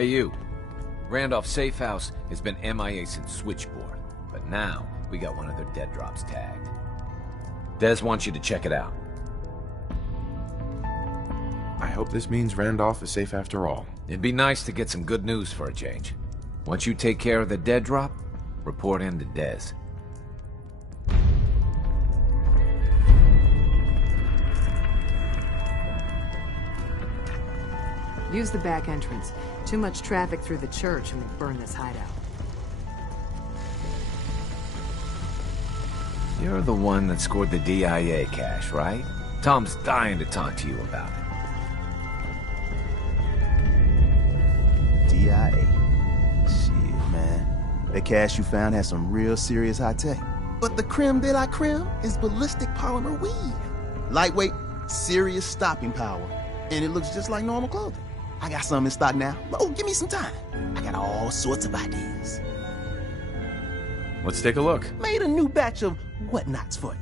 Hey you. Randolph's safe house has been MIA since Switchboard, but now we got one of their dead drops tagged. Des wants you to check it out. I hope this means Randolph is safe after all. It'd be nice to get some good news for a change. Once you take care of the dead drop, report in to Des. Use the back entrance. Too much traffic through the church and we'll burn this hideout. You're the one that scored the DIA cash, right? Tom's dying to talk to you about it. DIA. Shit, man. That cash you found has some real serious high tech. But the creme de la creme is ballistic polymer weave. Lightweight, serious stopping power. And it looks just like normal clothing. I got some in stock now. Oh, give me some time. I got all sorts of ideas. Let's take a look. Made a new batch of whatnots for you.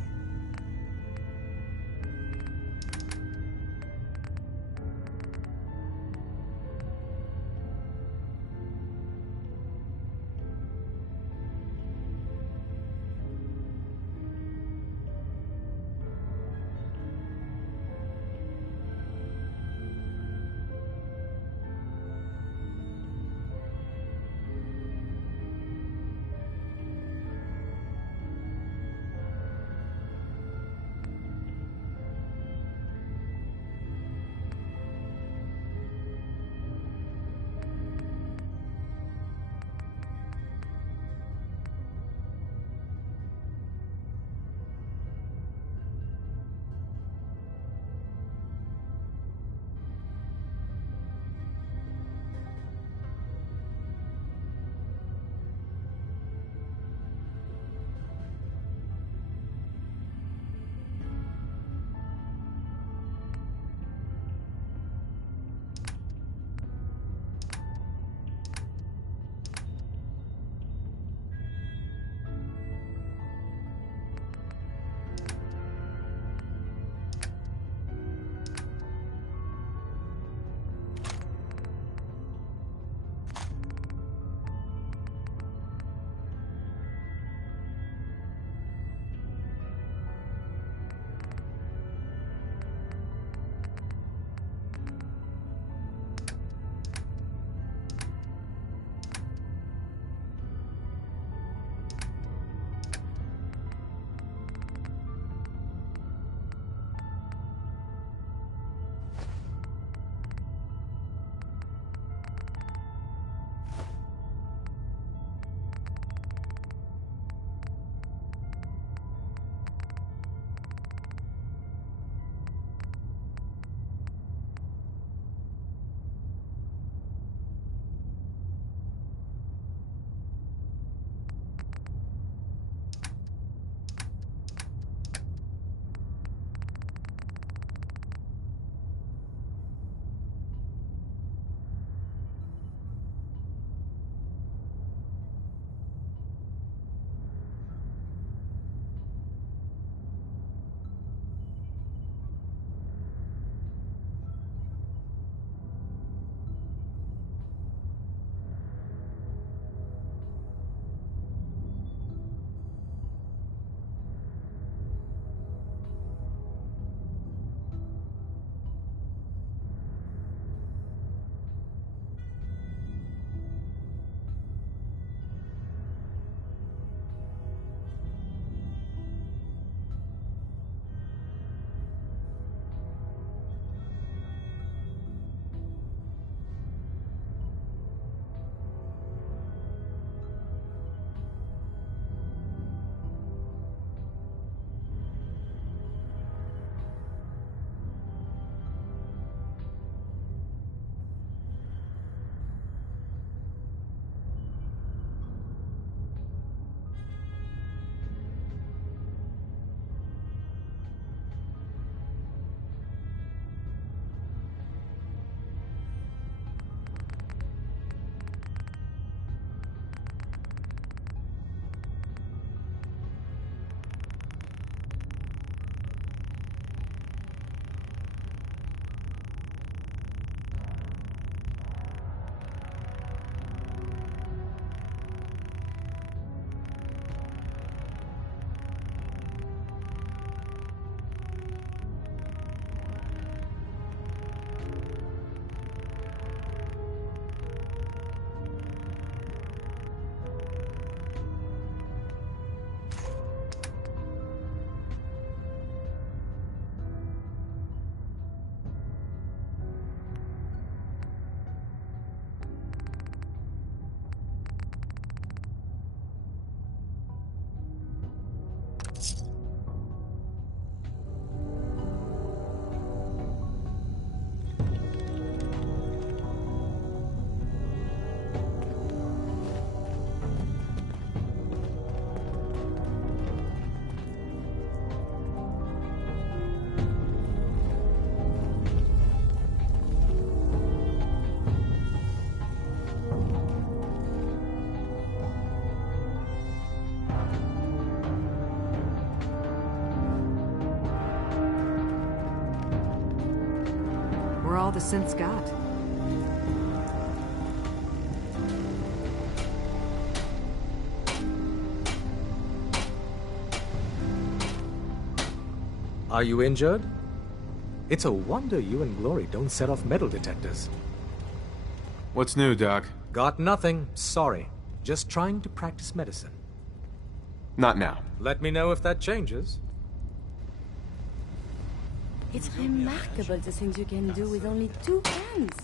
all the synths got. Are you injured? It's a wonder you and Glory don't set off metal detectors. What's new, Doc? Got nothing. Sorry. Just trying to practice medicine. Not now. Let me know if that changes. It's remarkable the things you can do with only 2 hands.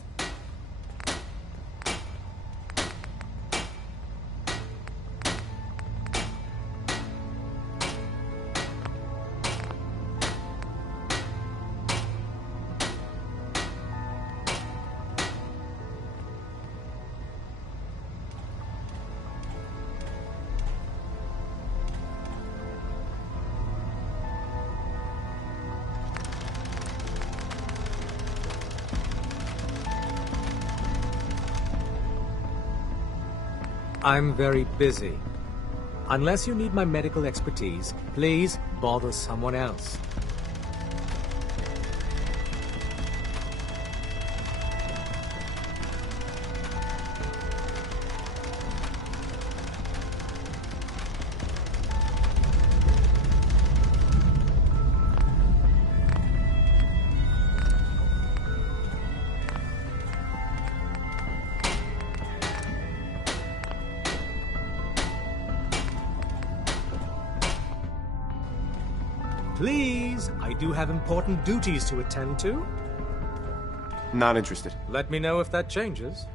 I'm very busy. Unless you need my medical expertise, please bother someone else. Please, I do have important duties to attend to. Not interested. Let me know if that changes.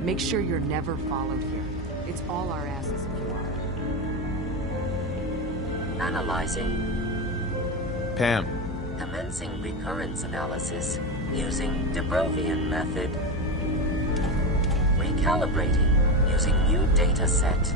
Make sure you're never followed here. It's all our asses if you are. Analyzing. Pam. Commencing recurrence analysis using Dubrovian method. Recalibrating using new data set.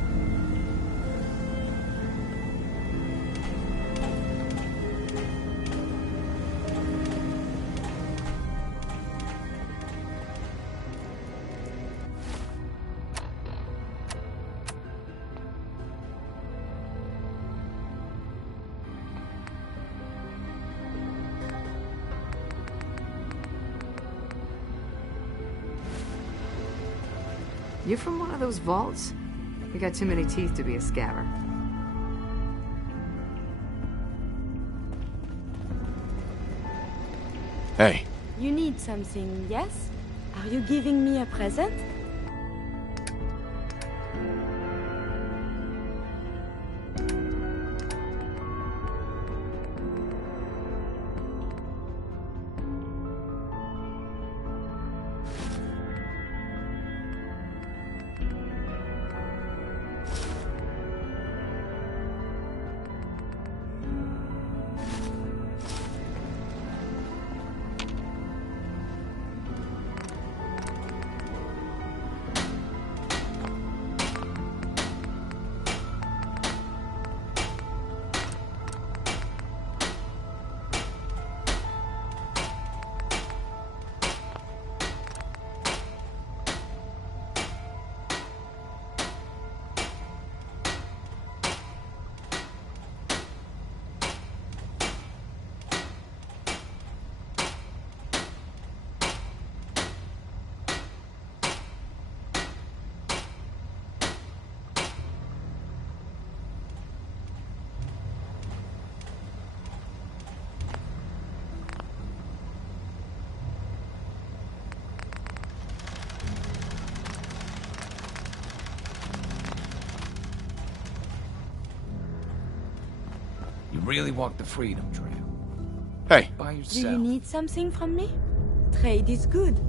You from one of those vaults? You got too many teeth to be a scabber. Hey. You need something, yes? Are you giving me a present? You really walked the freedom trail. Hey. By Do yourself. you need something from me? Trade is good.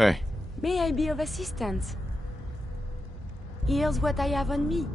Hey. May I be of assistance? Here's what I have on me.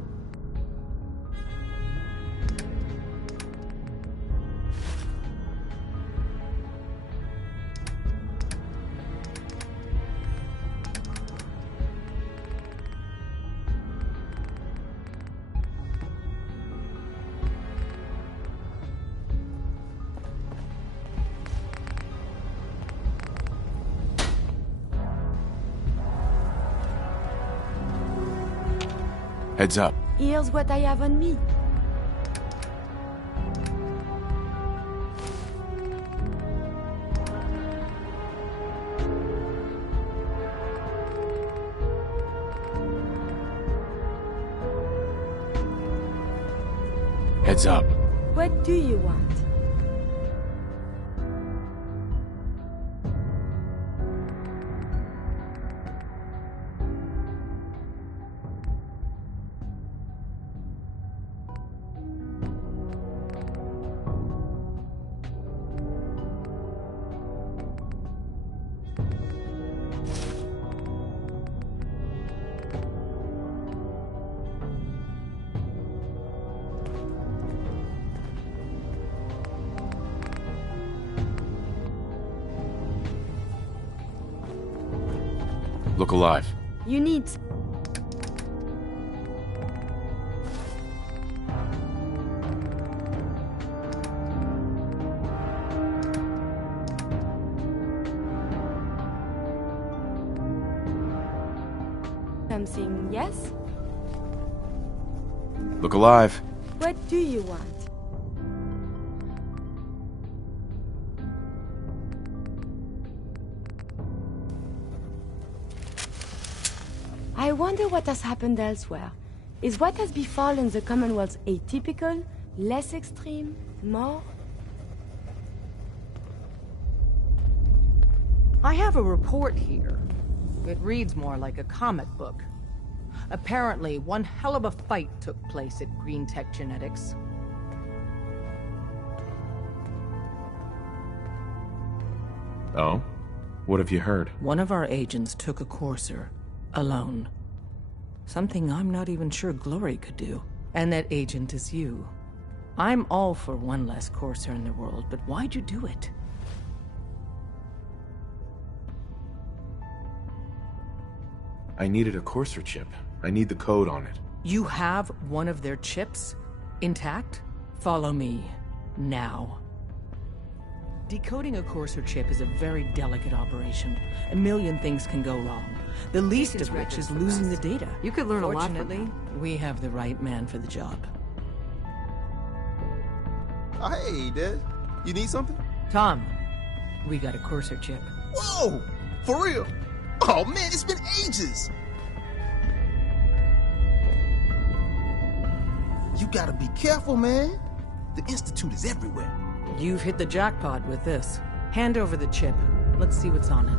Heads up. Here's what I have on me. Heads up. What do you want? Look alive. You need... something, yes? Look alive. What do you want? I wonder what has happened elsewhere. Is what has befallen the Commonwealth atypical, less extreme, more? I have a report here. It reads more like a comic book. Apparently, one hell of a fight took place at Green Tech Genetics. Oh? What have you heard? One of our agents took a courser, alone. Something I'm not even sure Glory could do. And that agent is you. I'm all for one less courser in the world, but why'd you do it? I needed a courser chip. I need the code on it. You have one of their chips? Intact? Follow me. Now. Decoding a courser chip is a very delicate operation. A million things can go wrong. The least of which is losing the data. You could learn a lot from Fortunately, we have the right man for the job. Oh, hey, Des. You need something? Tom, we got a courser chip. Whoa! For real? Oh, man, it's been ages! You gotta be careful, man. The Institute is everywhere. You've hit the jackpot with this. Hand over the chip. Let's see what's on it.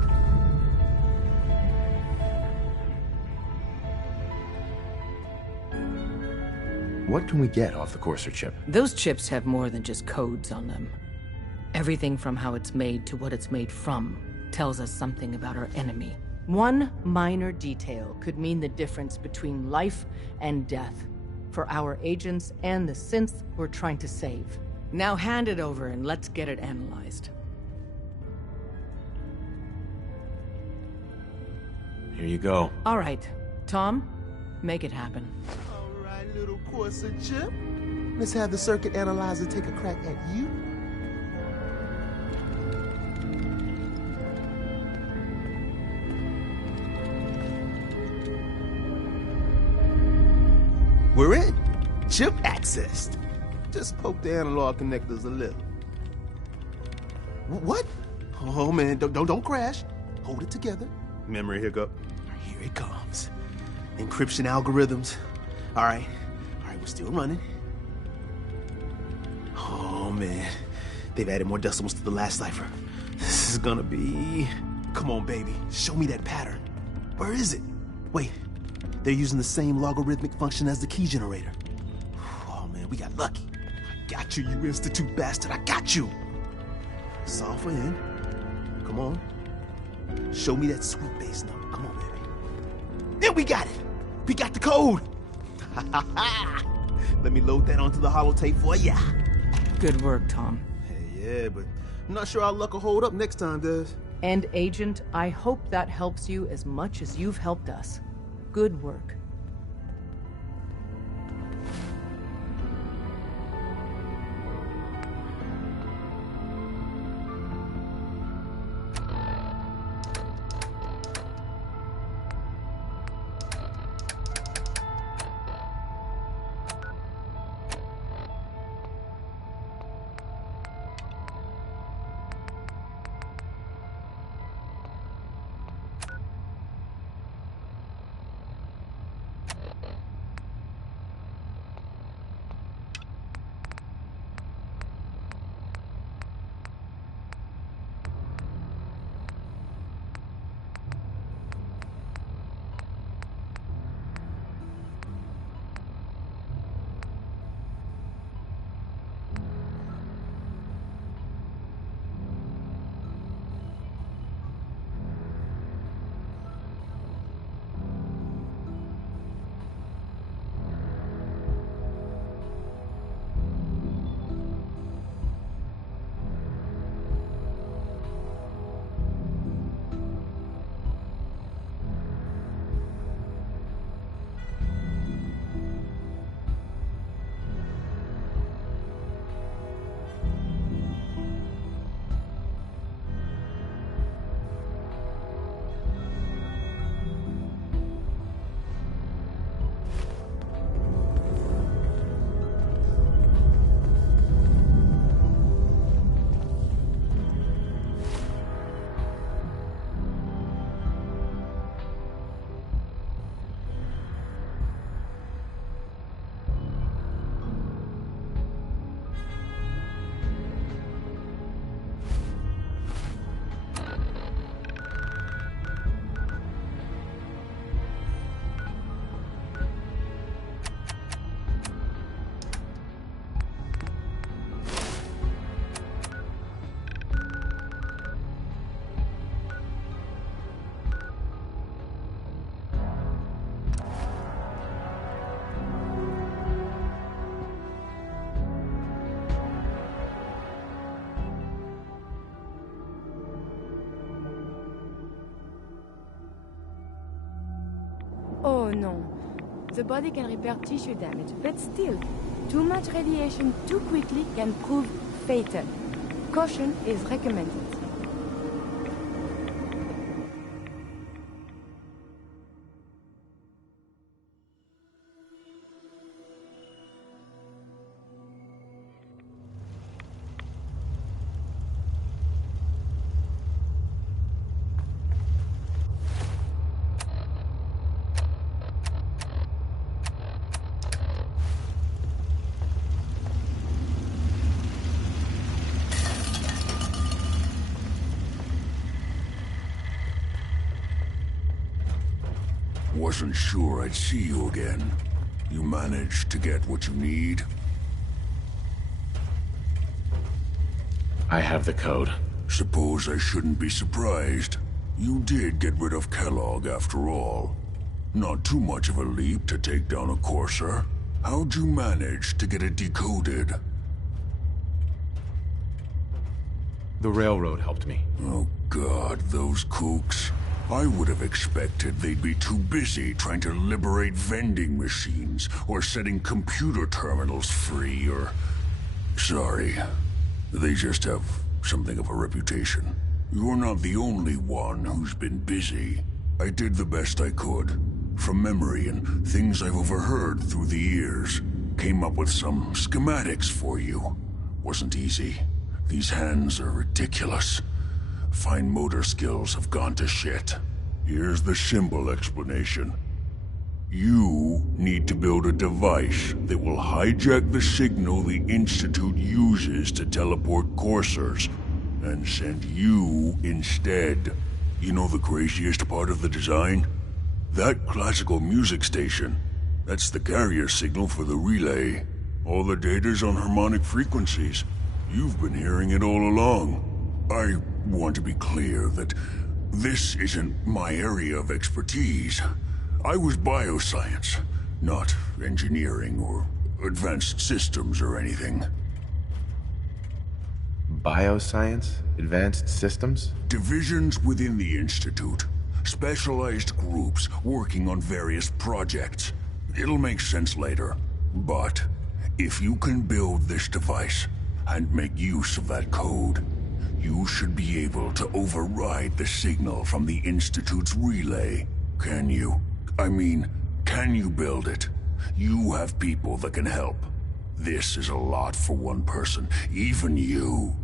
What can we get off the courser chip? Those chips have more than just codes on them. Everything from how it's made to what it's made from tells us something about our enemy. One minor detail could mean the difference between life and death for our agents and the synth we're trying to save. Now hand it over and let's get it analyzed. Here you go. All right, Tom, make it happen. All right, little courser chip. Let's have the circuit analyzer take a crack at you. We're in. Chip accessed. Just poke the analog connectors a little. What? Oh man, don't crash. Hold it together. Memory hiccup. Here it comes. Encryption algorithms. All right, we're still running. Oh man, they've added more decimals to the last cipher. This is gonna be... Come on, baby, show me that pattern. Where is it? Wait, they're using the same logarithmic function as the key generator. Oh man, we got lucky. I got you, you Institute bastard, I got you. Solve for in. Come on. Show me that sweet bass number. Come on, baby. And we got it. We got the code. Let me load that onto the holotape for ya. Good work, Tom. Hey, yeah, but I'm not sure our luck will hold up next time, Des. And Agent, I hope that helps you as much as you've helped us. Good work. Oh no. The body can repair tissue damage, but still, too much radiation too quickly can prove fatal. Caution is recommended. Wasn't sure I'd see you again. You managed to get what you need? I have the code. Suppose I shouldn't be surprised. You did get rid of Kellogg after all. Not too much of a leap to take down a Courser. How'd you manage to get it decoded? The railroad helped me. Oh God, those kooks. I would have expected they'd be too busy trying to liberate vending machines or setting computer terminals free or... Sorry. They just have something of a reputation. You're not the only one who's been busy. I did the best I could. From memory and things I've overheard through the years. Came up with some schematics for you. Wasn't easy. These hands are ridiculous. Fine motor skills have gone to shit. Here's the simple explanation. You need to build a device that will hijack the signal the Institute uses to teleport coursers, and send you instead. You know the craziest part of the design? That classical music station. That's the carrier signal for the relay. All the data's on harmonic frequencies. You've been hearing it all along. I want to be clear that This isn't my area of expertise. I was bioscience, not engineering or advanced systems or anything. Bioscience? Advanced systems? Divisions within the Institute. Specialized groups working on various projects. It'll make sense later. But if you can build this device and make use of that code, you should be able to override the signal from the Institute's relay. Can you? I mean, can you build it? You have people that can help. This is a lot for one person, even you.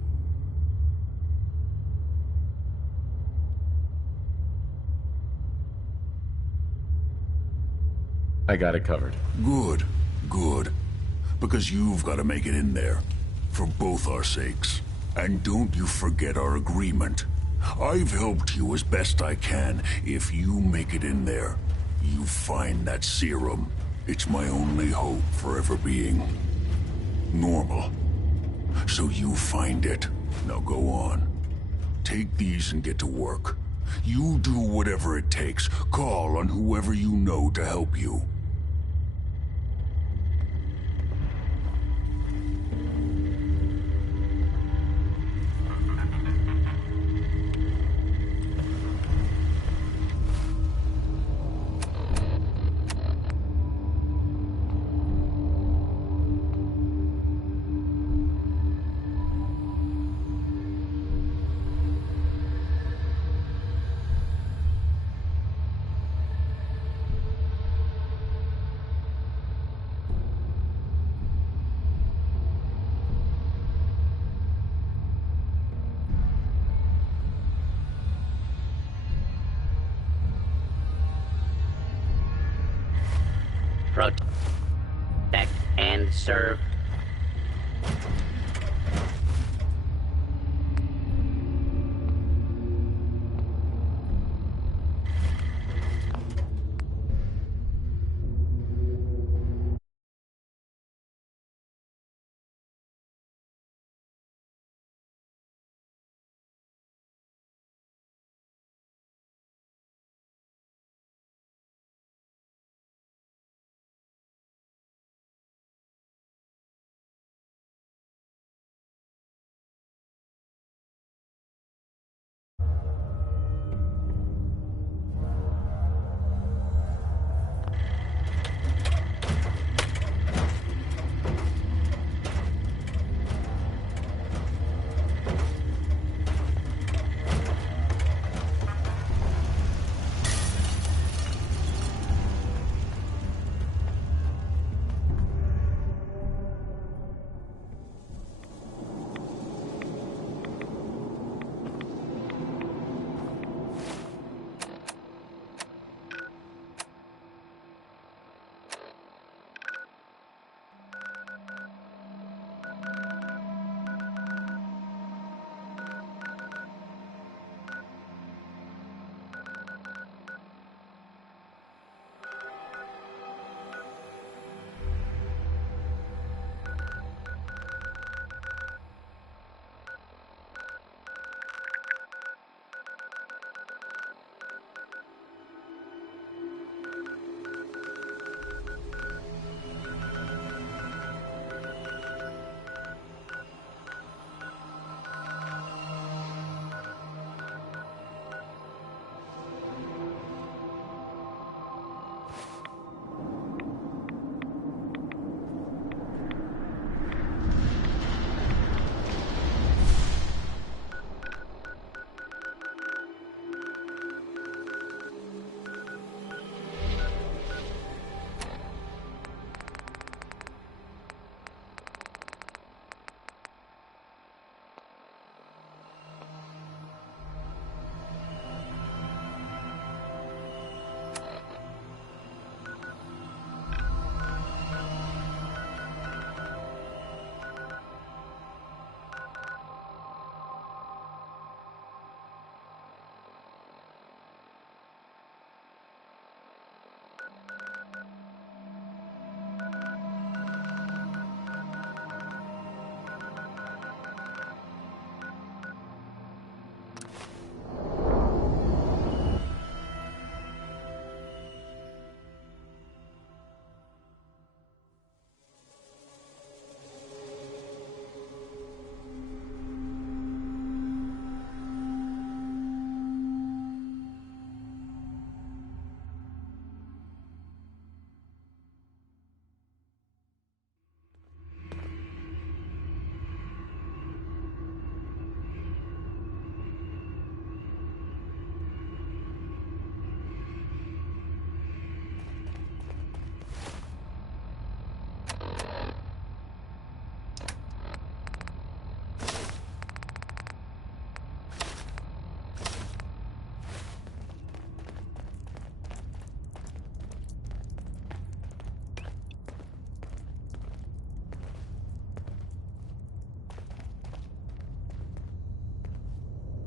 I got it covered. Good, good. Because you've got to make it in there. For both our sakes. And don't you forget our agreement. I've helped you as best I can. If you make it in there, you find that serum. It's my only hope for ever being normal. So you find it. Now go on. Take these and get to work. You do whatever it takes. Call on whoever you know to help you. Protect and serve.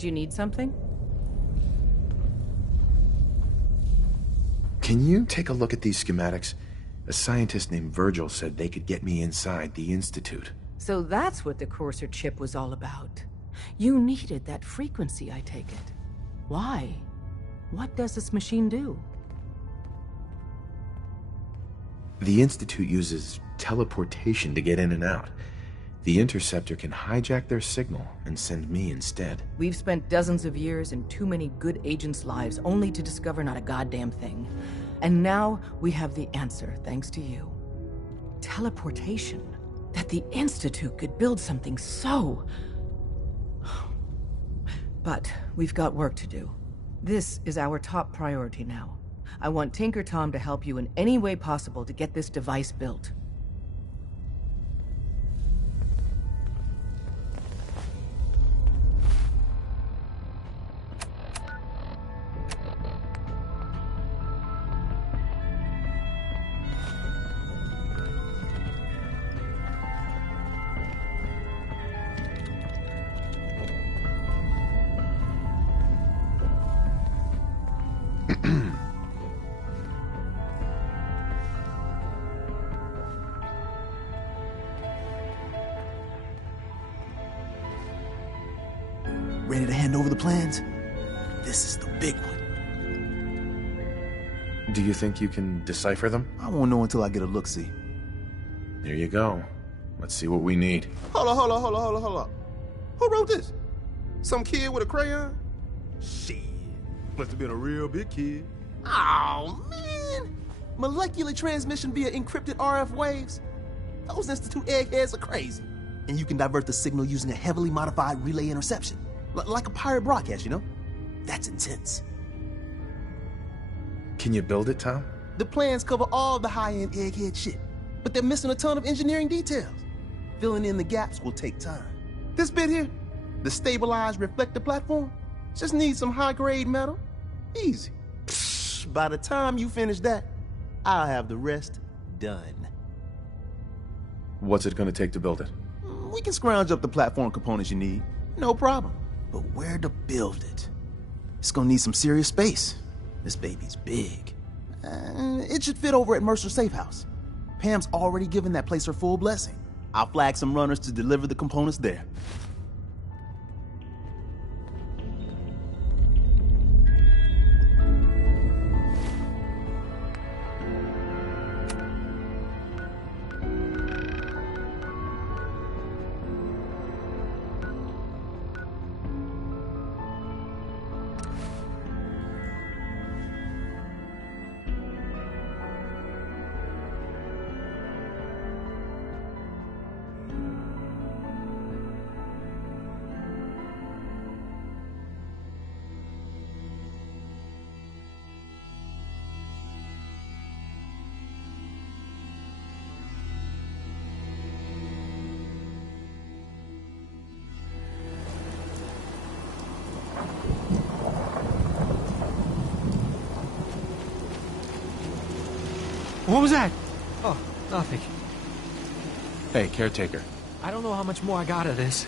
you need something? Can you take a look at these schematics? A scientist named Virgil said they could get me inside the Institute. So that's what the Courser chip was all about. You needed that frequency, I take it. Why? What does this machine do? The Institute uses teleportation to get in and out. The Interceptor can hijack their signal and send me instead. We've spent dozens of years and too many good agents' lives only to discover not a goddamn thing. And now we have the answer, thanks to you. Teleportation. That the Institute could build something so... But we've got work to do. This is our top priority now. I want Tinker Tom to help you in any way possible to get this device built. Ready to hand over the plans? This is the big one. Do you think you can decipher them? I won't know until I get a look-see. Here you go. Let's see what we need. Hold on. Who wrote this? Some kid with a crayon? Shit. Must have been a real big kid. Oh, man! Molecular transmission via encrypted RF waves? Those Institute eggheads are crazy. And you can divert the signal using a heavily modified relay interception. Like a pirate broadcast, you know? That's intense. Can you build it, Tom? The plans cover all the high-end egghead shit, but they're missing a ton of engineering details. Filling in the gaps will take time. This bit here, the stabilized reflector platform, just needs some high-grade metal. Easy. Psh, by the time you finish that, I'll have the rest done. What's it gonna take to build it? We can scrounge up the platform components you need. No problem. But where to build it? It's gonna need some serious space. This baby's big. It should fit over at Mercer's safe house. Pam's already given that place her full blessing. I'll flag some runners to deliver the components there. What was that? Oh, nothing. Hey, caretaker. I don't know how much more I got of this.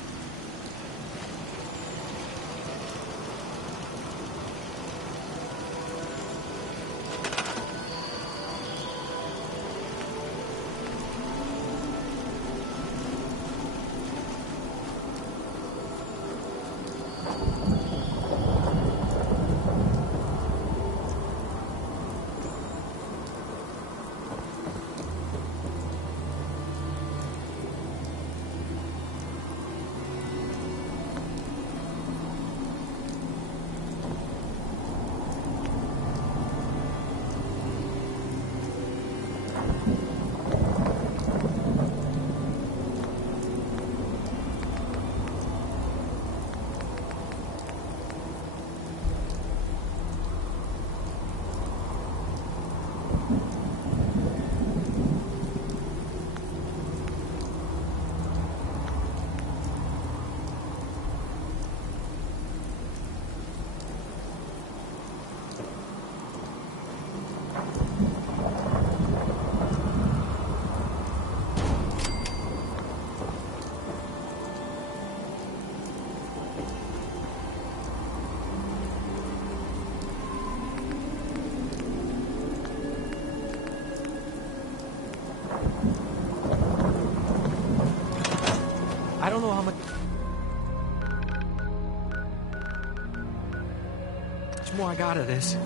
I don't know how much more I got of this.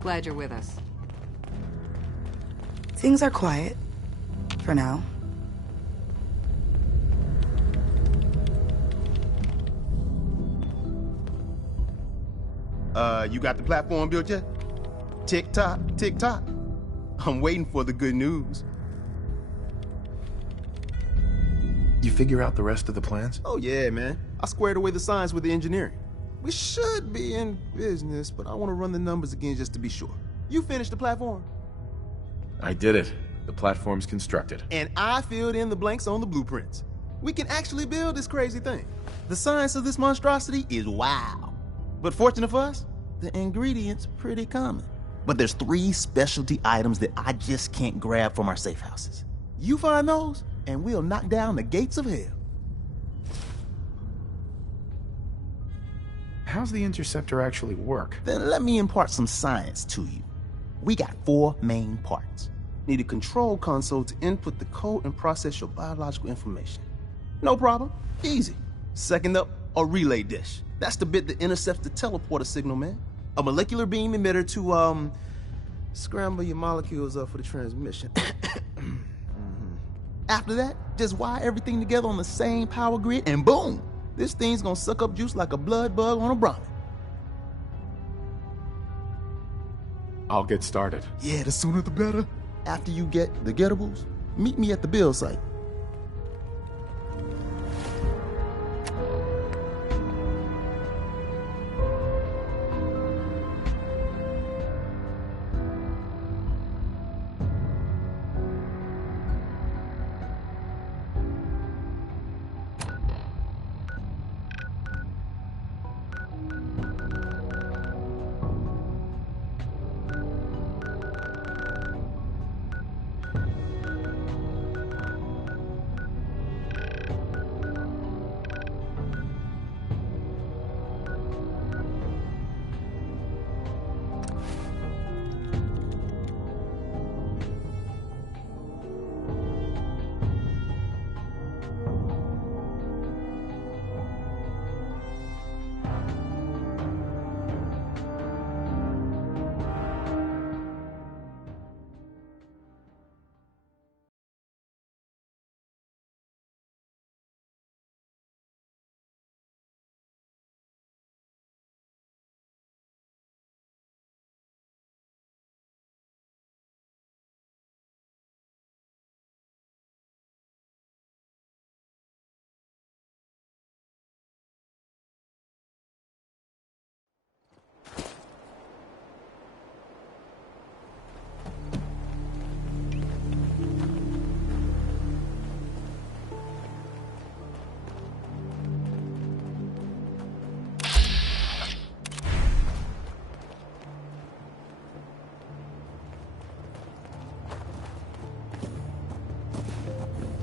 Glad you're with us. Things are quiet. For now. You got the platform built yet? Tick tock, tick tock. I'm waiting for the good news. You figure out the rest of the plans? Oh yeah, man. I squared away the science with the engineering. We should be in business, but I want to run the numbers again just to be sure. You finished the platform? I did it. The platform's constructed. And I filled in the blanks on the blueprints. We can actually build this crazy thing. The science of this monstrosity is wow. But fortunate for us, the ingredients pretty common. But there's 3 specialty items that I just can't grab from our safe houses. You find those, and we'll knock down the gates of hell. How's the interceptor actually work? Then let me impart some science to you. We got 4 main parts. Need a control console to input the code and process your biological information. No problem. Easy. Second up, a relay dish. That's the bit that intercepts the teleporter signal, man. A molecular beam emitter to, scramble your molecules up for the transmission. After that, just wire everything together on the same power grid, and boom! This thing's gonna suck up juice like a blood bug on a Brahmin. I'll get started. Yeah, the sooner the better. After you get the getables, meet me at the build site.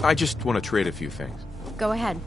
I just want to trade a few things. Go ahead.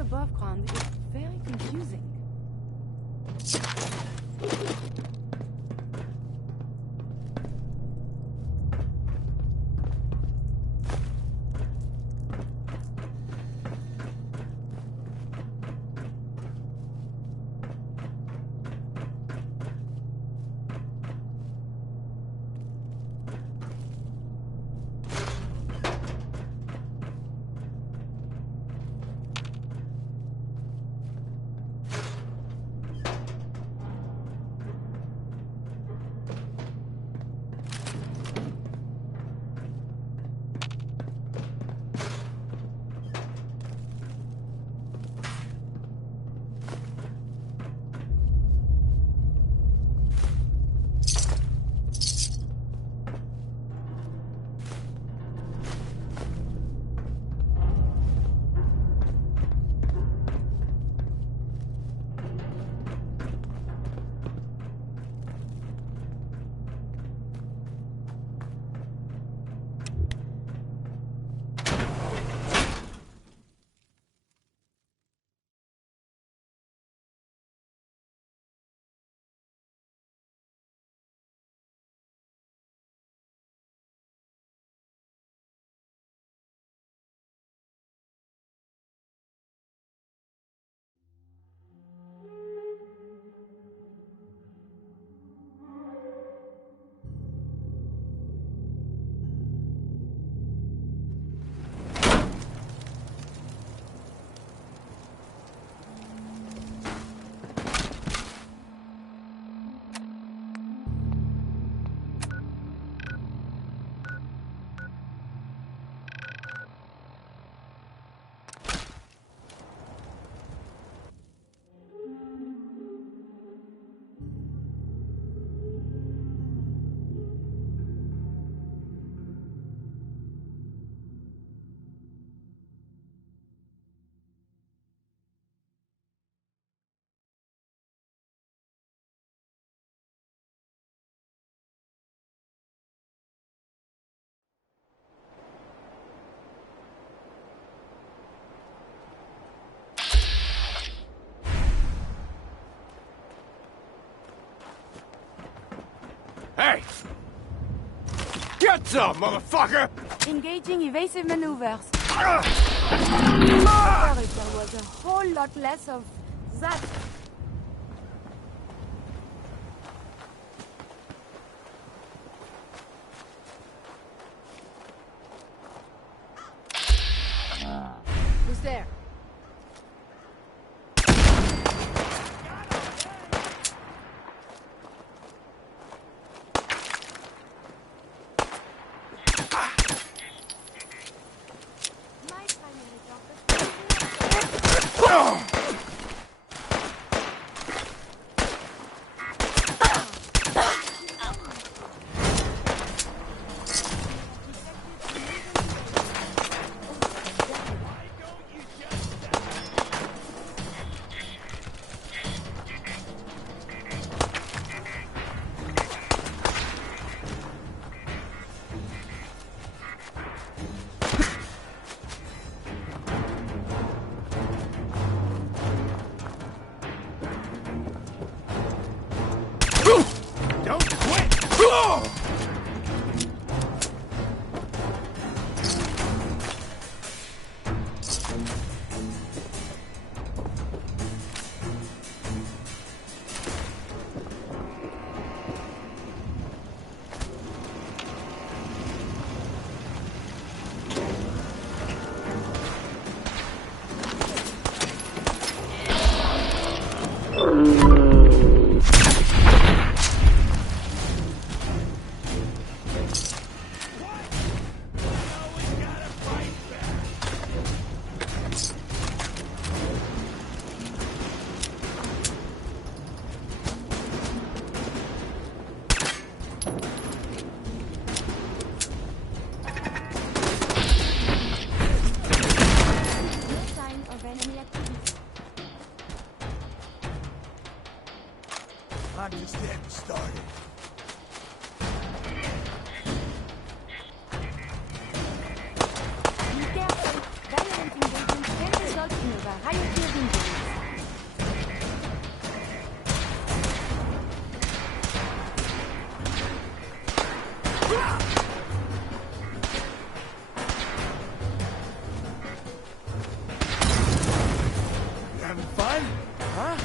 above ground is very confusing. Hey! Get up, motherfucker! Engaging evasive maneuvers. There was a whole lot less of that. Who's there? I'm just getting started. Be careful. Violent engagement can result in a variety Having fun? Huh?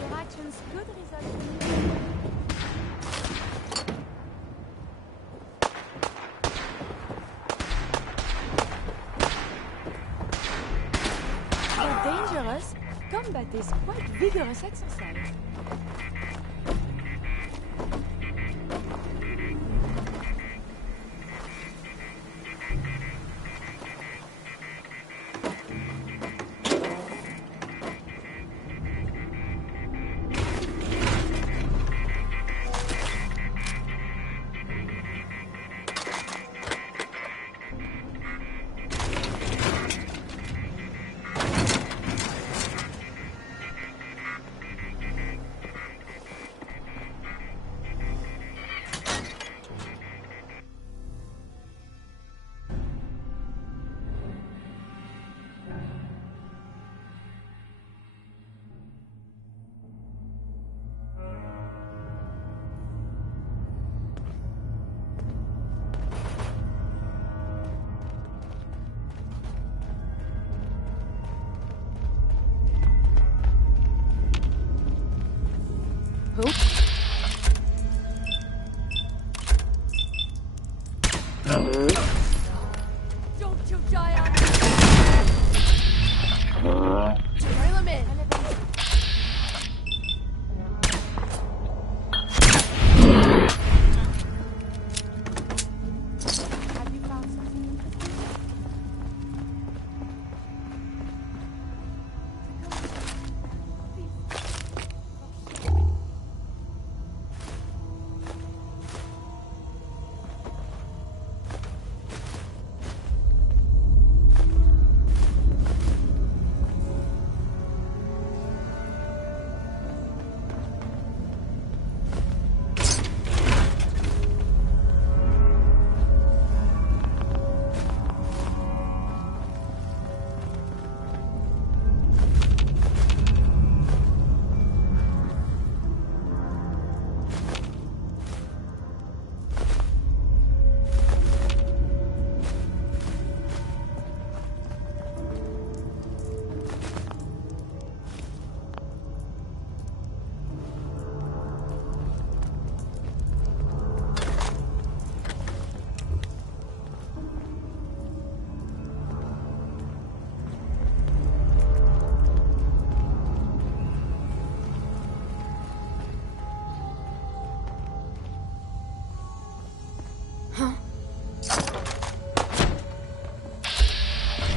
Your actions could result in... Though dangerous, combat is quite vigorous exercise. Don't you die on me! Trail him in! Have you found something interesting?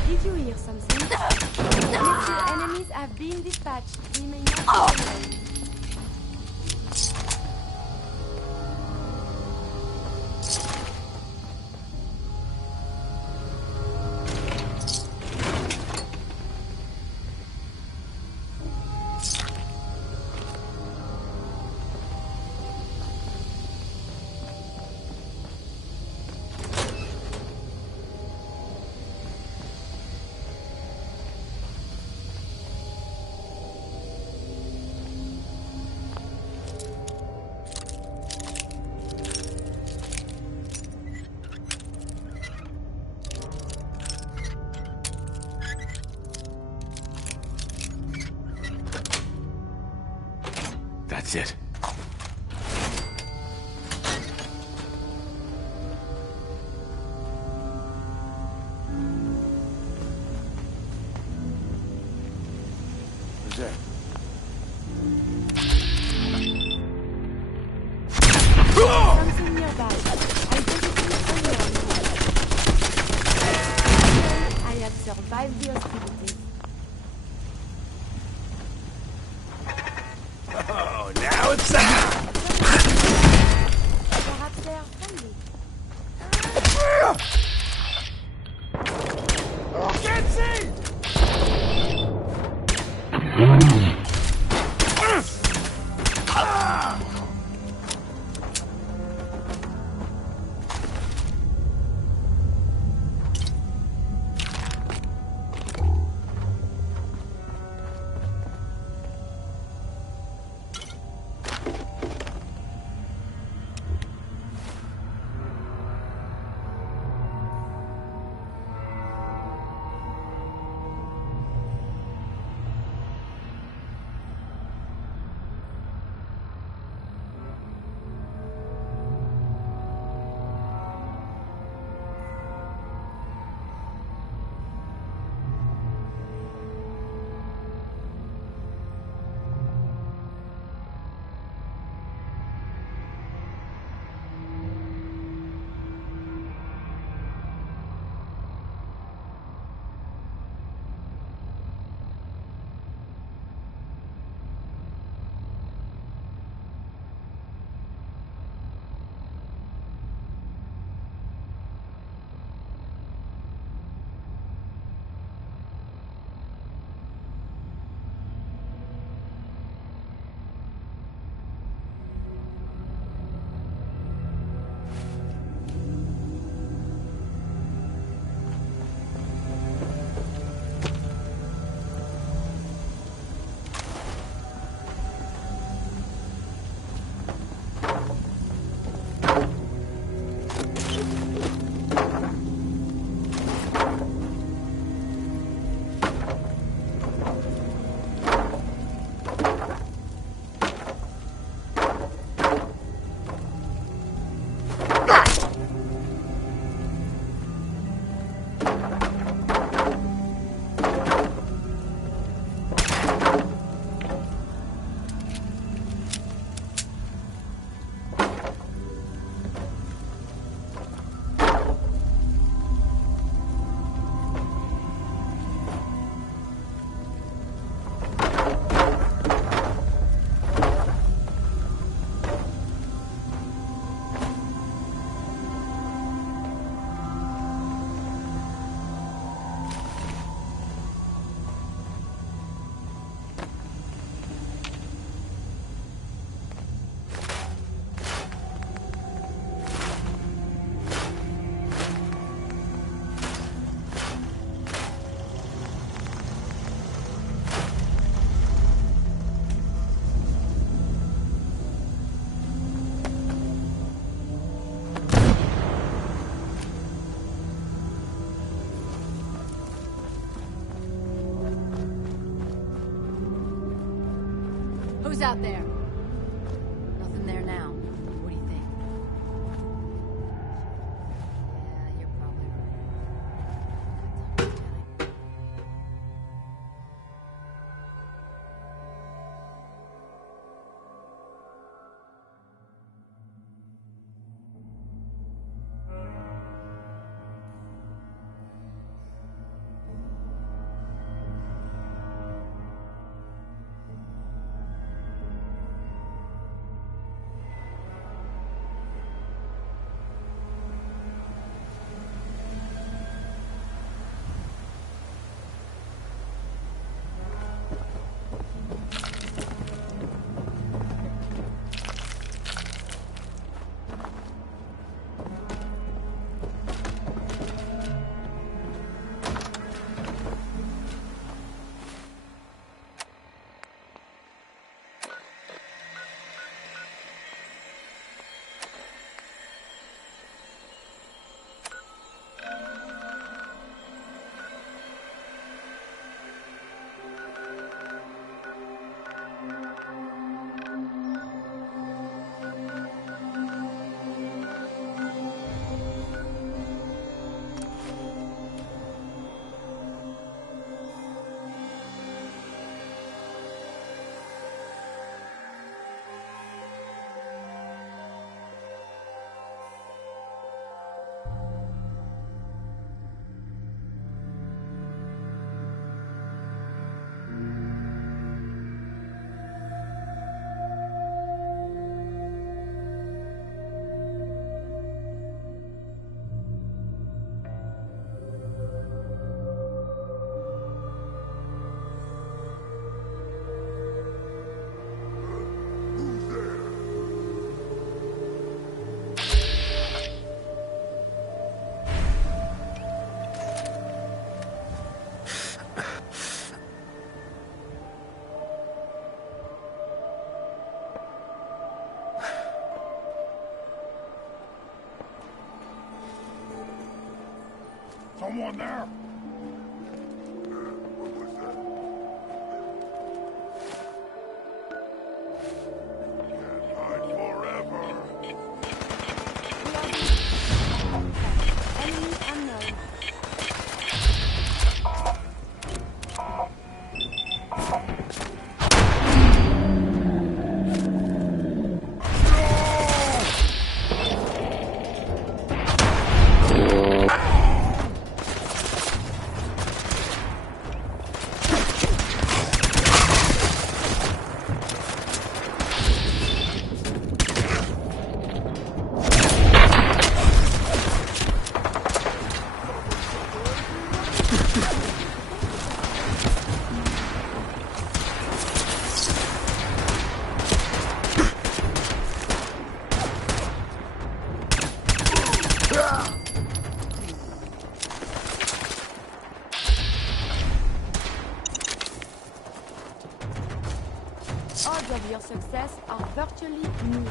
Did you hear something? Little enemies have been dispatched. We may not find them. That's it. Who's that? Something nearby. I think it's unknown. I have survived the hostilities. Oh, now it's out! Perhaps they are friendly. Can't see! Who's out there? Nothing there now. What do you think? Yeah, you're probably right. Someone there? Can't hide forever. Enemy unknown. Odds of your success are virtually nil.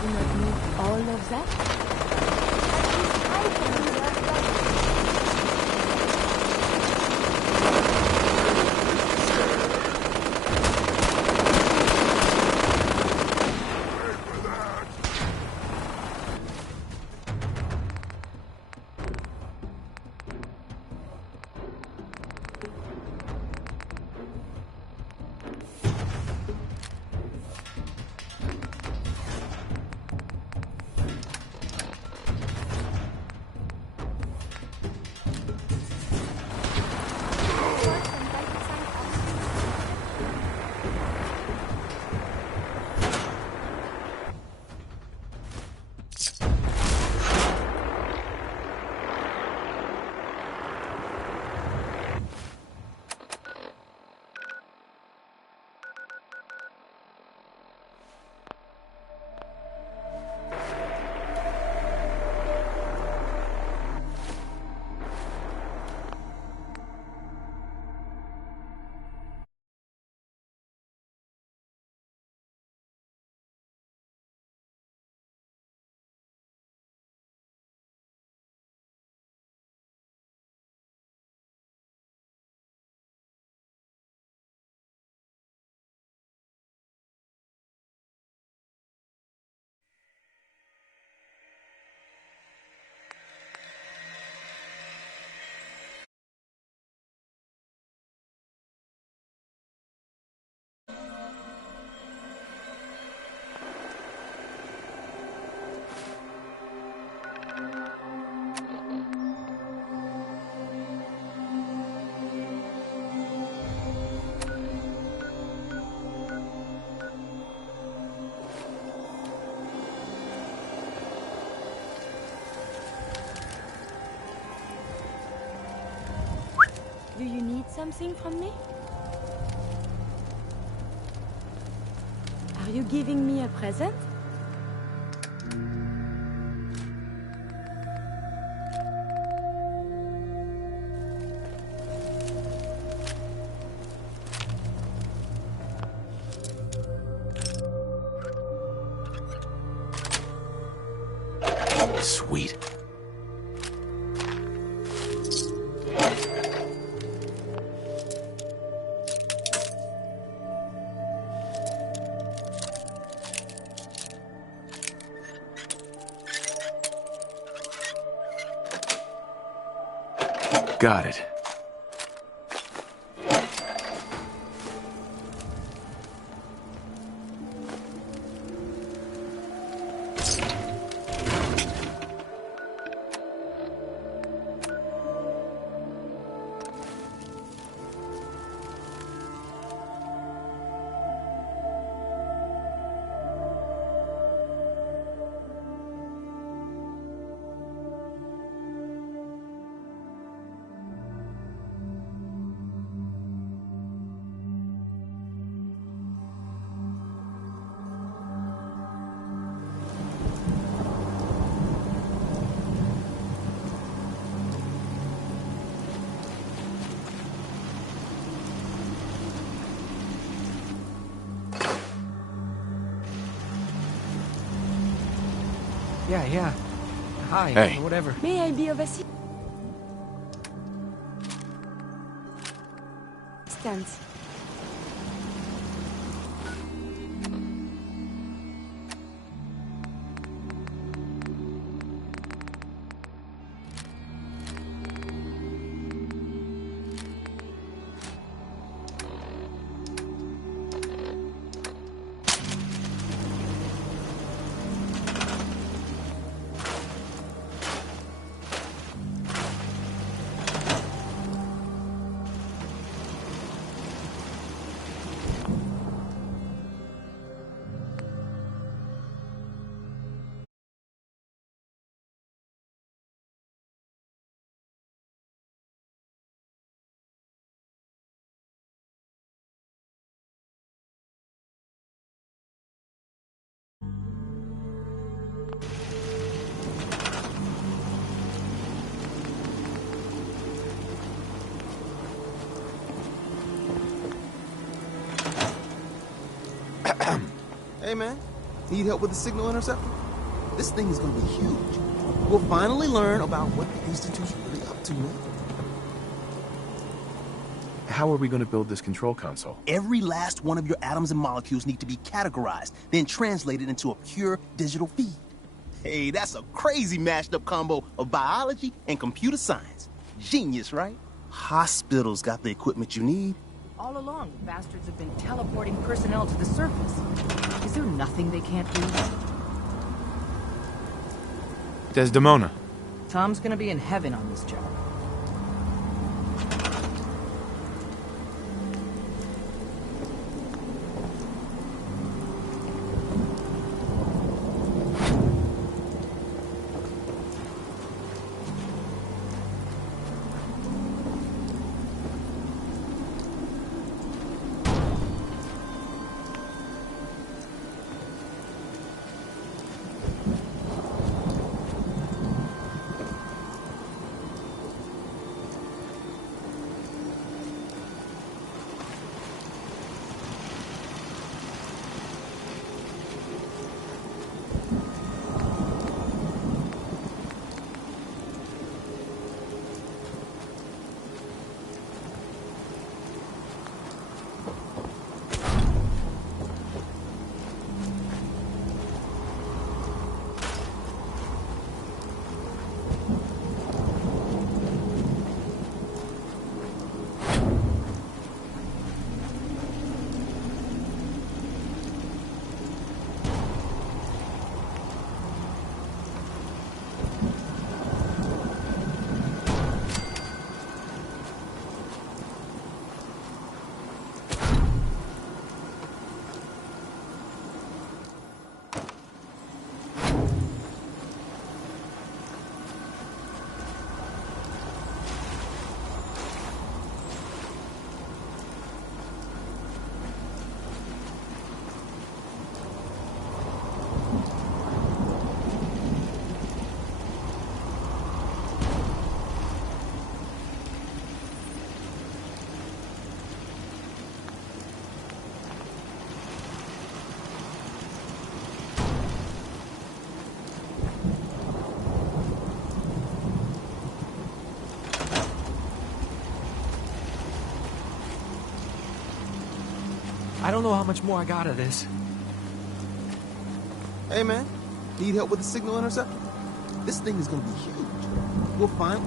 Do not need all of that? Do you need something from me? Are you giving me a present? Sweet. Got it. Yeah. Hi, hey. Whatever. May I be of assistance? Hey, man. Need help with the signal interceptor? This thing is gonna be huge. We'll finally learn about what the Institute's really up to, man. How are we going to build this control console? Every last one of your atoms and molecules need to be categorized, then translated into a pure digital feed. Hey, that's a crazy mashed up combo of biology and computer science. Genius, right? Hospitals got the equipment you need. All along, the bastards have been teleporting personnel to the surface. Is there nothing they can't do? Desdemona. Tom's gonna be in heaven on this job. I don't know how much more I got of this. Hey, man. Need help with the signal interceptor? This thing is gonna be huge. We'll find...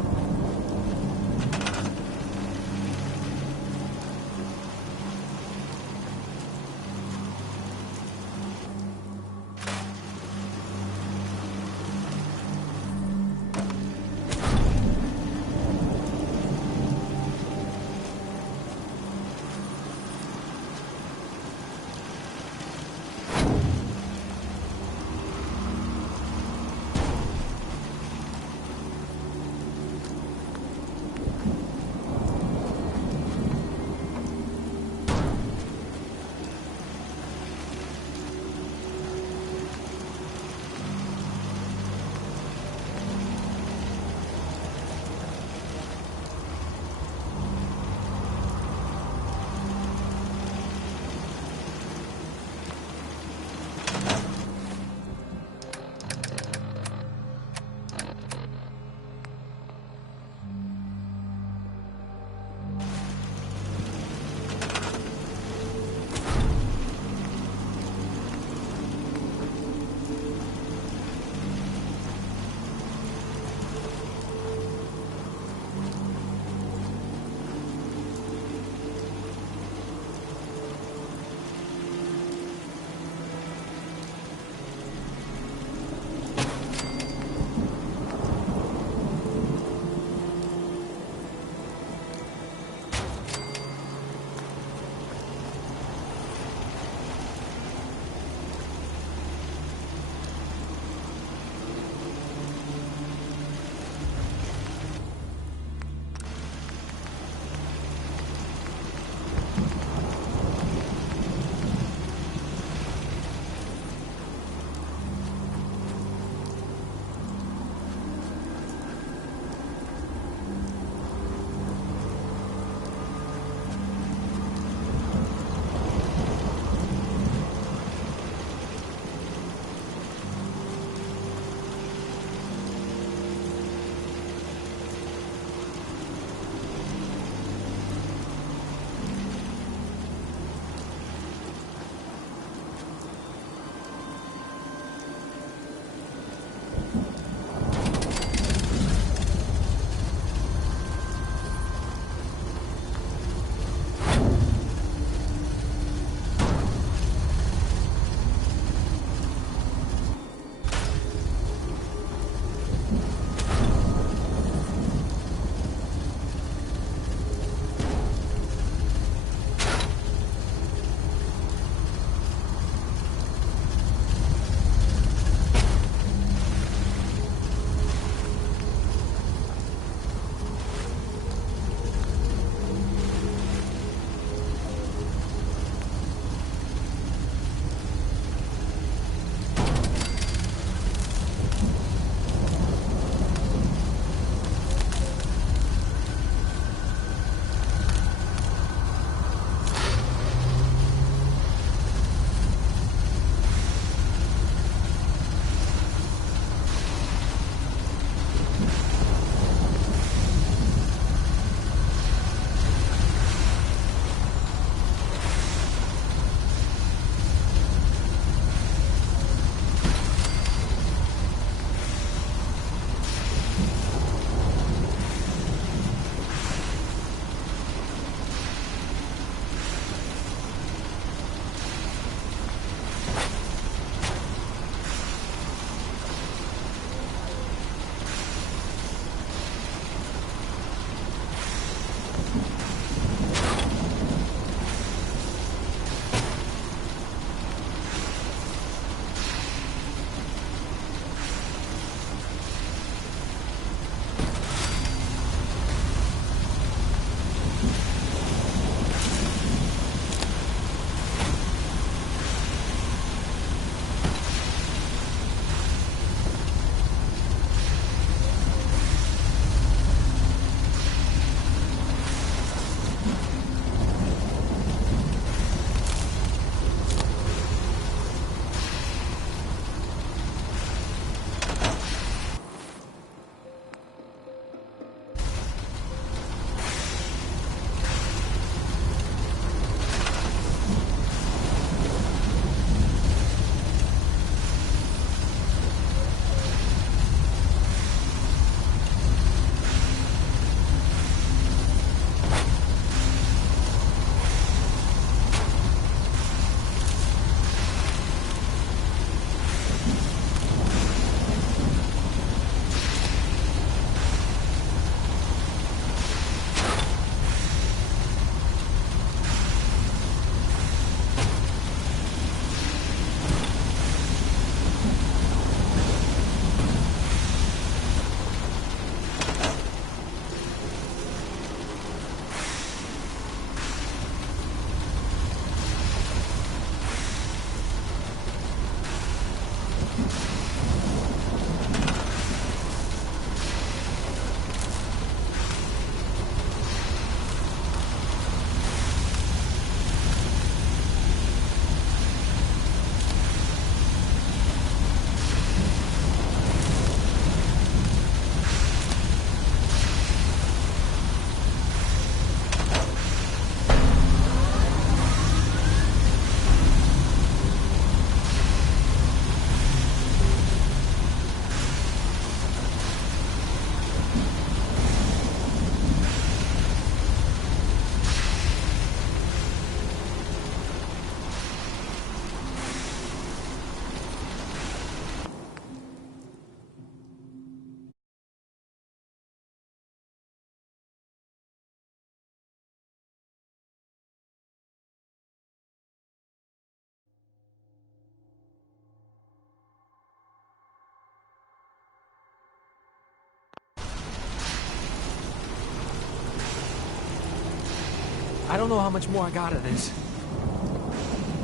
I don't know how much more I got of this.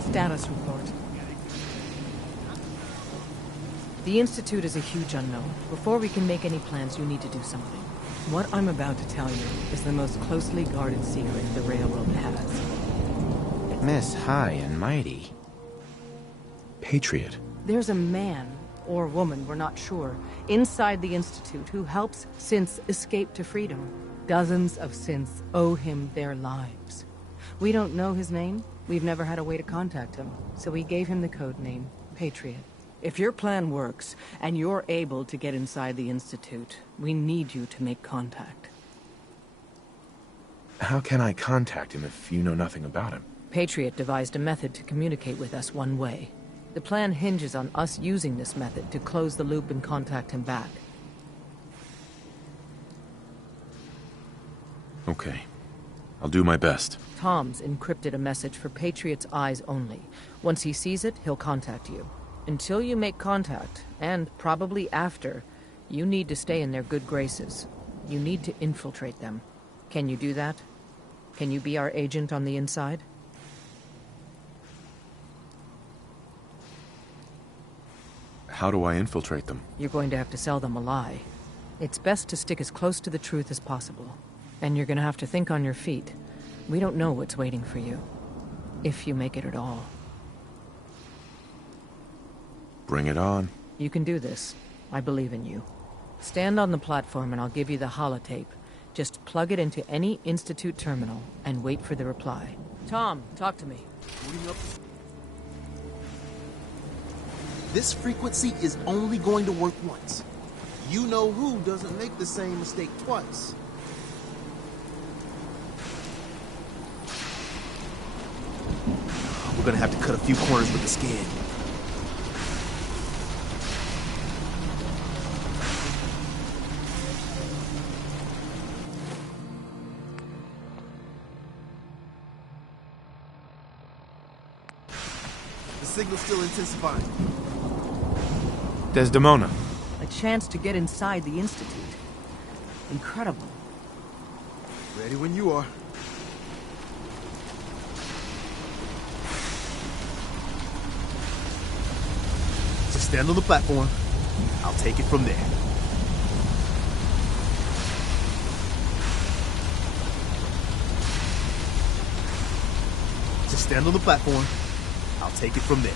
Status report. The Institute is a huge unknown. Before we can make any plans, you need to do something. What I'm about to tell you is the most closely guarded secret the Railroad has. Miss High and Mighty. Patriot. There's a man, or woman, we're not sure, inside the Institute who helps synths escape to freedom. Dozens of synths owe him their lives. We don't know his name. We've never had a way to contact him, so we gave him the code name, Patriot. If your plan works, and you're able to get inside the Institute, we need you to make contact. How can I contact him if you know nothing about him? Patriot devised a method to communicate with us one way. The plan hinges on us using this method to close the loop and contact him back. Okay. I'll do my best. Tom's encrypted a message for Patriot's eyes only. Once he sees it, he'll contact you. Until you make contact, and probably after, you need to stay in their good graces. You need to infiltrate them. Can you do that? Can you be our agent on the inside? How do I infiltrate them? You're going to have to sell them a lie. It's best to stick as close to the truth as possible. And you're gonna have to think on your feet. We don't know what's waiting for you. If you make it at all. Bring it on. You can do this. I believe in you. Stand on the platform and I'll give you the holotape. Just plug it into any Institute terminal and wait for the reply. Tom, talk to me. This frequency is only going to work once. You know who doesn't make the same mistake twice. We're gonna have to cut a few corners with the scan. The signal's still intensifying. Desdemona. A chance to get inside the Institute. Incredible. Ready when you are. Just stand on the platform. I'll take it from there. Just stand on the platform. I'll take it from there.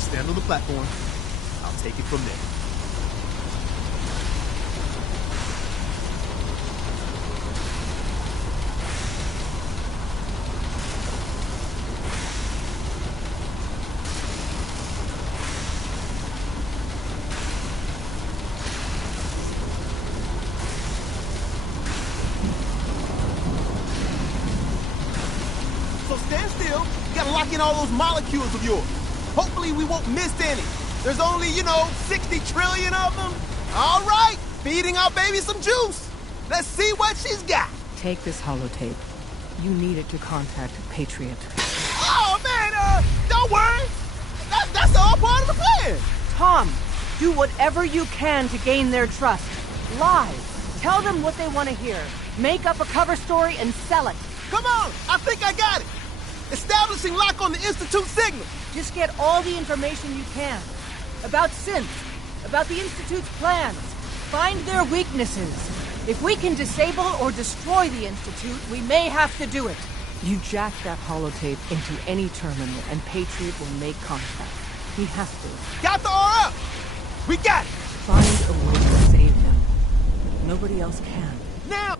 Stand on the platform. I'll take it from there. So stand still. You gotta lock in all those molecules of yours. Hopefully we won't miss any. There's only, 60 trillion of them. All right, feeding our baby some juice. Let's see what she's got. Take this holotape. You need it to contact Patriot. Oh, man, don't worry. That's all part of the plan. Tom, do whatever you can to gain their trust. Lie. Tell them what they want to hear. Make up a cover story and sell it. Come on, I think I got it. Establishing lock on the Institute signal. Just get all the information you can. About synths, about the Institute's plans. Find their weaknesses. If we can disable or destroy the Institute, we may have to do it. You jack that holotape into any terminal and Patriot will make contact. He has to. Got the RF! We got it! Find a way to save him. Nobody else can. Now!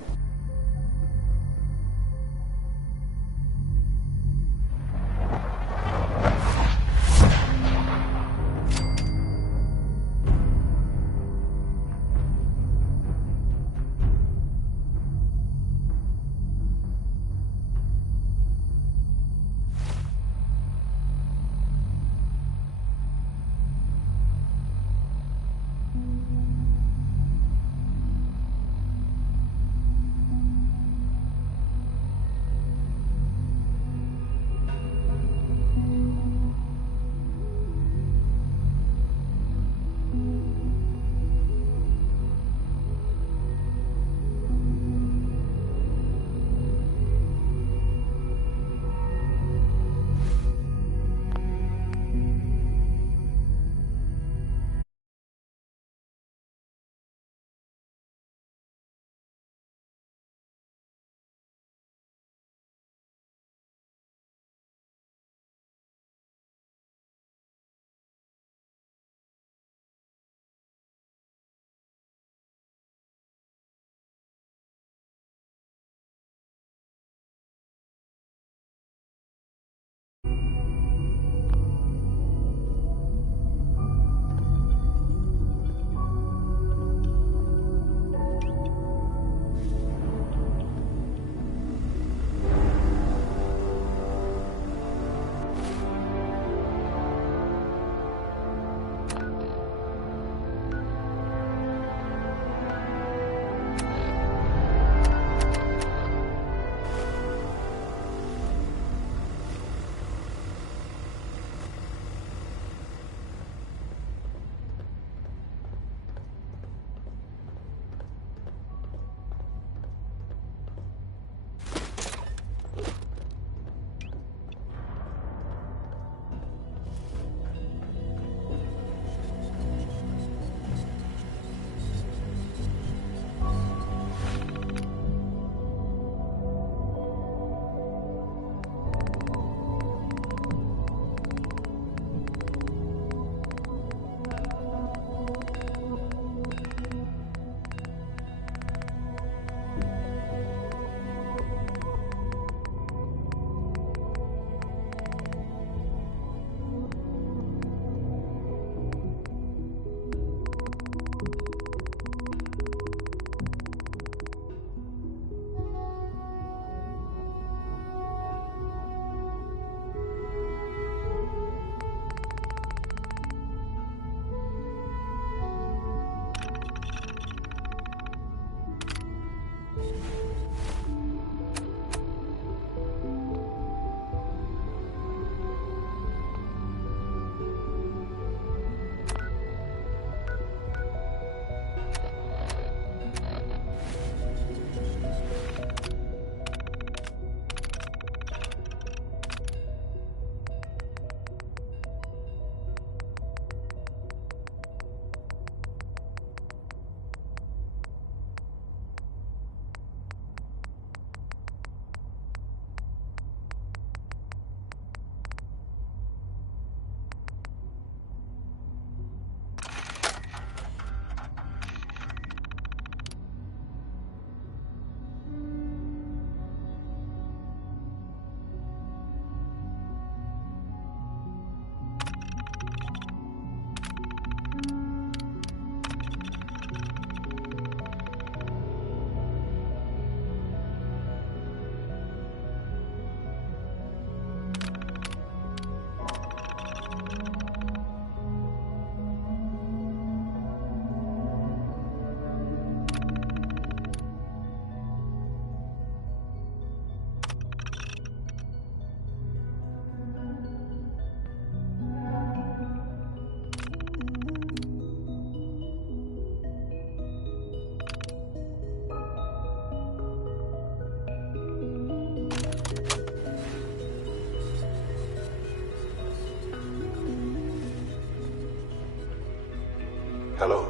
Hello.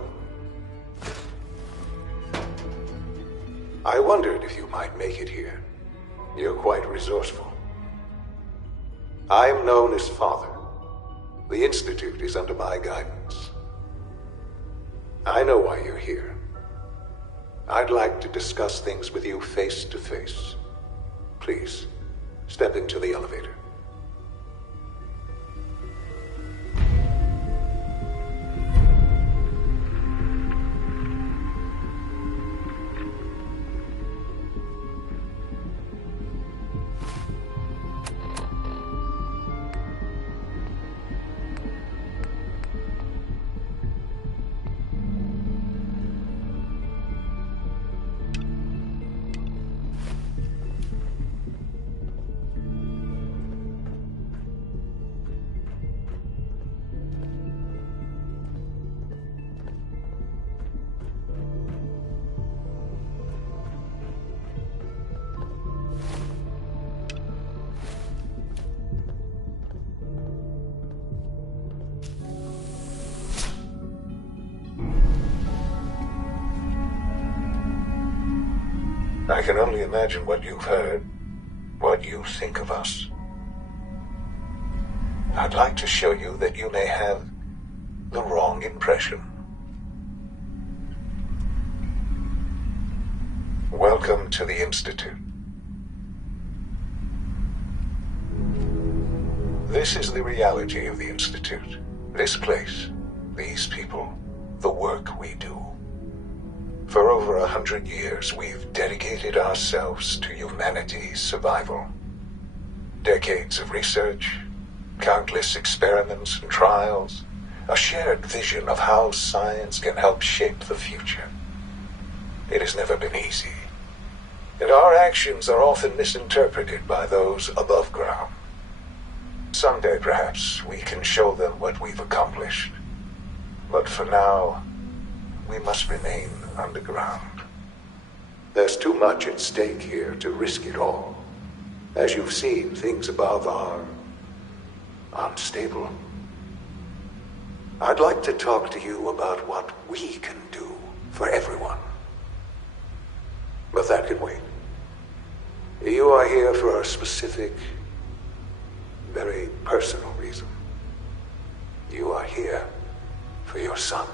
I wondered if you might make it here. You're quite resourceful. I am known as Father. The Institute is under my guidance. I know why you're here. I'd like to discuss things with you face to face. Please, step into the elevator. I can only imagine what you've heard, what you think of us. I'd like to show you that you may have the wrong impression. Welcome to the Institute. This is the reality of the Institute. This place, these people, the work we do. For over 100 years, we've dedicated ourselves to humanity's survival. Decades of research, countless experiments and trials, a shared vision of how science can help shape the future. It has never been easy, and our actions are often misinterpreted by those above ground. Someday, perhaps, we can show them what we've accomplished. But for now, we must remain underground. There's too much at stake here to risk it all. As you've seen, things above are unstable. I'd like to talk to you about what we can do for everyone. But that can wait. You are here for a specific, very personal reason. You are here for your son.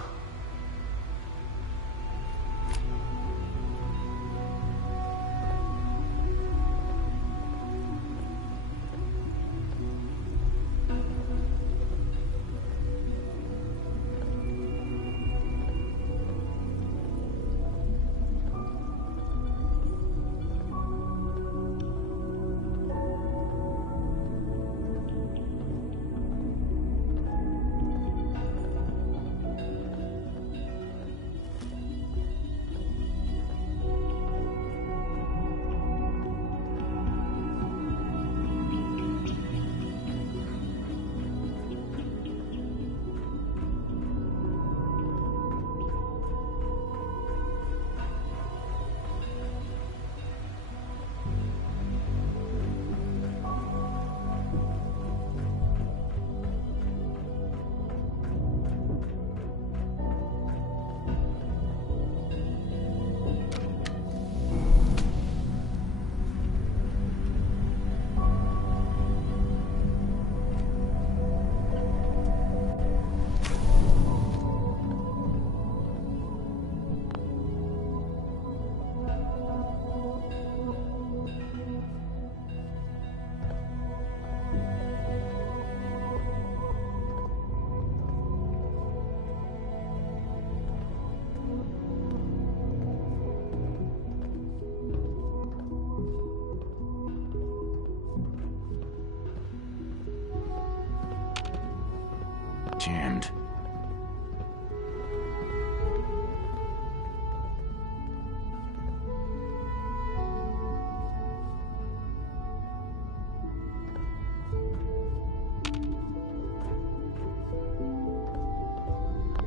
Jammed.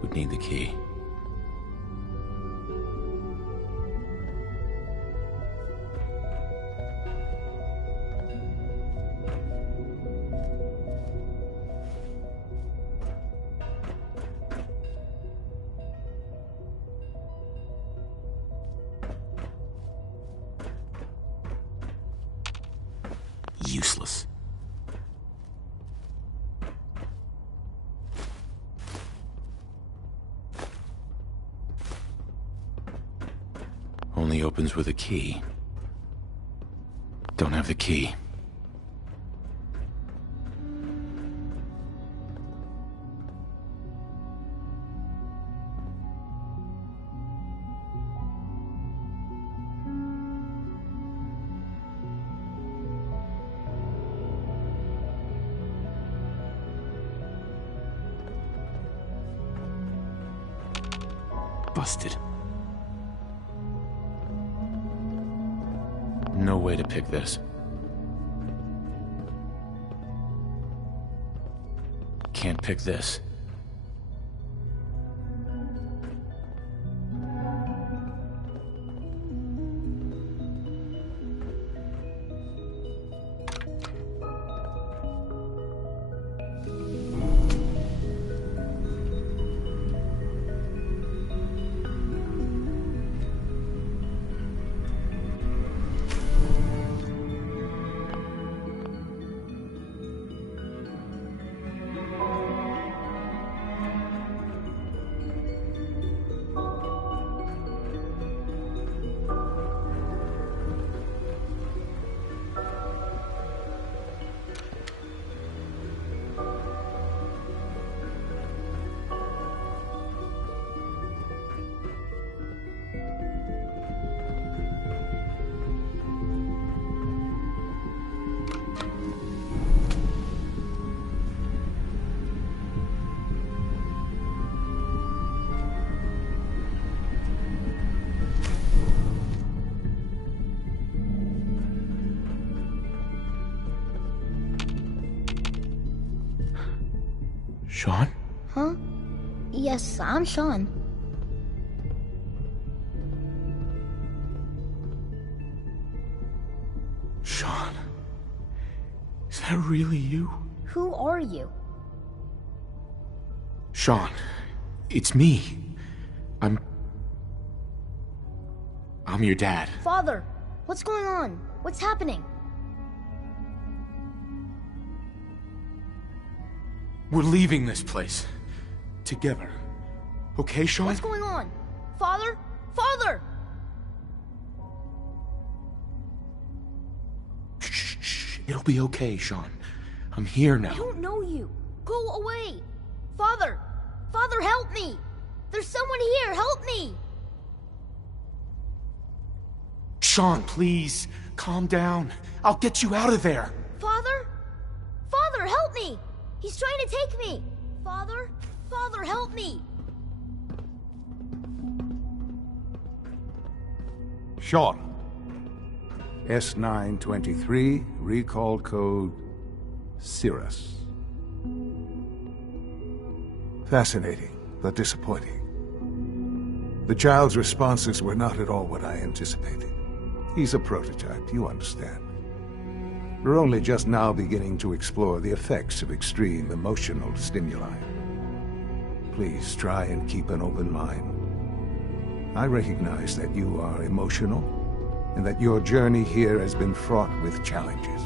Would need the key. useless. Only opens with a key. Don't have the key. Busted. No way to pick this. Can't pick this. Sean? Huh? Yes, I'm Sean. Sean? Is that really you? Who are you? Sean, it's me. I'm your dad. Father, what's going on? What's happening? We're leaving this place. Together. Okay, Sean? What's going on? Father? Father! Shh. It'll be okay, Sean. I'm here now. I don't know you. Go away. Father! Father, help me! There's someone here. Help me! Sean, please. Calm down. I'll get you out of there. Father? Father, help me! He's trying to take me! Father? Father, help me! Sean. S923, recall code Cirrus. Fascinating, but disappointing. The child's responses were not at all what I anticipated. He's a prototype, you understand. We're only just now beginning to explore the effects of extreme emotional stimuli. Please try and keep an open mind. I recognize that you are emotional, and that your journey here has been fraught with challenges.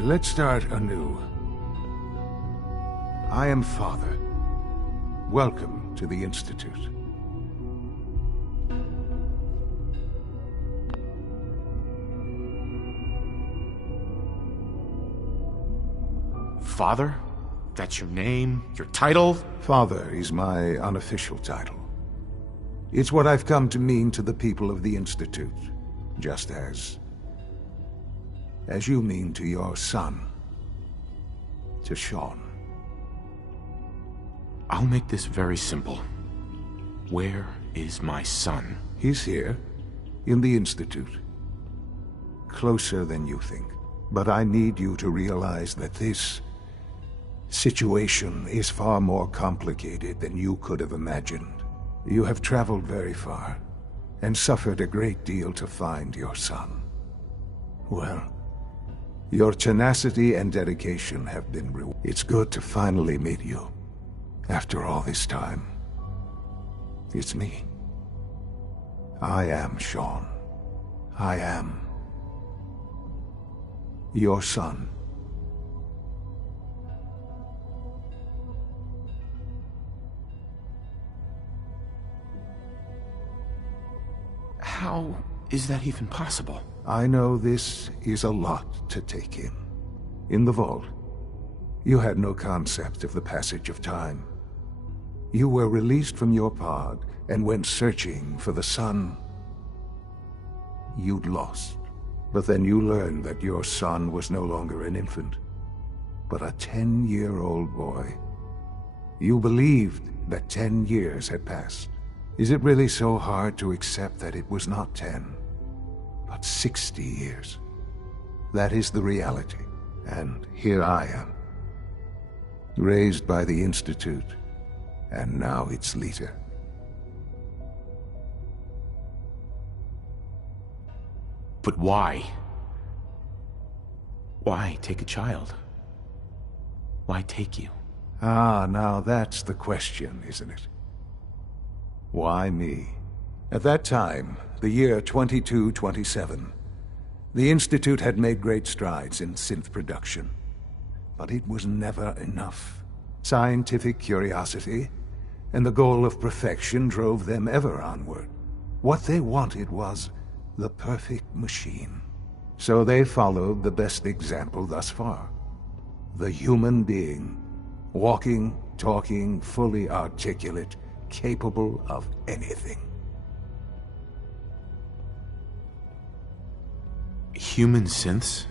Let's start anew. I am Father. Welcome to the Institute. Father? That's your name? Your title? Father is my unofficial title. It's what I've come to mean to the people of the Institute, just as you mean to your son, to Sean. I'll make this very simple. Where is my son? He's here, in the Institute. Closer than you think. But I need you to realize that this situation is far more complicated than you could have imagined. You have traveled very far, and suffered a great deal to find your son. Well, your tenacity and dedication have been rewarded. It's good to finally meet you, after all this time. It's me. I am Sean. I am your son. How is that even possible? I know this is a lot to take in. In the vault, you had no concept of the passage of time. You were released from your pod and went searching for the son you'd lost. But then you learned that your son was no longer an infant, but a 10-year-old boy. You believed that 10 years had passed. Is it really so hard to accept that it was not 10, but 60 years? That is the reality, and here I am, raised by the Institute, and now its leader. But why? Why take a child? Why take you? Ah, now that's the question, isn't it? Why me? At that time, the year 2227, the Institute had made great strides in synth production. But it was never enough. Scientific curiosity and the goal of perfection drove them ever onward. What they wanted was the perfect machine. So they followed the best example thus far. The human being, walking, talking, fully articulate, capable of anything. Human synths?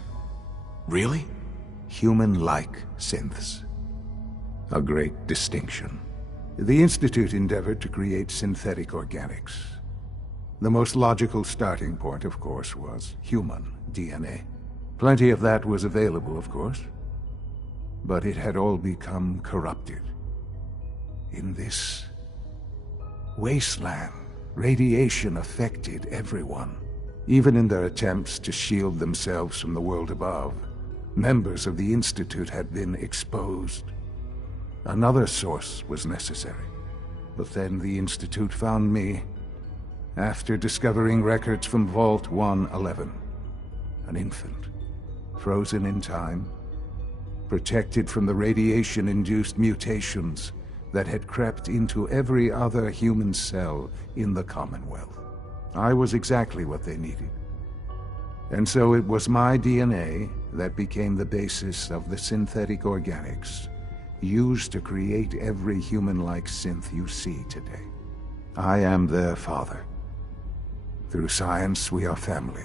Really? Human-like synths. A great distinction. The Institute endeavored to create synthetic organics. The most logical starting point, of course, was human DNA. Plenty of that was available, of course. But it had all become corrupted. In this wasteland, radiation affected everyone. Even in their attempts to shield themselves from the world above, members of the Institute had been exposed. Another source was necessary. But then the Institute found me after discovering records from Vault 111. An infant, frozen in time, protected from the radiation-induced mutations that had crept into every other human cell in the Commonwealth. I was exactly what they needed. And so it was my DNA that became the basis of the synthetic organics used to create every human-like synth you see today. I am their father. Through science, we are family.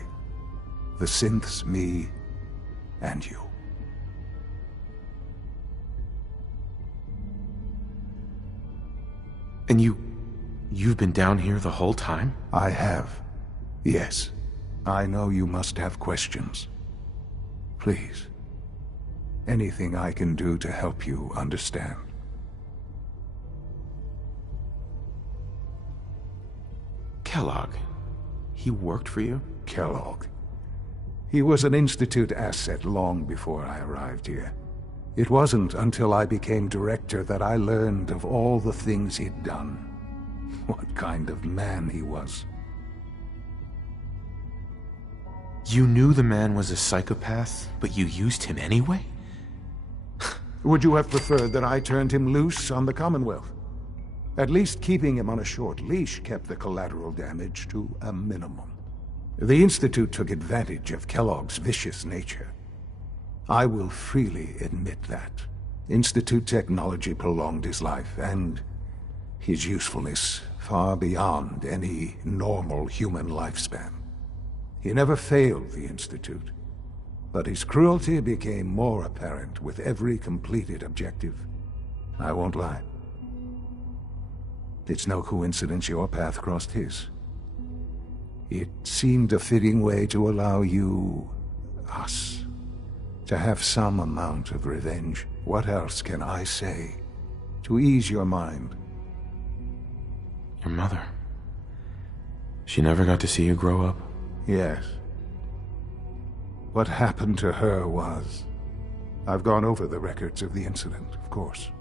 The synths, me, and you. And you've been down here the whole time? I have. Yes. I know you must have questions. Please. Anything I can do to help you understand. Kellogg. He worked for you? Kellogg. He was an Institute asset long before I arrived here. It wasn't until I became director that I learned of all the things he'd done. What kind of man he was. You knew the man was a psychopath, but you used him anyway? Would you have preferred that I turned him loose on the Commonwealth? At least keeping him on a short leash kept the collateral damage to a minimum. The Institute took advantage of Kellogg's vicious nature. I will freely admit that. Institute technology prolonged his life, and his usefulness far beyond any normal human lifespan. He never failed the Institute, but his cruelty became more apparent with every completed objective. I won't lie. It's no coincidence your path crossed his. It seemed a fitting way to allow you, us, to have some amount of revenge. What else can I say to ease your mind? Your mother. She never got to see you grow up? Yes. What happened to her was... I've gone over the records of the incident, of course.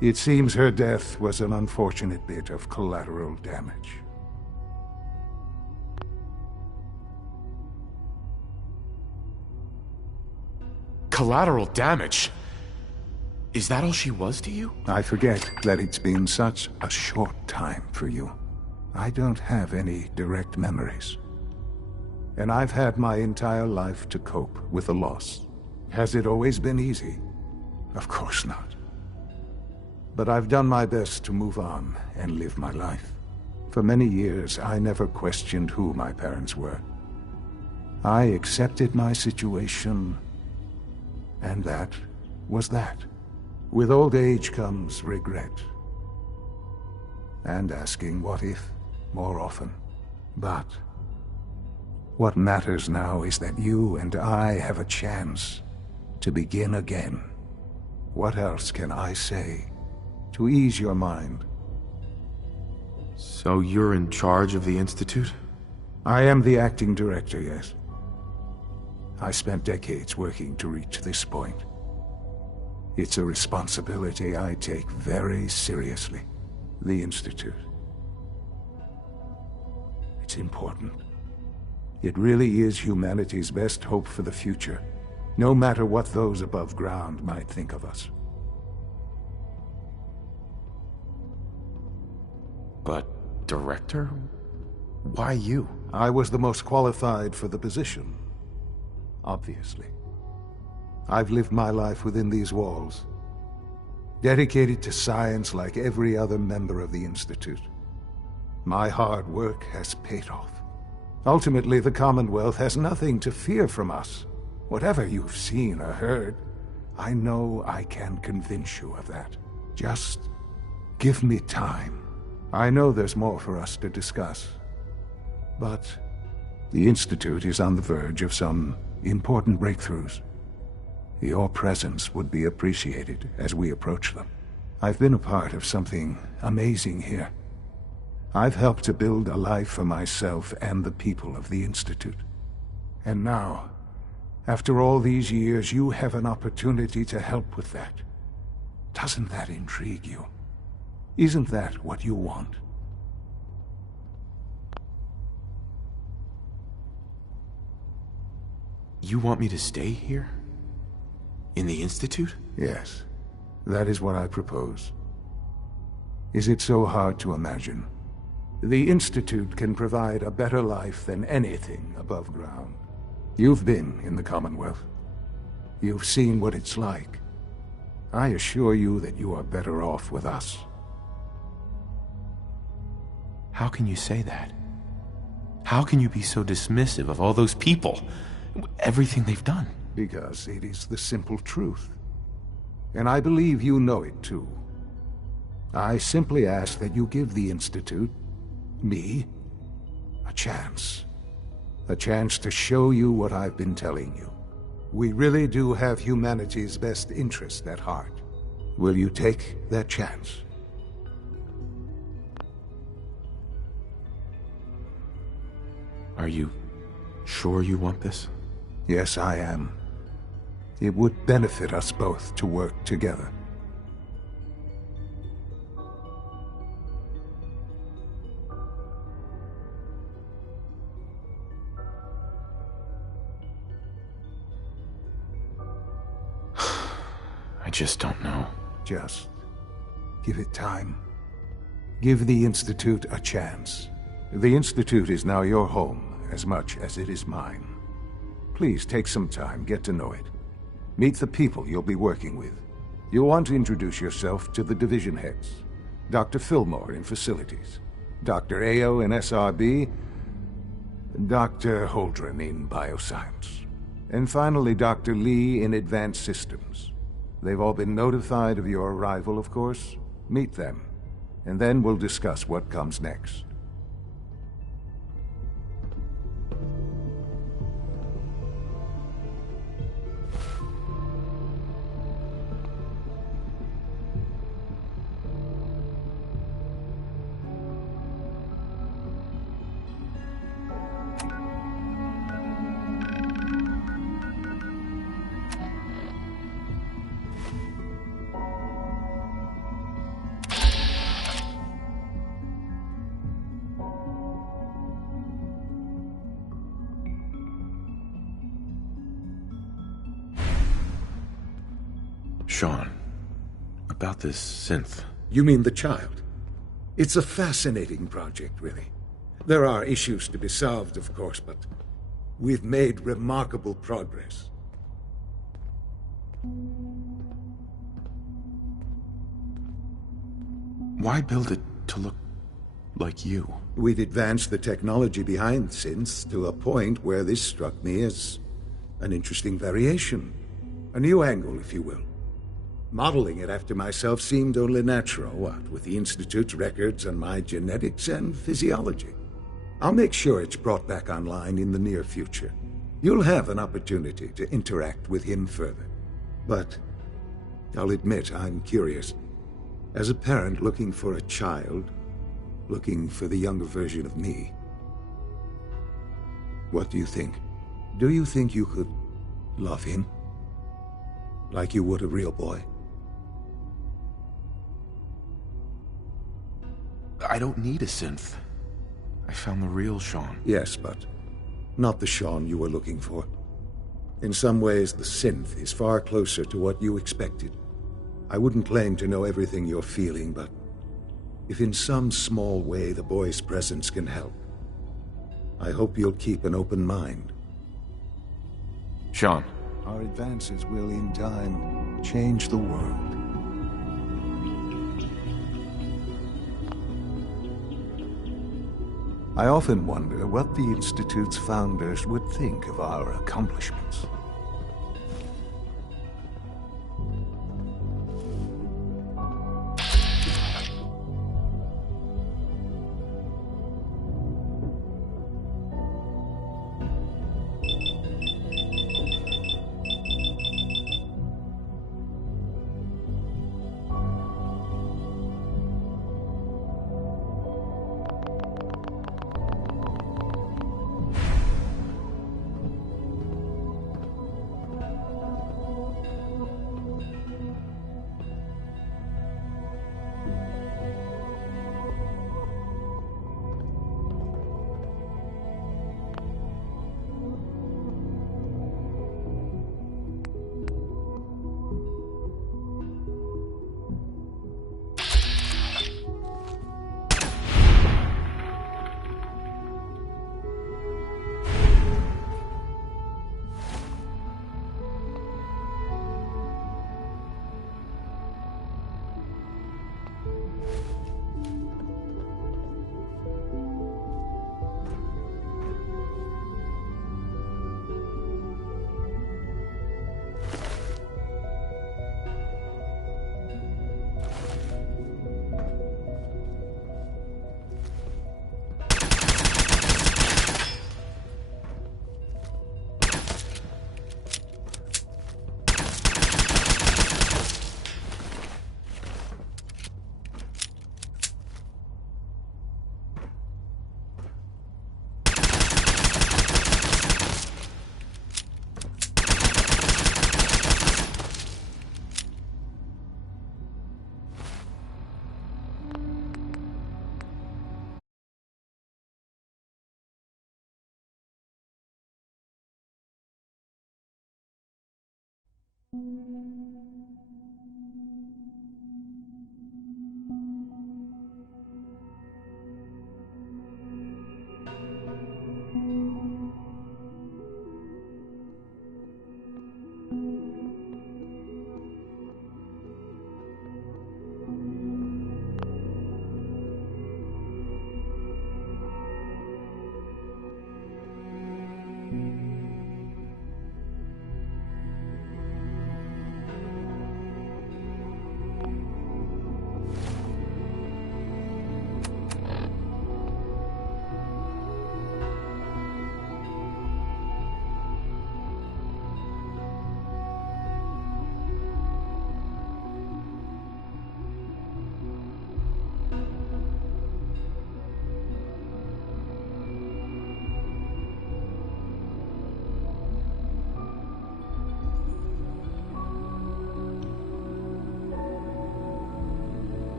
It seems her death was an unfortunate bit of collateral damage. Collateral damage? Is that all she was to you? I forget that it's been such a short time for you. I don't have any direct memories. And I've had my entire life to cope with the loss. Has it always been easy? Of course not. But I've done my best to move on and live my life. For many years, I never questioned who my parents were. I accepted my situation, and that was that. With old age comes regret. And asking what if more often. But what matters now is that you and I have a chance to begin again. What else can I say to ease your mind? So you're in charge of the Institute? I am the acting director, yes. I spent decades working to reach this point. It's a responsibility I take very seriously. The Institute. It's important. It really is humanity's best hope for the future, no matter what those above ground might think of us. But, Director? Why you? I was the most qualified for the position. Obviously. I've lived my life within these walls, dedicated to science like every other member of the Institute. My hard work has paid off. Ultimately, the Commonwealth has nothing to fear from us. Whatever you've seen or heard, I know I can convince you of that. Just give me time. I know there's more for us to discuss. But the Institute is on the verge of some important breakthroughs. Your presence would be appreciated as we approach them. I've been a part of something amazing here. I've helped to build a life for myself and the people of the Institute. And now, after all these years, you have an opportunity to help with that. Doesn't that intrigue you? Isn't that what you want? You want me to stay here? In the Institute? Yes. That is what I propose. Is it so hard to imagine? The Institute can provide a better life than anything above ground. You've been in the Commonwealth. You've seen what it's like. I assure you that you are better off with us. How can you say that? How can you be so dismissive of all those people? Everything they've done? Because it is the simple truth. And I believe you know it too. I simply ask that you give the Institute, me, a chance. A chance to show you what I've been telling you. We really do have humanity's best interest at heart. Will you take that chance? Are you sure you want this? Yes, I am. It would benefit us both to work together. I just don't know. Just give it time. Give the Institute a chance. The Institute is now your home as much as it is mine. Please take some time, get to know it. Meet the people you'll be working with. You'll want to introduce yourself to the division heads. Dr. Fillmore in Facilities, Dr. Ayo in SRB, Dr. Holdren in Bioscience, and finally Dr. Lee in Advanced Systems. They've all been notified of your arrival, of course. Meet them, and then we'll discuss what comes next. Sean, about this synth. You mean the child? It's a fascinating project, really. There are issues to be solved, of course, but we've made remarkable progress. Why build it to look like you? We've advanced the technology behind synths to a point where this struck me as an interesting variation. A new angle, if you will. Modeling it after myself seemed only natural, what with the Institute's records and my genetics and physiology. I'll make sure it's brought back online in the near future. You'll have an opportunity to interact with him further. But I'll admit I'm curious. As a parent looking for a child, looking for the younger version of me, what do you think? Do you think you could love him? Like you would a real boy? I don't need a synth. I found the real Sean. Yes, but not the Sean you were looking for. In some ways, the synth is far closer to what you expected. I wouldn't claim to know everything you're feeling, but if in some small way the boy's presence can help, I hope you'll keep an open mind. Sean. Our advances will, in time, change the world. I often wonder what the Institute's founders would think of our accomplishments.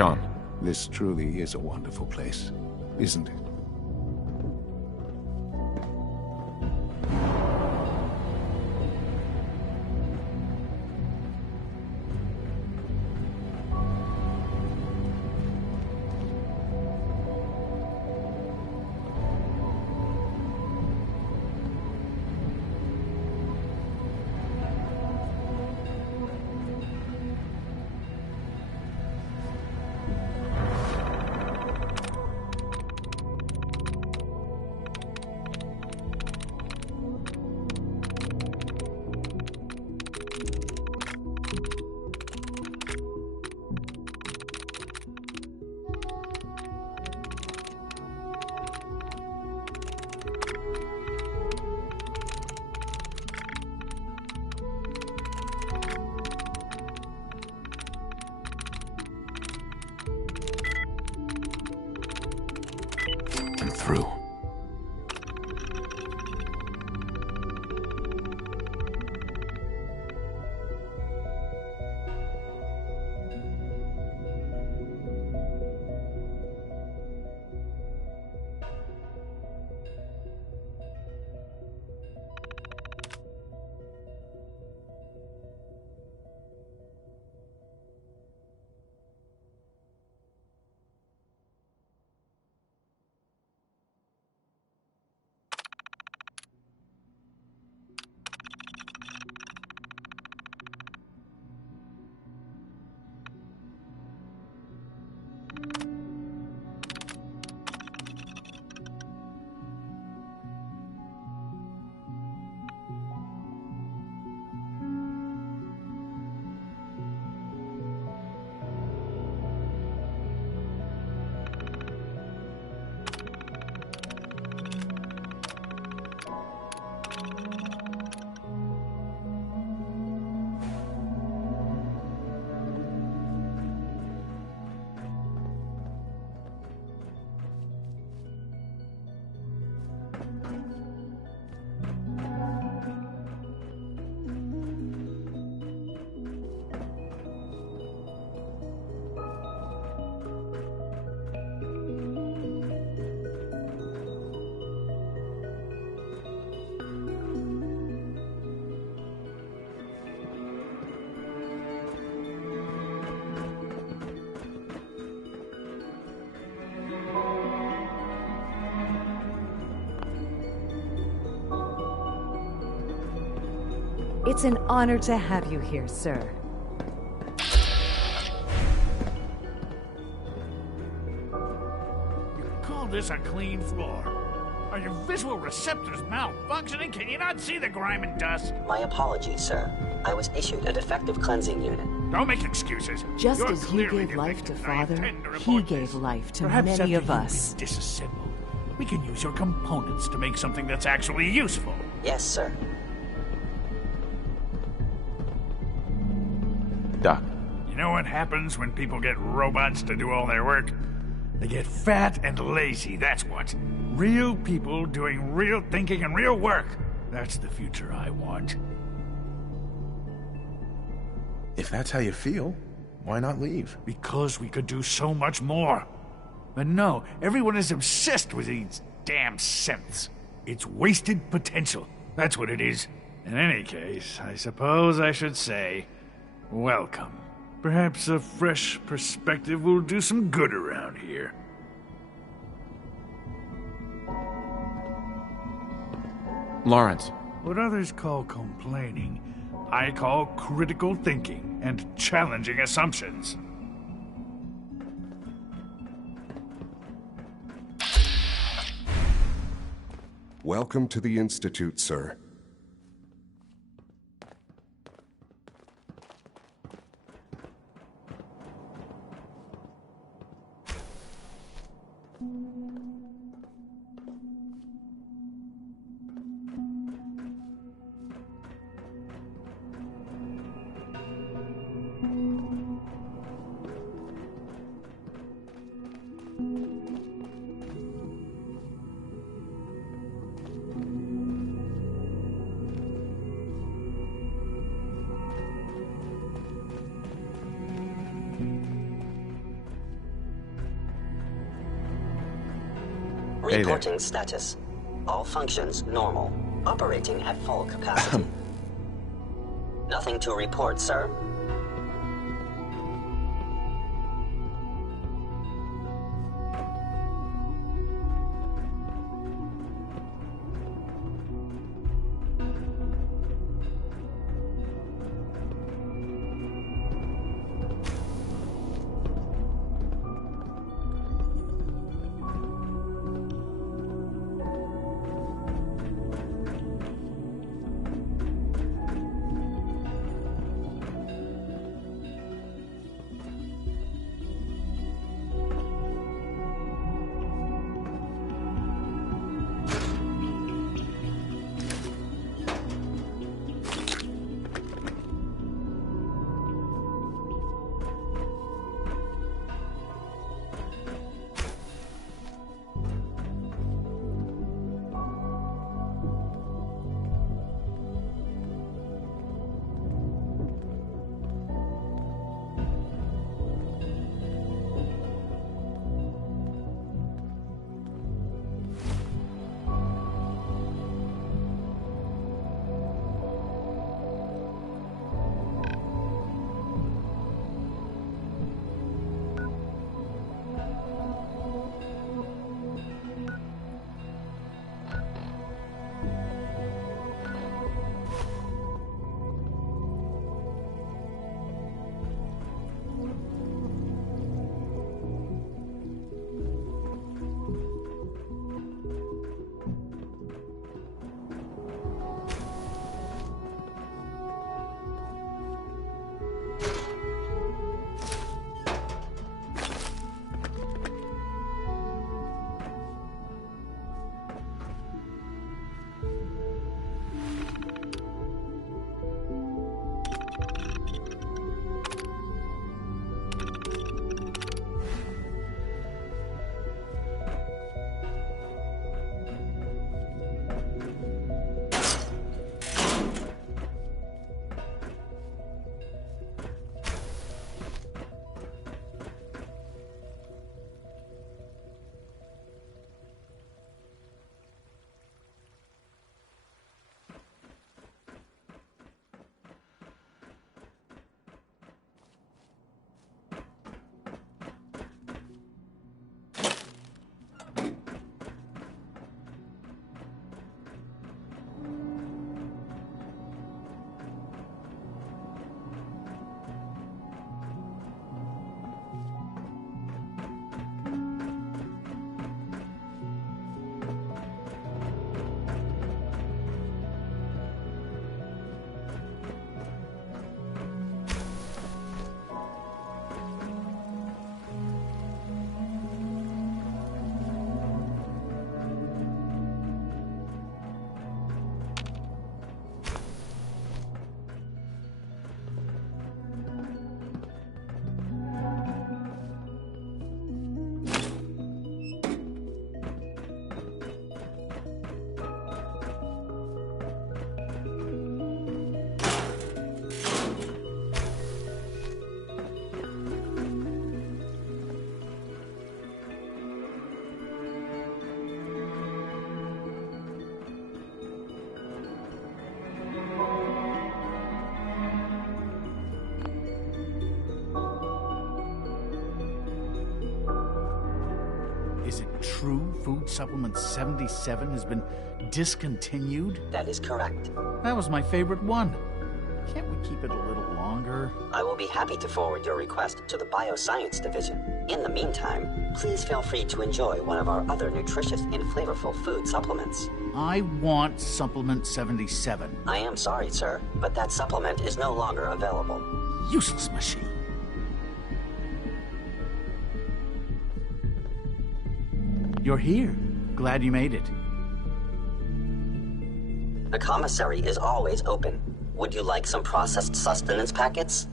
Sean. This truly is a wonderful place, isn't it? Through. It's an honor to have you here, sir. You call this a clean floor? Are your visual receptors malfunctioning? Can you not see the grime and dust? My apologies, sir. I was issued a defective cleansing unit. Don't make excuses. Just You're as you clearly gave life to defective, and I Father, intend to he report gave this. life to Perhaps many after of you've us. been disassembled, we can use your components to make something that's actually useful. Yes, sir. Doc. You know what happens when people get robots to do all their work? They get fat and lazy, that's what. Real people doing real thinking and real work. That's the future I want. If that's how you feel, why not leave? Because we could do so much more. But no, everyone is obsessed with these damn synths. It's wasted potential. That's what it is. In any case, I suppose I should say, welcome. Perhaps a fresh perspective will do some good around here. Lawrence. What others call complaining, I call critical thinking and challenging assumptions. Welcome to the Institute, sir. Reporting status. All functions normal. Operating at full capacity. Nothing to report, sir. Is it true food supplement 77 has been discontinued? That is correct. That was my favorite one. Can't we keep it a little longer? I will be happy to forward your request to the Bioscience Division. In the meantime, please feel free to enjoy one of our other nutritious and flavorful food supplements. I want supplement 77. I am sorry, sir, but that supplement is no longer available. Useless machine. You're here. Glad you made it. The commissary is always open. Would you like some processed sustenance packets?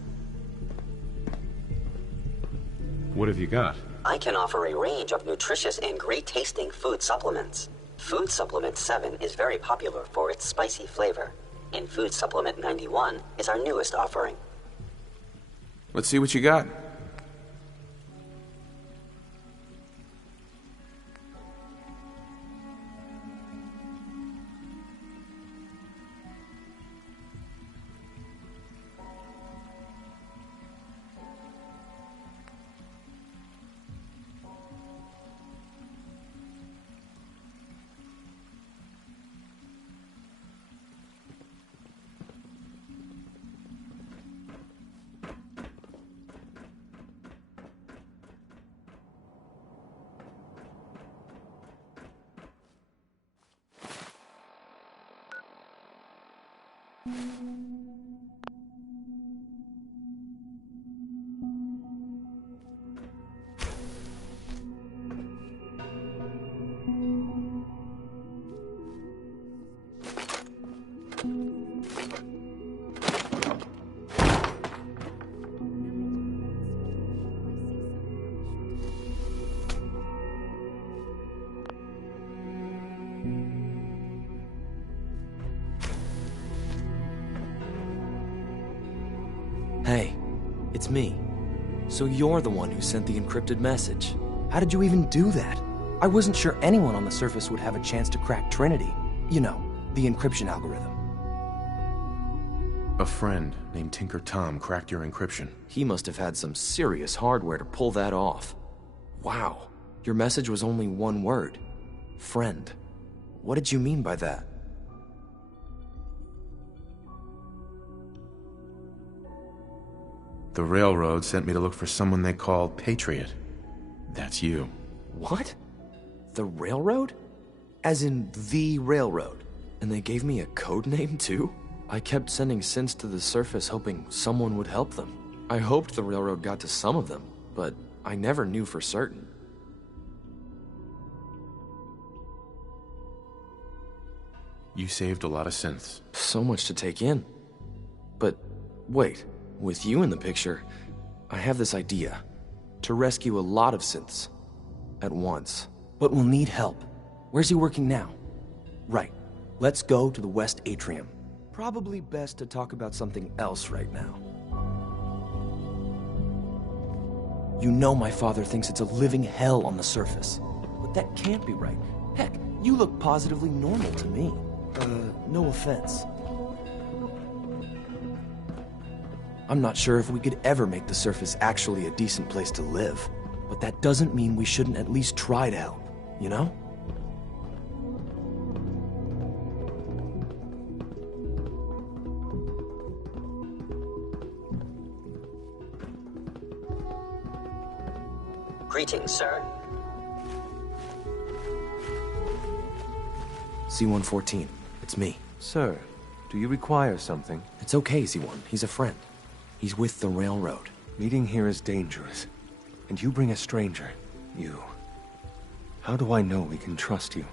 What have you got? I can offer a range of nutritious and great-tasting food supplements. Food Supplement 7 is very popular for its spicy flavor, and Food Supplement 91 is our newest offering. Let's see what you got. Hey, it's me. So you're the one who sent the encrypted message. How did you even do that? I wasn't sure anyone on the surface would have a chance to crack Trinity. You know, the encryption algorithm. A friend named Tinker Tom cracked your encryption. He must have had some serious hardware to pull that off. Wow, your message was only one word. Friend. What did you mean by that? The Railroad sent me to look for someone they call Patriot. That's you. What? The Railroad? As in the Railroad? And they gave me a code name too? I kept sending synths to the surface hoping someone would help them. I hoped the Railroad got to some of them, but I never knew for certain. You saved a lot of synths. So much to take in. But wait. With you in the picture, I have this idea. To rescue a lot of synths. At once. But we'll need help. Where's he working now? Right. Let's go to the West Atrium. Probably best to talk about something else right now. You know my father thinks it's a living hell on the surface. But that can't be right. Heck, you look positively normal to me. No offense. I'm not sure if we could ever make the surface actually a decent place to live. But that doesn't mean we shouldn't at least try to help, you know? Greetings, sir. C-114, it's me. Sir, do you require something? It's okay, Z1. He's a friend. He's with the Railroad. Meeting here is dangerous. And you bring a stranger. You. How do I know we can trust you?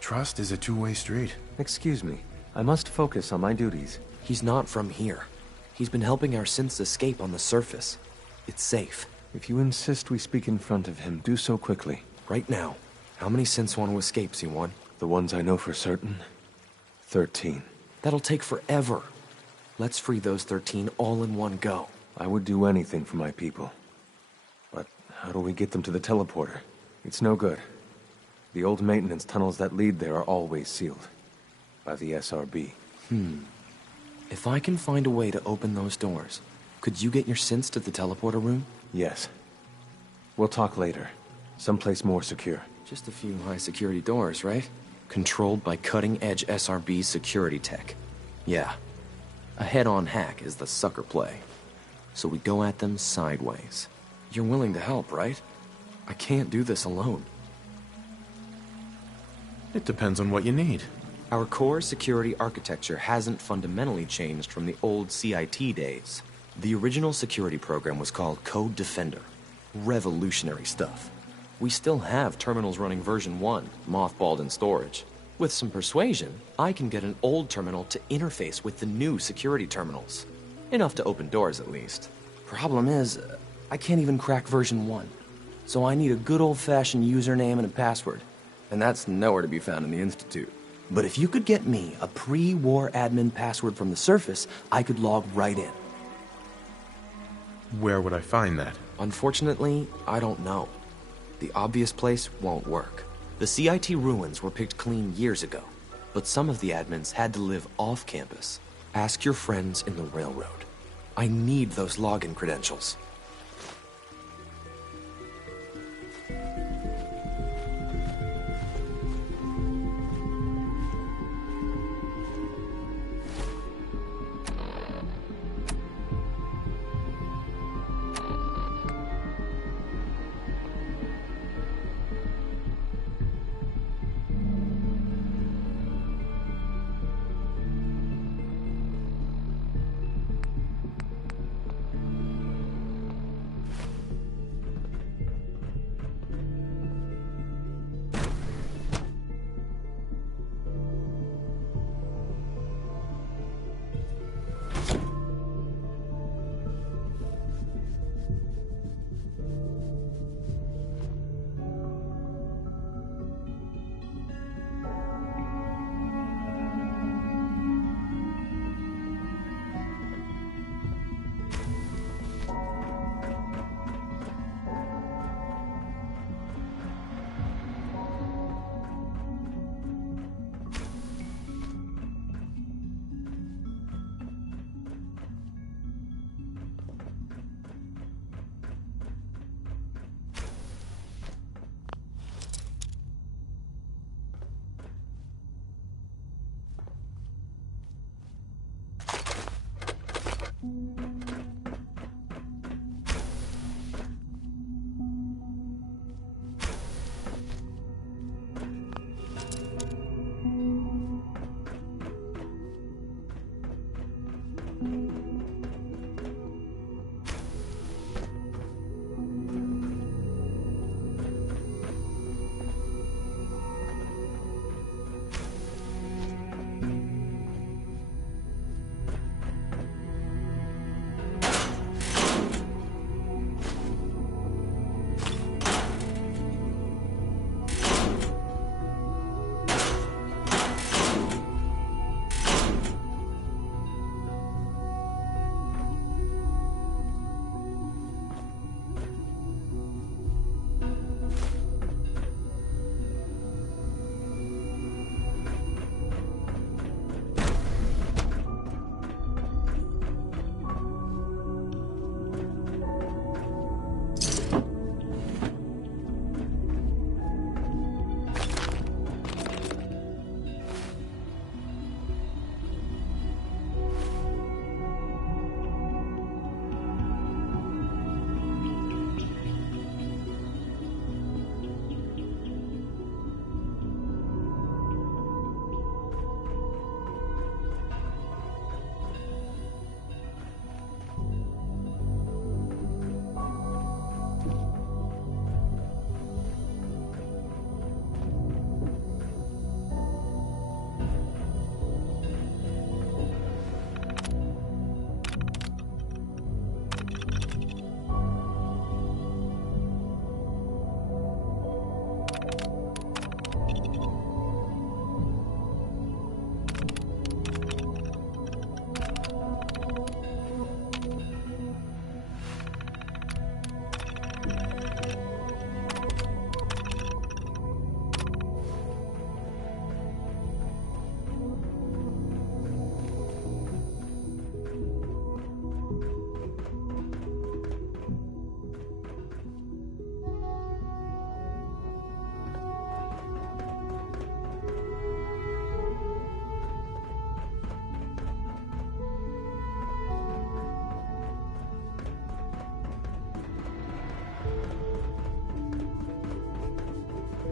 Trust is a two-way street. Excuse me. I must focus on my duties. He's not from here. He's been helping our synths escape on the surface. It's safe. If you insist we speak in front of him, do so quickly. Right now. How many synths want to escape, C1? The ones I know for certain. 13. That'll take forever. Let's free those 13 all in one go. I would do anything for my people. But how do we get them to the teleporter? It's no good. The old maintenance tunnels that lead there are always sealed. By the SRB. If I can find a way to open those doors, could you get your synths to the teleporter room? Yes. We'll talk later. Someplace more secure. Just a few high-security doors, right? Controlled by cutting-edge SRB security tech. Yeah. A head-on hack is the sucker play. So we go at them sideways. You're willing to help, right? I can't do this alone. It depends on what you need. Our core security architecture hasn't fundamentally changed from the old CIT days. The original security program was called Code Defender. Revolutionary stuff. We still have terminals running version 1, mothballed in storage. With some persuasion, I can get an old terminal to interface with the new security terminals. Enough to open doors, at least. Problem is, I can't even crack version 1. So I need a good old-fashioned username and a password. And that's nowhere to be found in the Institute. But if you could get me a pre-war admin password from the surface, I could log right in. Where would I find that? Unfortunately, I don't know. The obvious place won't work. The CIT ruins were picked clean years ago, but some of the admins had to live off campus. Ask your friends in the Railroad. I need those login credentials.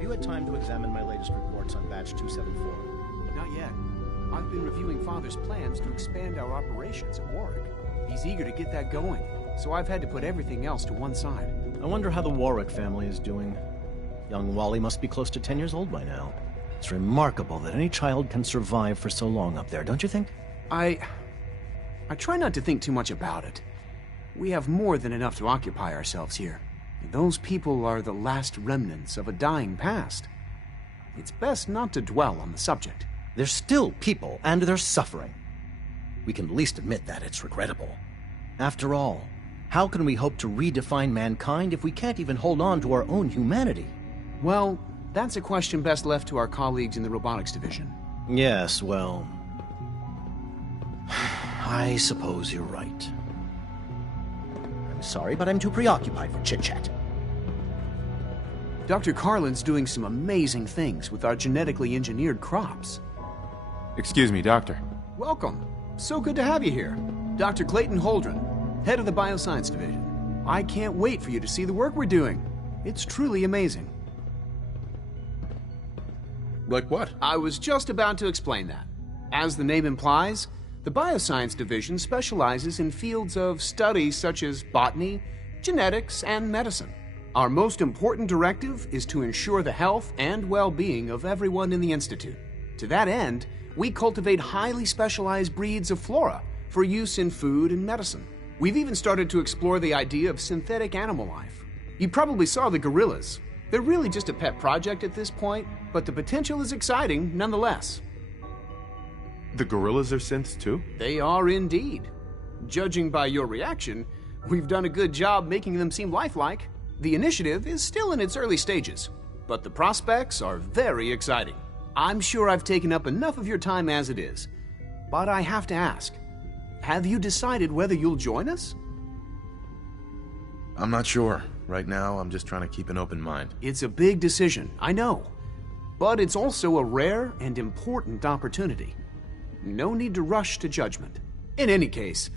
you had time to examine my latest reports on Batch 274? Not yet. I've been reviewing Father's plans to expand our operations at Warwick. He's eager to get that going, so I've had to put everything else to one side. I wonder how the Warwick family is doing. Young Wally must be close to 10 years old by now. It's remarkable that any child can survive for so long up there, don't you think? I try not to think too much about it. We have more than enough to occupy ourselves here. And those people are the last remnants of a dying past. It's best not to dwell on the subject. They're still people, and they're suffering. We can at least admit that it's regrettable. After all, how can we hope to redefine mankind if we can't even hold on to our own humanity? Well, that's a question best left to our colleagues in the robotics division. Yes, well, I suppose you're right. I'm sorry, but I'm too preoccupied for chit-chat. Dr. Carlin's doing some amazing things with our genetically engineered crops. Excuse me, Doctor. Welcome. So good to have you here. Dr. Clayton Holdren, head of the Bioscience Division. I can't wait for you to see the work we're doing. It's truly amazing. Like what? I was just about to explain that. As the name implies, the Bioscience Division specializes in fields of study such as botany, genetics, and medicine. Our most important directive is to ensure the health and well-being of everyone in the Institute. To that end, we cultivate highly specialized breeds of flora for use in food and medicine. We've even started to explore the idea of synthetic animal life. You probably saw the gorillas. They're really just a pet project at this point, but the potential is exciting nonetheless. The gorillas are synths too? They are indeed. Judging by your reaction, we've done a good job making them seem lifelike. The initiative is still in its early stages, but the prospects are very exciting. I'm sure I've taken up enough of your time as it is, but I have to ask, have you decided whether you'll join us? I'm not sure. Right now, I'm just trying to keep an open mind. It's a big decision, I know, but it's also a rare and important opportunity. No need to rush to judgment. In any case,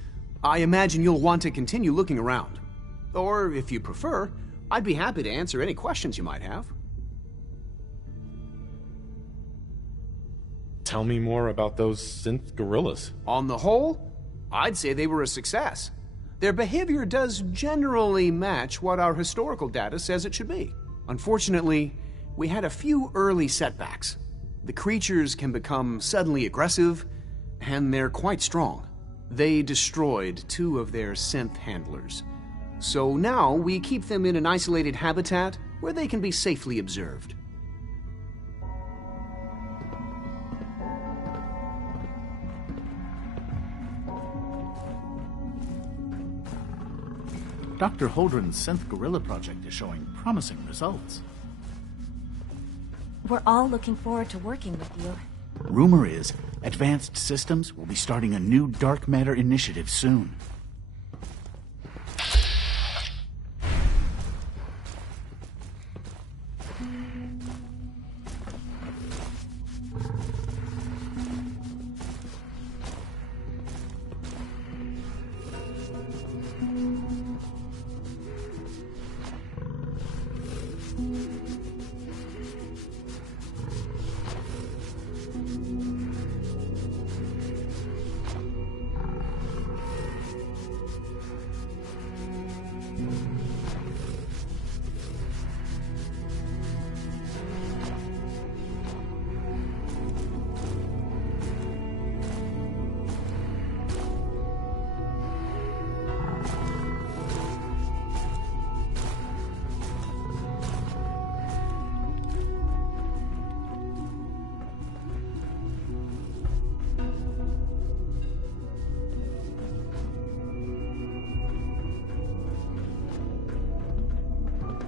I imagine you'll want to continue looking around. Or, if you prefer, I'd be happy to answer any questions you might have. Tell me more about those synth gorillas. On the whole, I'd say they were a success. Their behavior does generally match what our historical data says it should be. Unfortunately, we had a few early setbacks. The creatures can become suddenly aggressive, and they're quite strong. They destroyed 2 of their synth handlers. So now we keep them in an isolated habitat where they can be safely observed. Dr. Holdren's Synth Gorilla project is showing promising results. We're all looking forward to working with you. Rumor is, Advanced Systems will be starting a new dark matter initiative soon.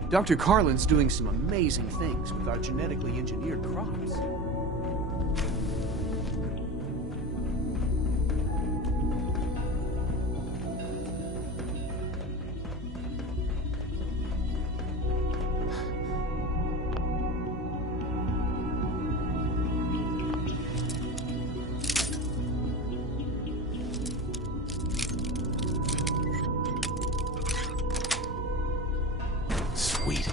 Dr. Carlin's doing some amazing things with our genetically engineered crops. Sweet.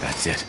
That's it.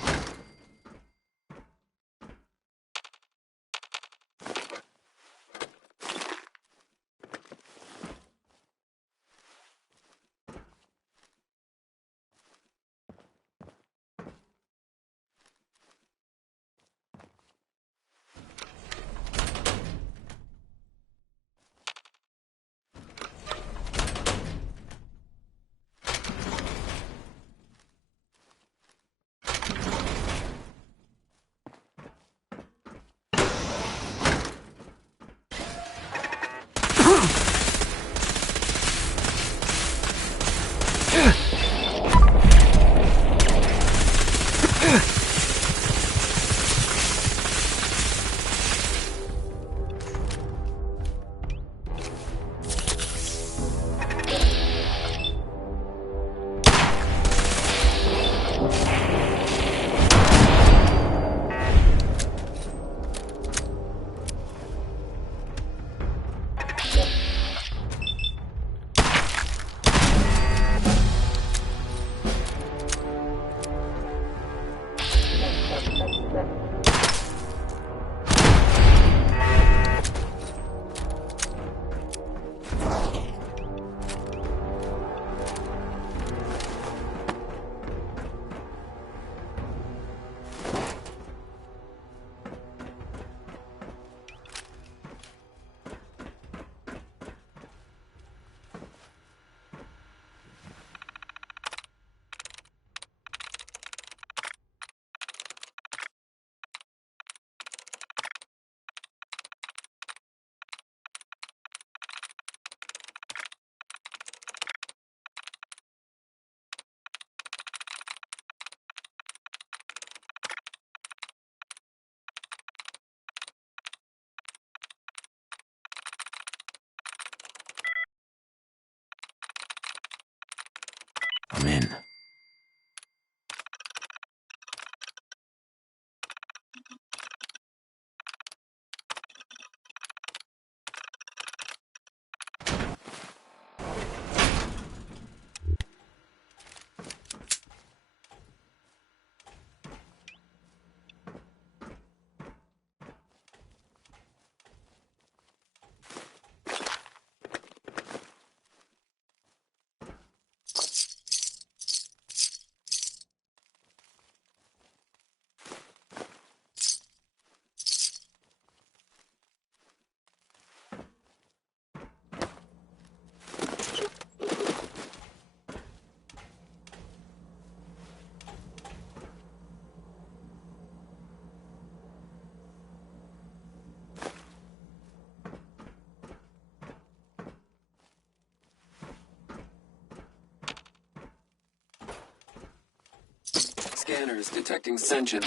Scanners detecting sentient.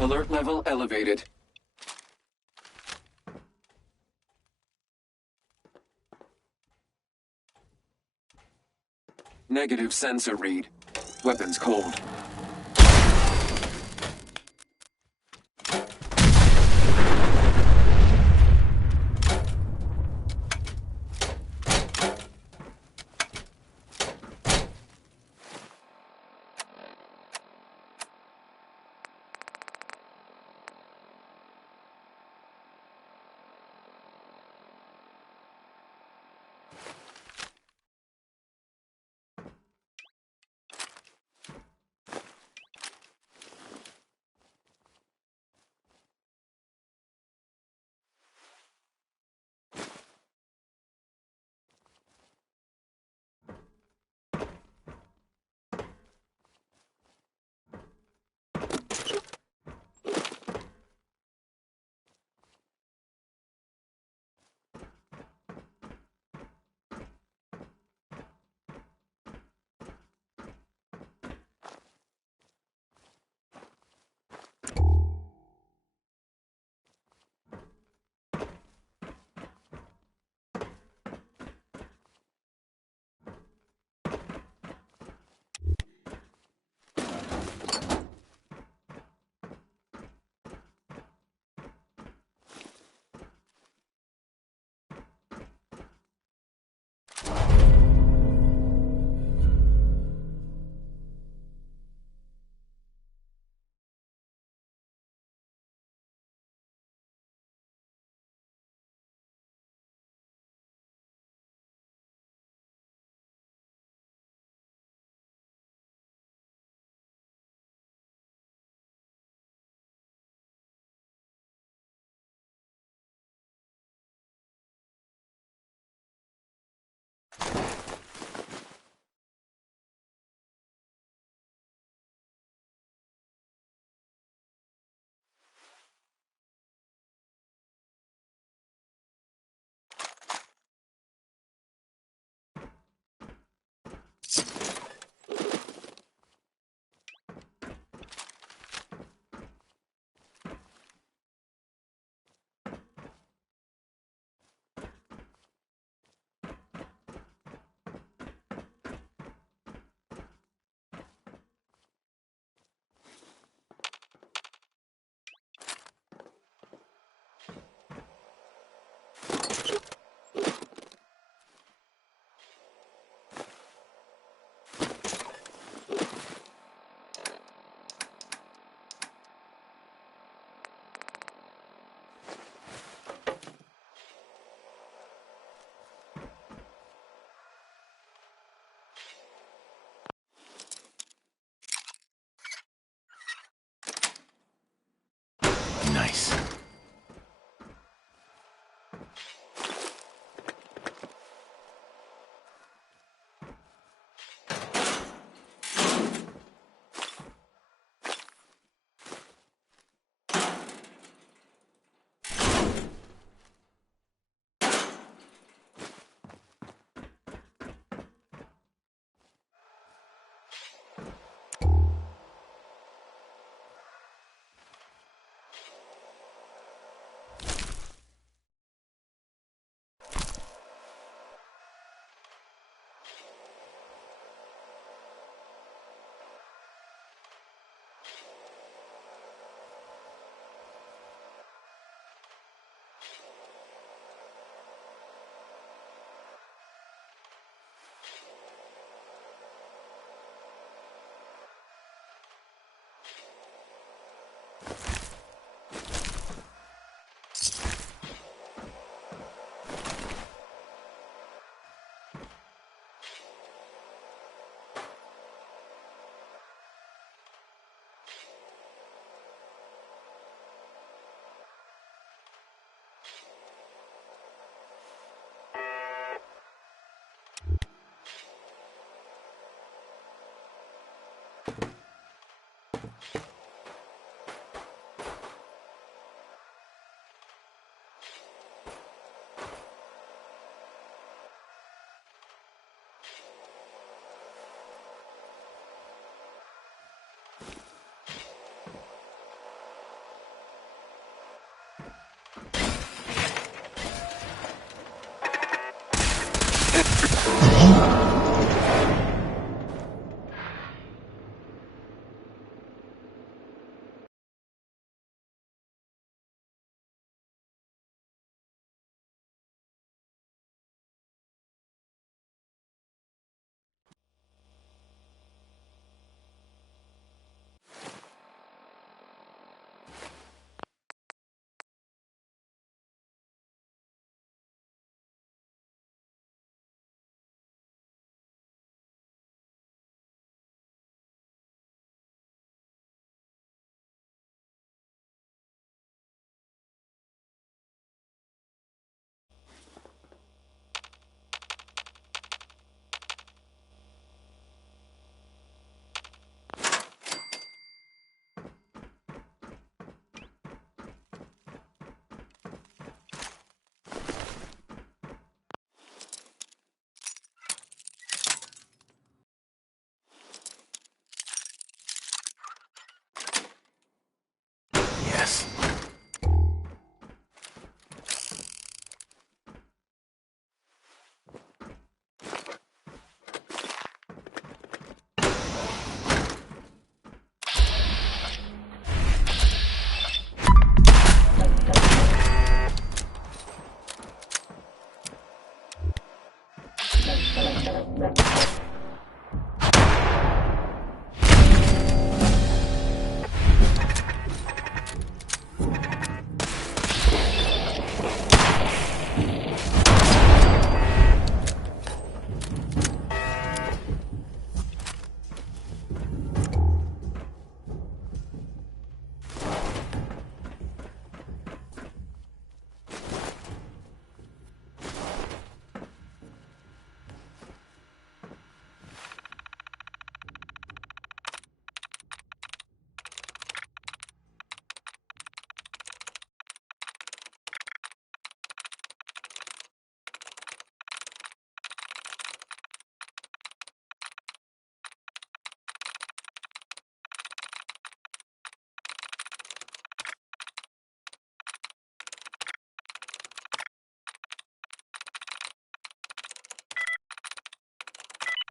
Alert level elevated. Negative sensor read. Weapons cold. Nice.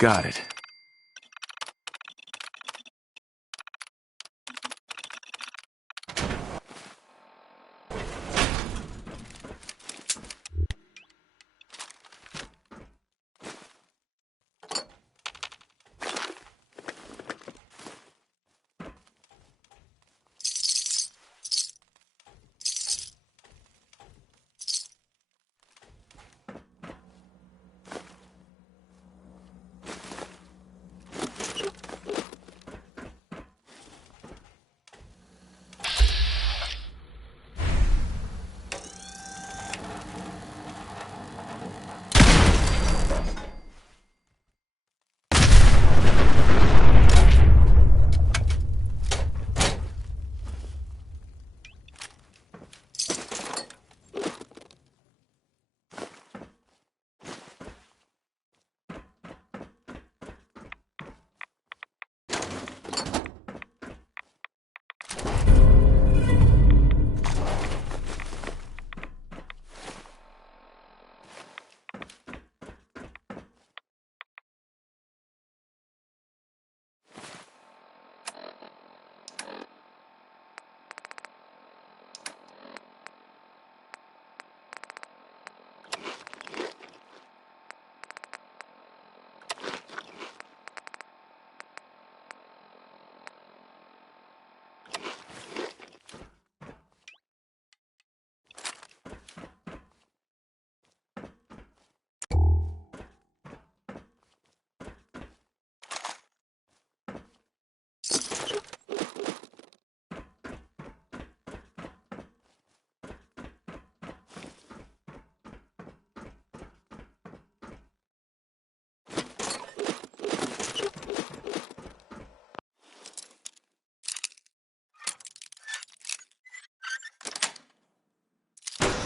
Got it.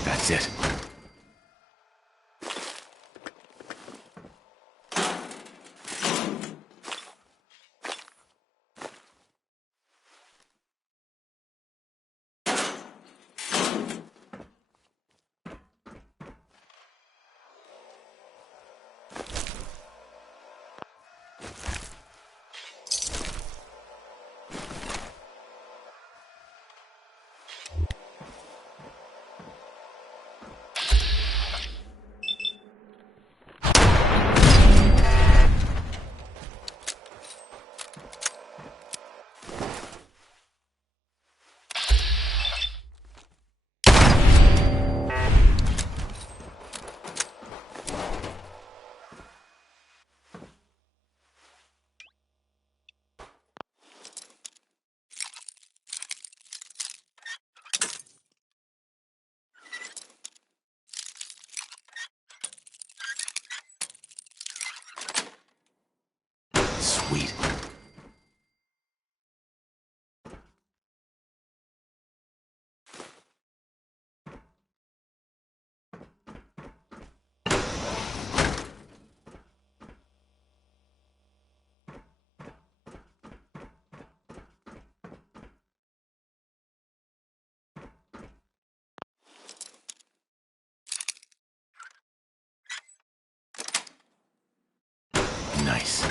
That's it. Sweet. Nice.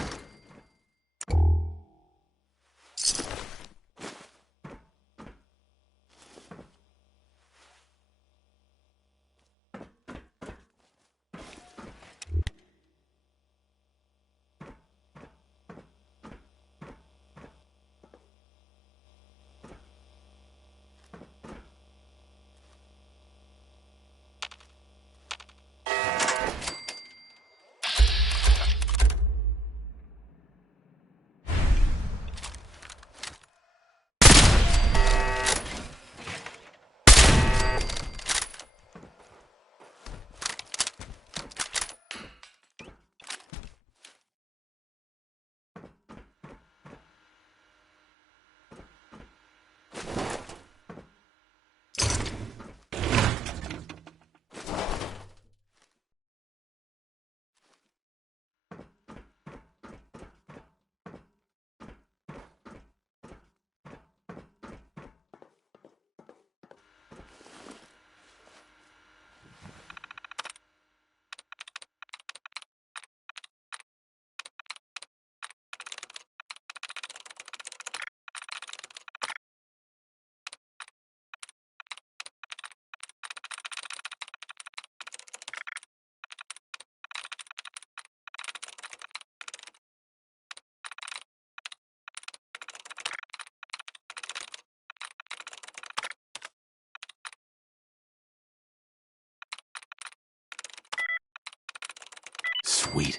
Sweet.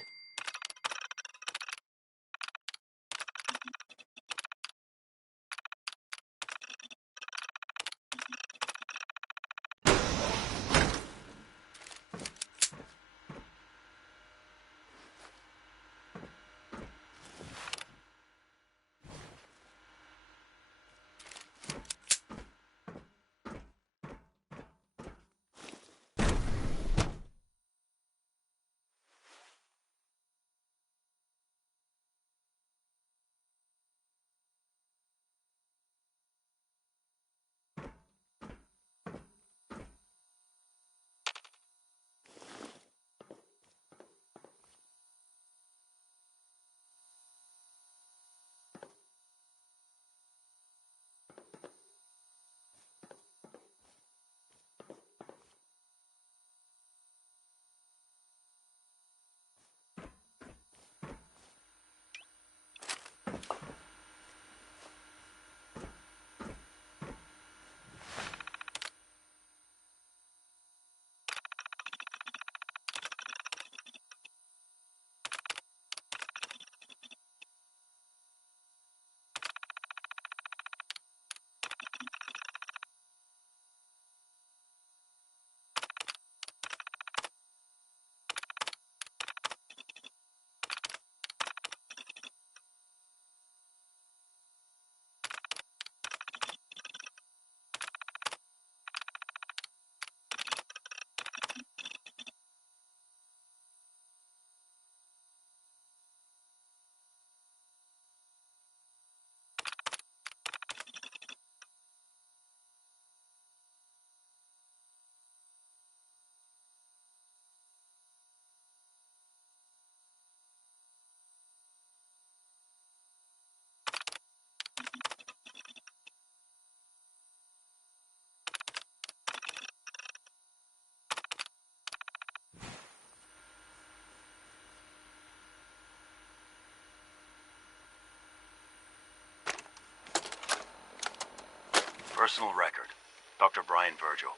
Personal record, Dr. Brian Virgil.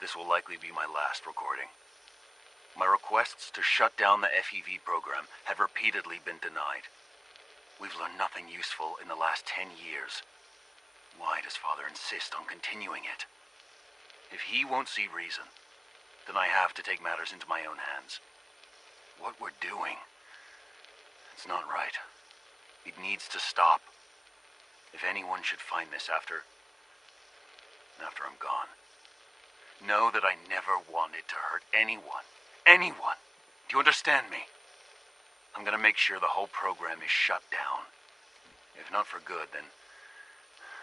This will likely be my last recording. My requests to shut down the FEV program have repeatedly been denied. We've learned nothing useful in the last 10 years. Why does Father insist on continuing it? If he won't see reason, then I have to take matters into my own hands. What we're doing, it's not right. It needs to stop. If anyone should find this after I'm gone, know that I never wanted to hurt anyone. Anyone! Do you understand me? I'm gonna make sure the whole program is shut down. If not for good, then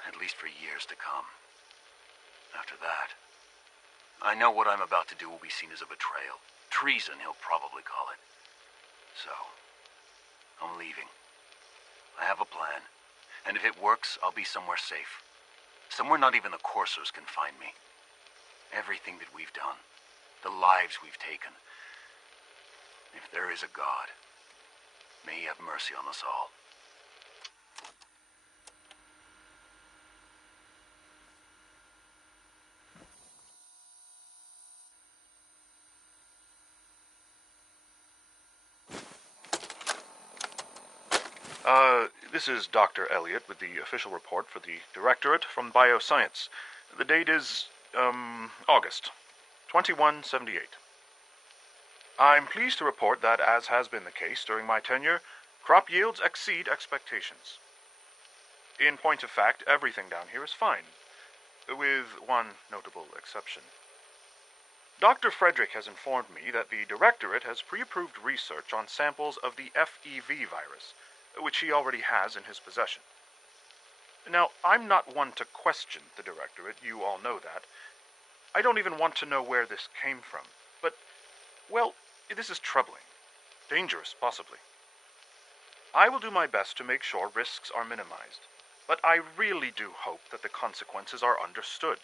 at least for years to come. After that, I know what I'm about to do will be seen as a betrayal. Treason, he'll probably call it. So, I'm leaving. I have a plan, and if it works, I'll be somewhere safe. Somewhere not even the coursers can find me. Everything that we've done, the lives we've taken. If there is a God, may he have mercy on us all. This is Dr. Elliot with the official report for the Directorate from Bioscience. The date is, August 2178. I'm pleased to report that, as has been the case during my tenure, crop yields exceed expectations. In point of fact, everything down here is fine, with one notable exception. Dr. Frederick has informed me that the Directorate has pre-approved research on samples of the FEV virus, which he already has in his possession. Now, I'm not one to question the Directorate, you all know that. I don't even want to know where this came from, but, well, this is troubling. Dangerous, possibly. I will do my best to make sure risks are minimized, but I really do hope that the consequences are understood.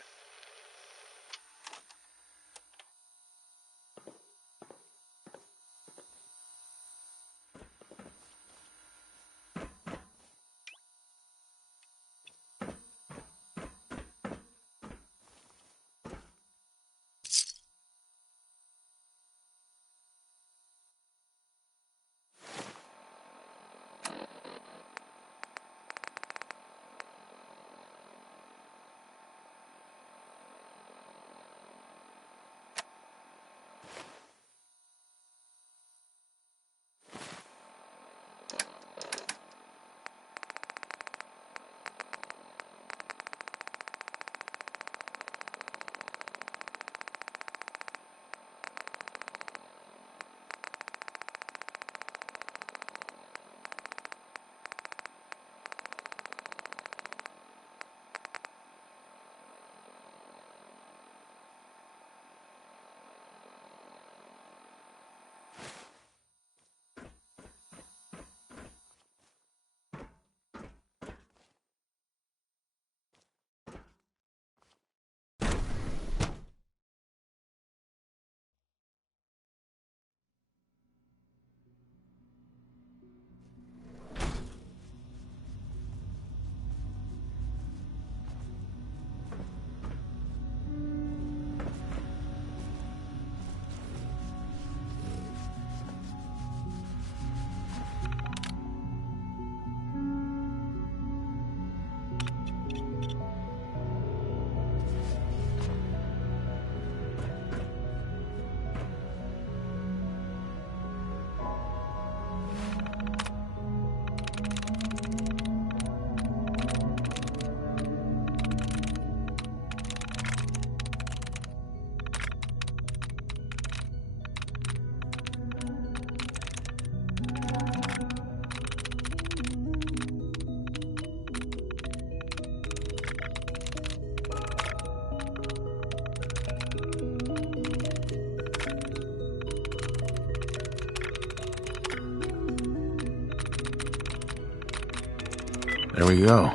There we go.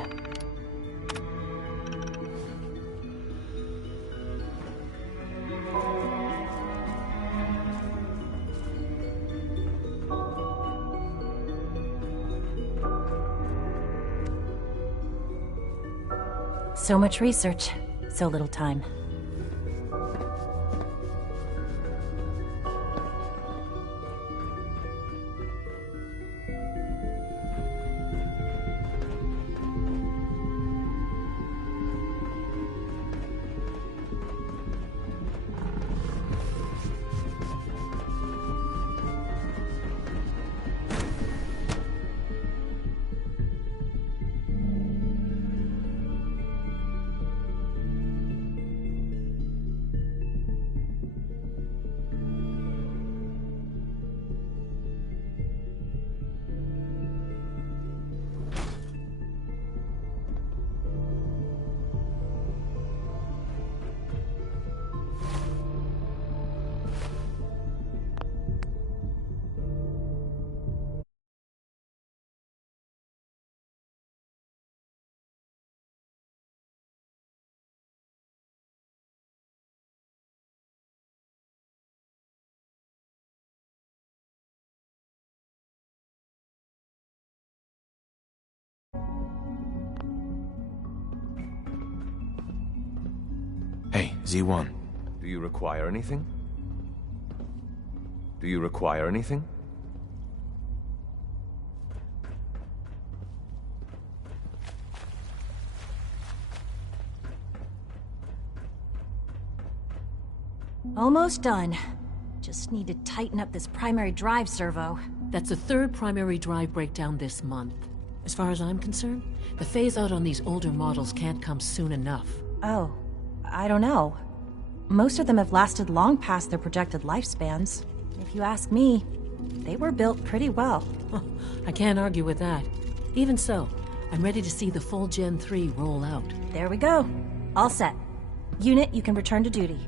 So much research, so little time. Hey, Z1. Do you require anything? Do you require anything? Almost done. Just need to tighten up this primary drive servo. That's the third primary drive breakdown this month. As far as I'm concerned, the phase-out on these older models can't come soon enough. Oh, I don't know. Most of them have lasted long past their projected lifespans. If you ask me, they were built pretty well. I can't argue with that. Even so, I'm ready to see the full Gen 3 roll out. There we go. All set. Unit, you can return to duty.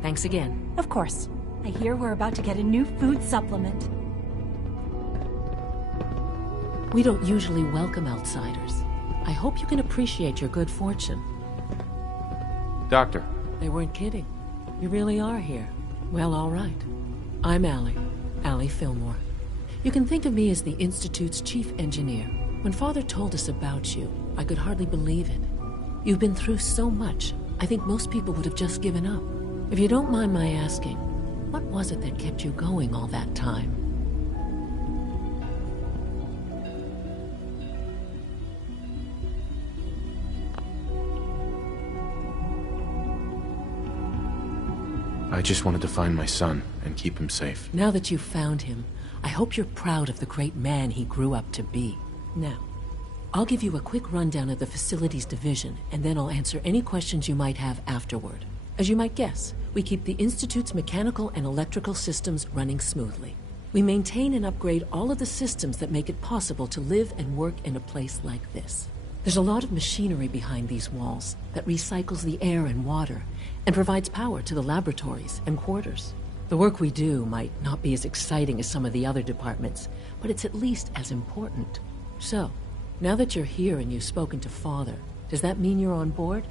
Thanks again. Of course. I hear we're about to get a new food supplement. We don't usually welcome outsiders. I hope you can appreciate your good fortune. Doctor. They weren't kidding. You really are here. Well, all right. I'm Allie Fillmore. You can think of me as the Institute's chief engineer. When Father told us about you, I could hardly believe it. You've been through so much, I think most people would have just given up. If you don't mind my asking, what was it that kept you going all that time? I just wanted to find my son and keep him safe. Now that you've found him, I hope you're proud of the great man he grew up to be. Now, I'll give you a quick rundown of the Facilities Division, and then I'll answer any questions you might have afterward. As you might guess, we keep the Institute's mechanical and electrical systems running smoothly. We maintain and upgrade all of the systems that make it possible to live and work in a place like this. There's a lot of machinery behind these walls that recycles the air and water and provides power to the laboratories and quarters. The work we do might not be as exciting as some of the other departments, but it's at least as important. So, now that you're here and you've spoken to Father, does that mean you're on board?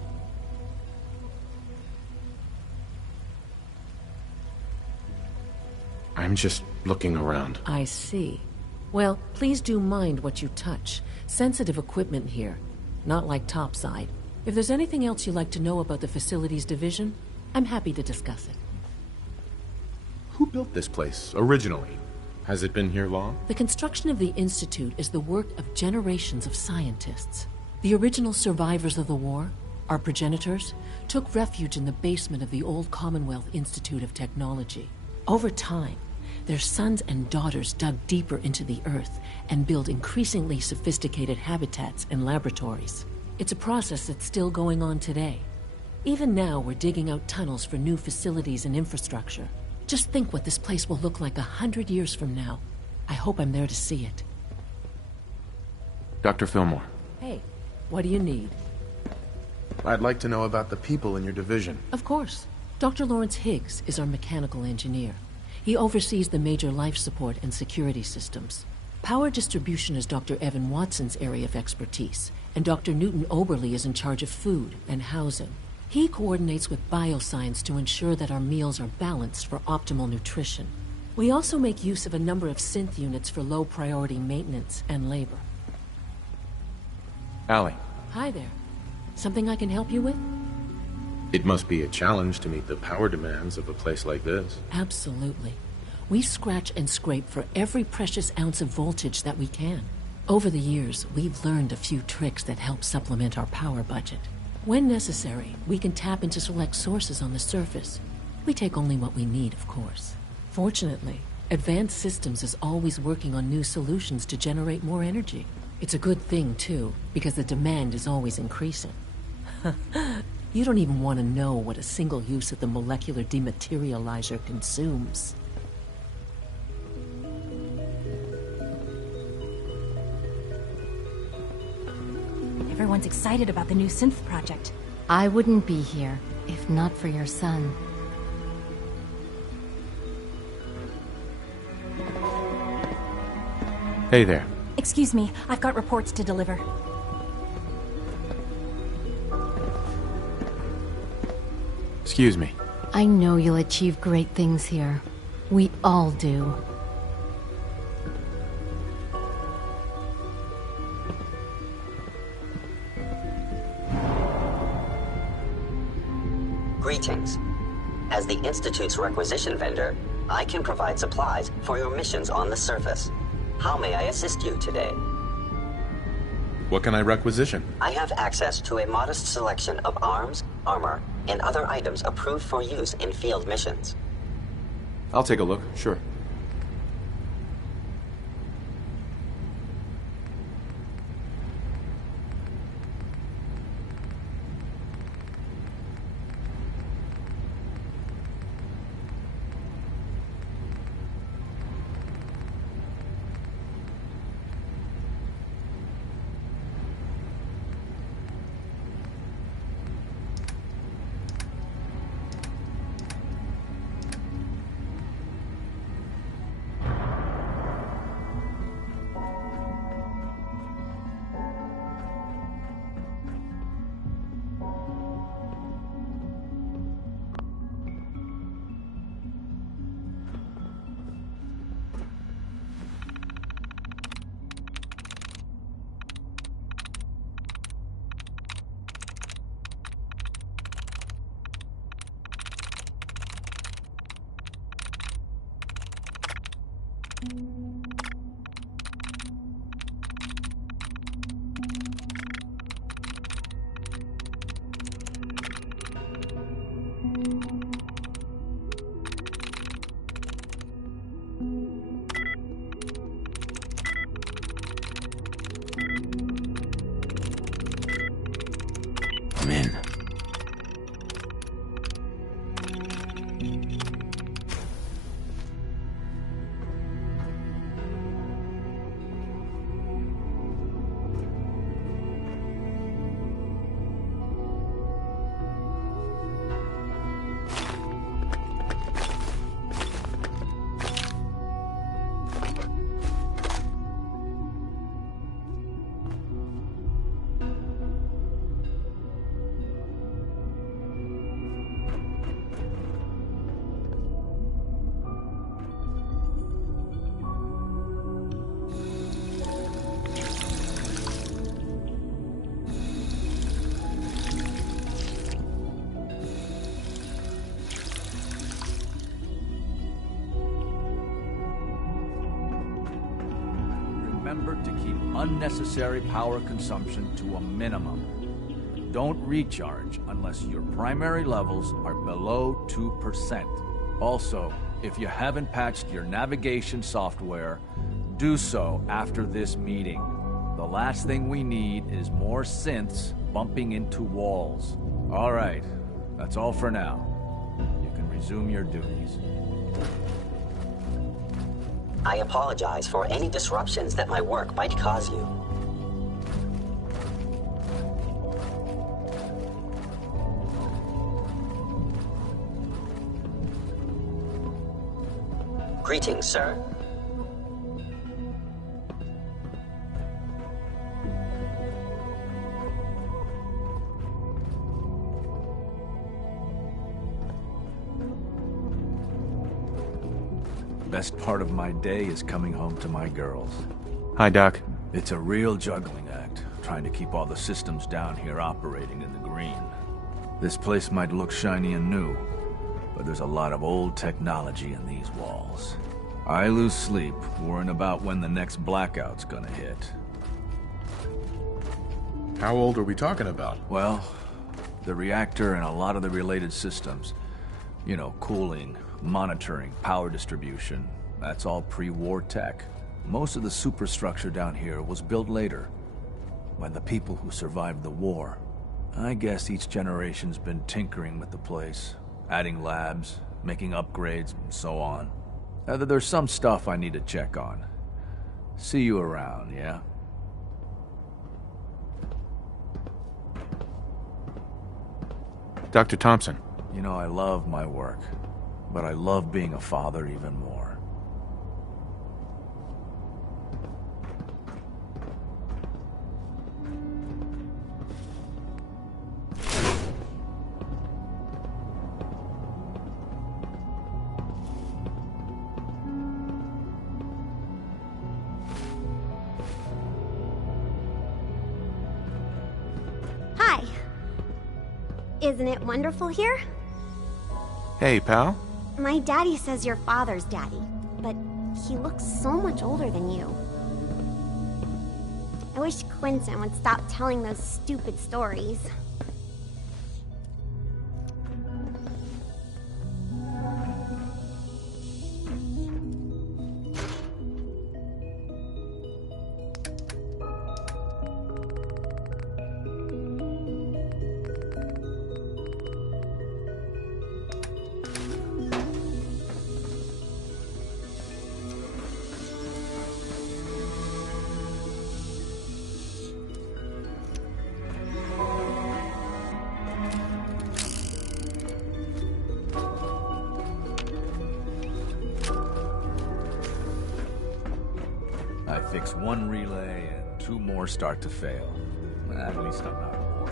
I'm just looking around. I see. Well, please do mind what you touch. Sensitive equipment here, not like topside. If there's anything else you'd like to know about the Facilities Division, I'm happy to discuss it. Who built this place, originally? Has it been here long? The construction of the Institute is the work of generations of scientists. The original survivors of the war, our progenitors, took refuge in the basement of the old Commonwealth Institute of Technology. Over time, their sons and daughters dug deeper into the earth and built increasingly sophisticated habitats and laboratories. It's a process that's still going on today. Even now, we're digging out tunnels for new facilities and infrastructure. Just think what this place will look like 100 years from now. I hope I'm there to see it. Dr. Fillmore. Hey, what do you need? I'd like to know about the people in your division. Of course. Dr. Lawrence Higgs is our mechanical engineer. He oversees the major life support and security systems. Power distribution is Dr. Evan Watson's area of expertise, and Dr. Newton Oberly is in charge of food and housing. He coordinates with bioscience to ensure that our meals are balanced for optimal nutrition. We also make use of a number of synth units for low-priority maintenance and labor. Allie. Hi there. Something I can help you with? It must be a challenge to meet the power demands of a place like this. Absolutely. We scratch and scrape for every precious ounce of voltage that we can. Over the years, we've learned a few tricks that help supplement our power budget. When necessary, we can tap into select sources on the surface. We take only what we need, of course. Fortunately, Advanced Systems is always working on new solutions to generate more energy. It's a good thing, too, because the demand is always increasing. You don't even want to know what a single use of the molecular dematerializer consumes. Everyone's excited about the new synth project. I wouldn't be here if not for your son. Hey there. Excuse me, I've got reports to deliver. Excuse me. I know you'll achieve great things here. We all do. Greetings. As the Institute's requisition vendor, I can provide supplies for your missions on the surface. How may I assist you today? What can I requisition? I have access to a modest selection of arms, armor, and other items approved for use in field missions. I'll take a look, sure. I'm in. Remember to keep unnecessary power consumption to a minimum. Don't recharge unless your primary levels are below 2%. Also, if you haven't patched your navigation software, do so after this meeting. The last thing we need is more synths bumping into walls. All right, that's all for now. You can resume your duties. I apologize for any disruptions that my work might cause you. Greetings, sir. Best part of my day is coming home to my girls. Hi, Doc. It's a real juggling act, trying to keep all the systems down here operating in the green. This place might look shiny and new, but there's a lot of old technology in these walls. I lose sleep worrying about when the next blackout's gonna hit. How old are we talking about? Well, the reactor and a lot of the related systems. You know, cooling, monitoring, power distribution. That's all pre-war tech. Most of the superstructure down here was built later, by the people who survived the war. I guess each generation's been tinkering with the place, adding labs, making upgrades, and so on. There's some stuff I need to check on. See you around, yeah? Dr. Thompson. You know, I love my work, but I love being a father even more. Hi. Isn't it wonderful here? Hey, pal. My daddy says your father's daddy, but he looks so much older than you. I wish Quentin would stop telling those stupid stories. I fix one relay and 2 more start to fail. At least I'm not bored.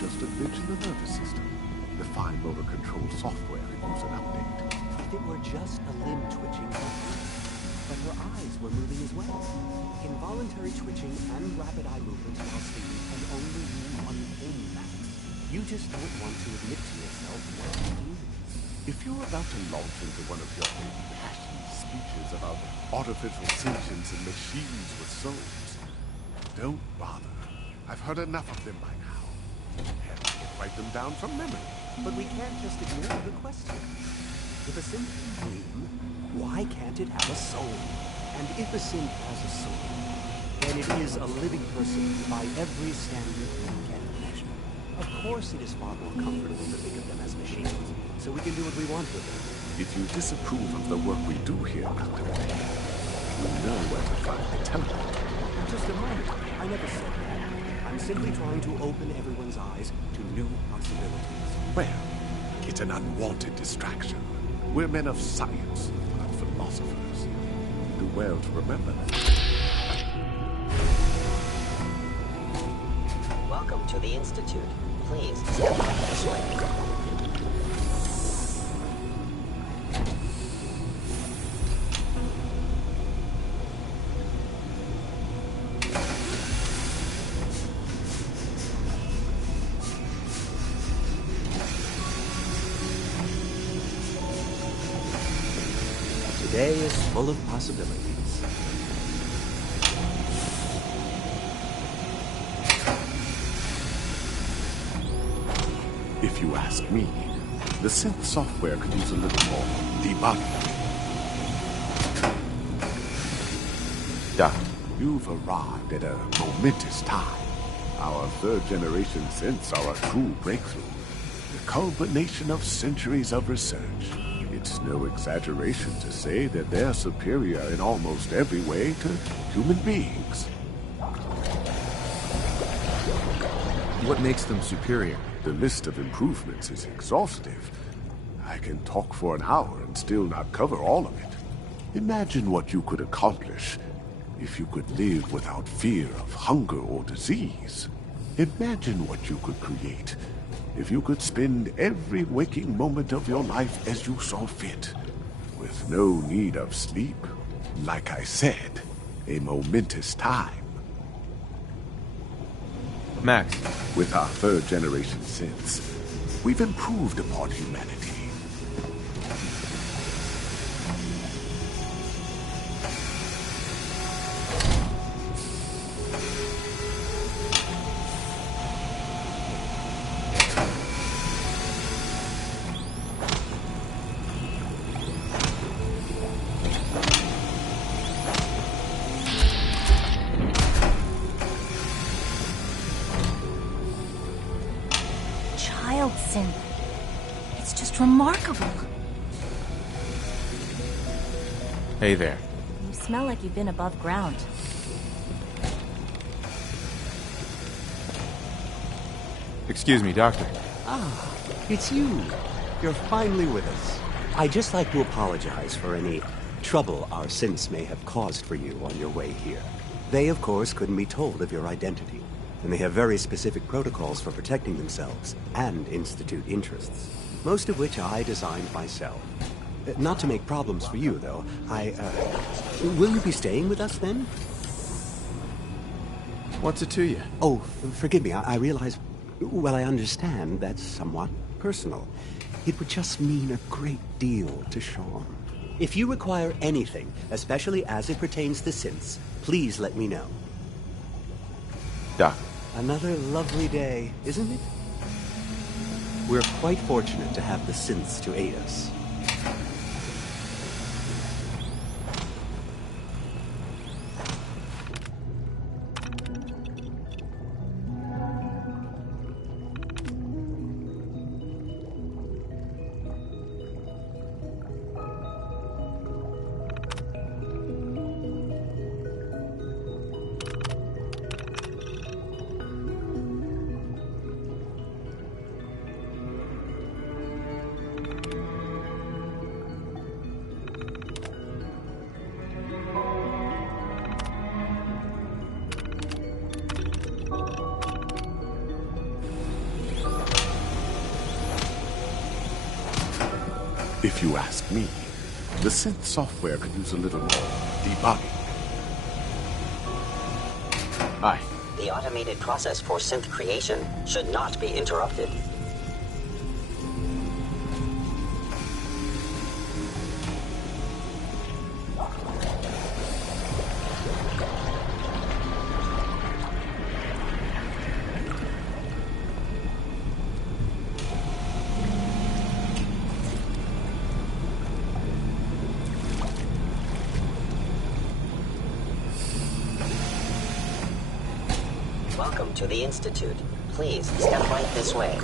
just a glitch in the nervous system. The fine motor control software could use an update. If it were just a limb twitching, but her eyes were moving as well. Involuntary twitching and rapid eye movement while sleeping can only mean one thing, Max. You just don't want to admit to yourself what it is. If you're about to launch into one of your impassioned speeches about artificial sentience and machines with souls, don't bother. I've heard enough of them by now. Hell, I can write them down from memory. But we can't just ignore the question. If a synth can dream, why can't it have a soul? And if a synth has a soul, then it is a living person by every standard we can measure. Of course it is far more comfortable to think of them as machines, so we can do what we want with them. If you disapprove of the work we do here, Dr. Ray, you know where to find the teleporter. Just a moment. I never said that. I'm simply trying to open everyone's eyes to new possibilities. Well, it's an unwanted distraction. We're men of science, not philosophers. Do well to remember that. Welcome to the Institute. Please step out this way. Today is full of possibilities. If you ask me, the synth software could use a little more debugging. Doc. You've arrived at a momentous time. Our third-generation synths are a true breakthrough. The culmination of centuries of research. It's no exaggeration to say that they're superior in almost every way to human beings. What makes them superior? The list of improvements is exhaustive. I can talk for an hour and still not cover all of it. Imagine what you could accomplish if you could live without fear of hunger or disease. Imagine what you could create if you could spend every waking moment of your life as you saw fit, with no need of sleep. Like I said, a momentous time. Max. With our third-generation synths, we've improved upon humanity. It's just remarkable. Hey there. You smell like you've been above ground. Excuse me, Doctor. Ah, it's you. You're finally with us. I'd just like to apologize for any trouble our synths may have caused for you on your way here. They, of course, couldn't be told of your identity, and they have very specific protocols for protecting themselves and Institute interests, most of which I designed myself. Not to make problems for you, though. Will you be staying with us, then? What's it to you? Oh, forgive me. I realize... Well, I understand that's somewhat personal. It would just mean a great deal to Sean. If you require anything, especially as it pertains to synths, please let me know. Doc. Another lovely day, isn't it? We're quite fortunate to have the synths to aid us. If you ask me, the synth software could use a little more debugging. Hi. The automated process for synth creation should not be interrupted. Welcome to the Institute. Please step right this way.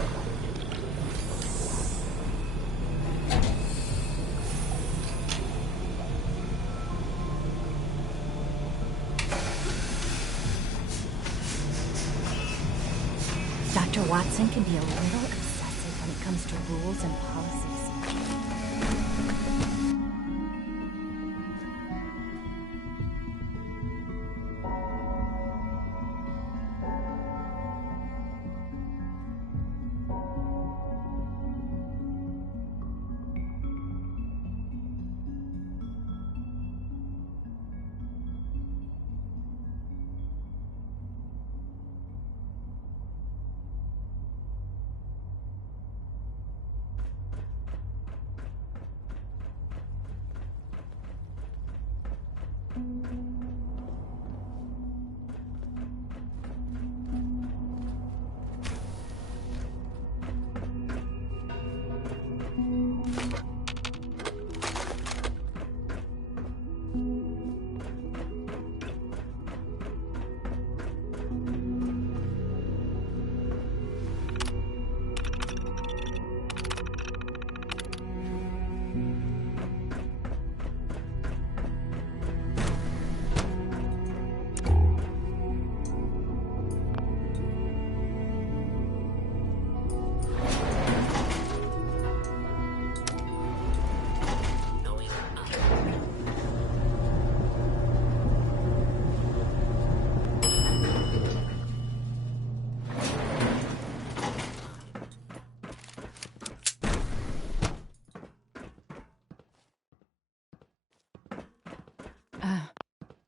Dr. Watson can be a little obsessive when it comes to rules and policies.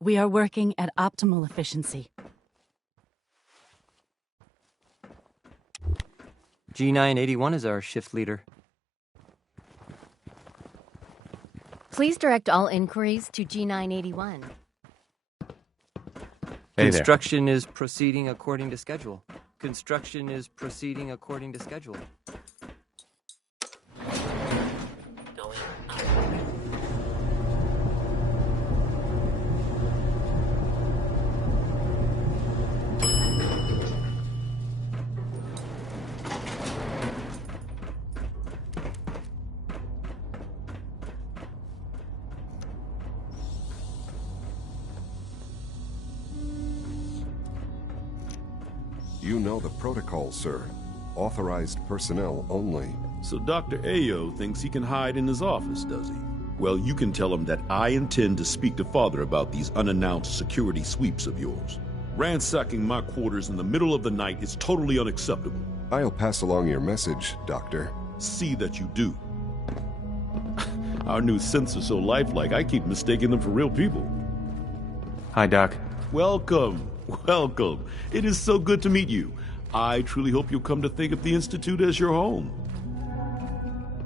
We are working at optimal efficiency. G981 is our shift leader. Please direct all inquiries to G981. Hey Construction is proceeding according to schedule. Construction is proceeding according to schedule. You know the protocol, sir. Authorized personnel only. So Dr. Ayo thinks he can hide in his office, does he? Well, you can tell him that I intend to speak to Father about these unannounced security sweeps of yours. Ransacking my quarters in the middle of the night is totally unacceptable. I'll pass along your message, Doctor. See that you do. Our new synths are so lifelike, I keep mistaking them for real people. Hi, Doc. Welcome. Welcome. It is so good to meet you. I truly hope you'll come to think of the Institute as your home.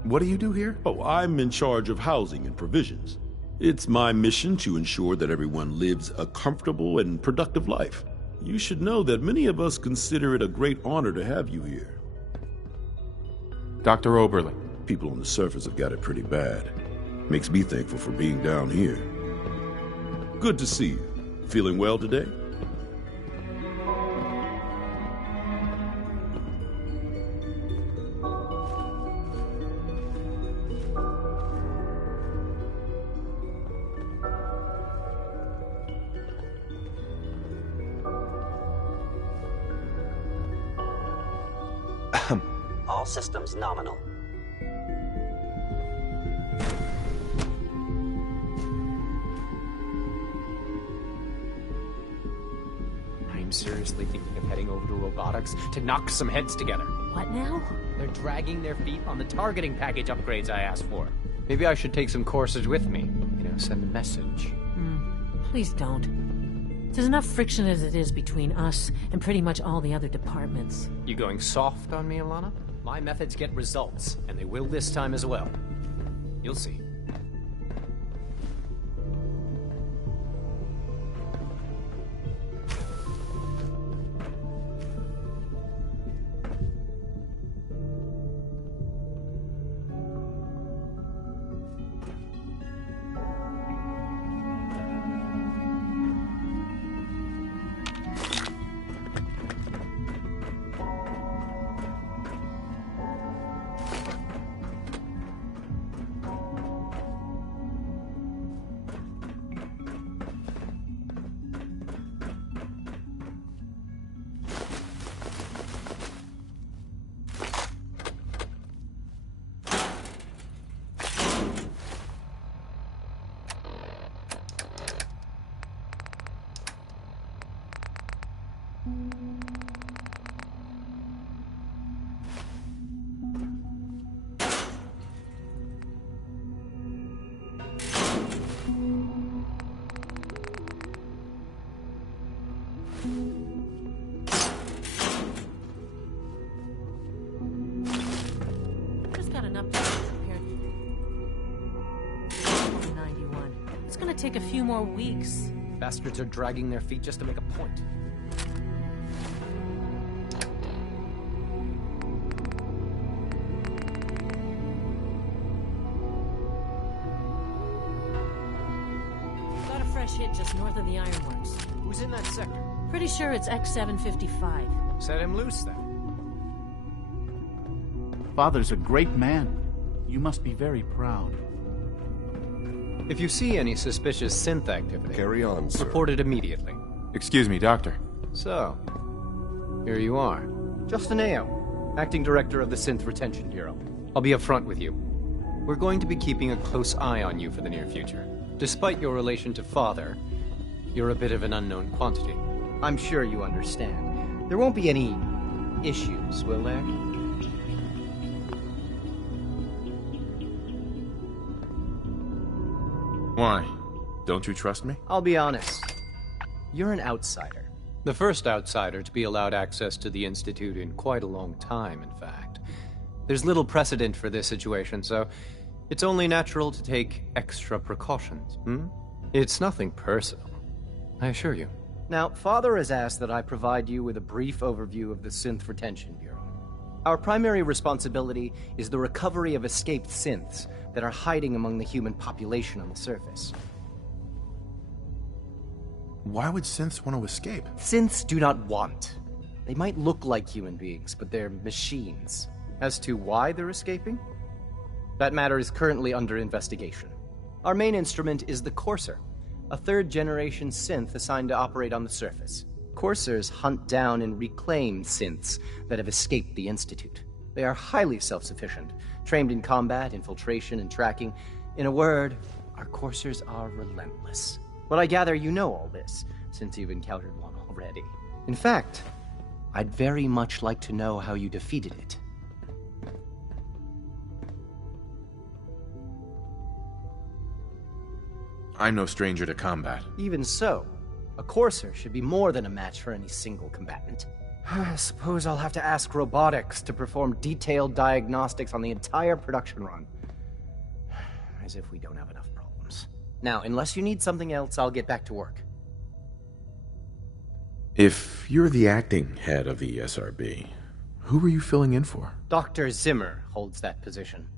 What do you do here? Oh, I'm in charge of housing and provisions. It's my mission to ensure that everyone lives a comfortable and productive life. You should know that many of us consider it a great honor to have you here. Dr. Oberlin. People on the surface have got it pretty bad. Makes me thankful for being down here. Good to see you. Feeling well today? All systems nominal. I'm seriously thinking of heading over to robotics to knock some heads together. What now? They're dragging their feet on the targeting package upgrades I asked for. Maybe I should take some courses with me. You know, send a message. Please don't. There's enough friction as it is between us and pretty much all the other departments. You going soft on me, Alana? My methods get results, and they will this time as well. You'll see. Just got an update prepared. 91. It's gonna take a few more weeks. Bastards are dragging their feet just to make a point. Got a fresh hit just north of the Ironworks. Who's in that sector? Pretty sure it's X755. Set him loose, then. Father's a great man. You must be very proud. If you see any suspicious synth activity, carry on, sir. Report it immediately. Excuse me, Doctor. So, here you are. Justin Ayo, Acting Director of the Synth Retention Bureau. I'll be upfront with you. We're going to be keeping a close eye on you for the near future. Despite your relation to Father, you're a bit of an unknown quantity. I'm sure you understand. There won't be any issues, will there? Why? Don't you trust me? I'll be honest. You're an outsider. The first outsider to be allowed access to the Institute in quite a long time, in fact. There's little precedent for this situation, so it's only natural to take extra precautions, It's nothing personal, I assure you. Now, Father has asked that I provide you with a brief overview of the Synth Retention Bureau. Our primary responsibility is the recovery of escaped synths that are hiding among the human population on the surface. Why would synths want to escape? Synths do not want. They might look like human beings, but they're machines. As to why they're escaping? That matter is currently under investigation. Our main instrument is the Courser, a third-generation synth assigned to operate on the surface. Coursers hunt down and reclaim synths that have escaped the Institute. They are highly self-sufficient, trained in combat, infiltration, and tracking. In a word, our Coursers are relentless. But I gather you know all this, since you've encountered one already. In fact, I'd very much like to know how you defeated it. I'm no stranger to combat. Even so, a Courser should be more than a match for any single combatant. I suppose I'll have to ask robotics to perform detailed diagnostics on the entire production run. As if we don't have enough problems. Now, unless you need something else, I'll get back to work. If you're the acting head of the SRB, who were you filling in for? Dr. Zimmer holds that position.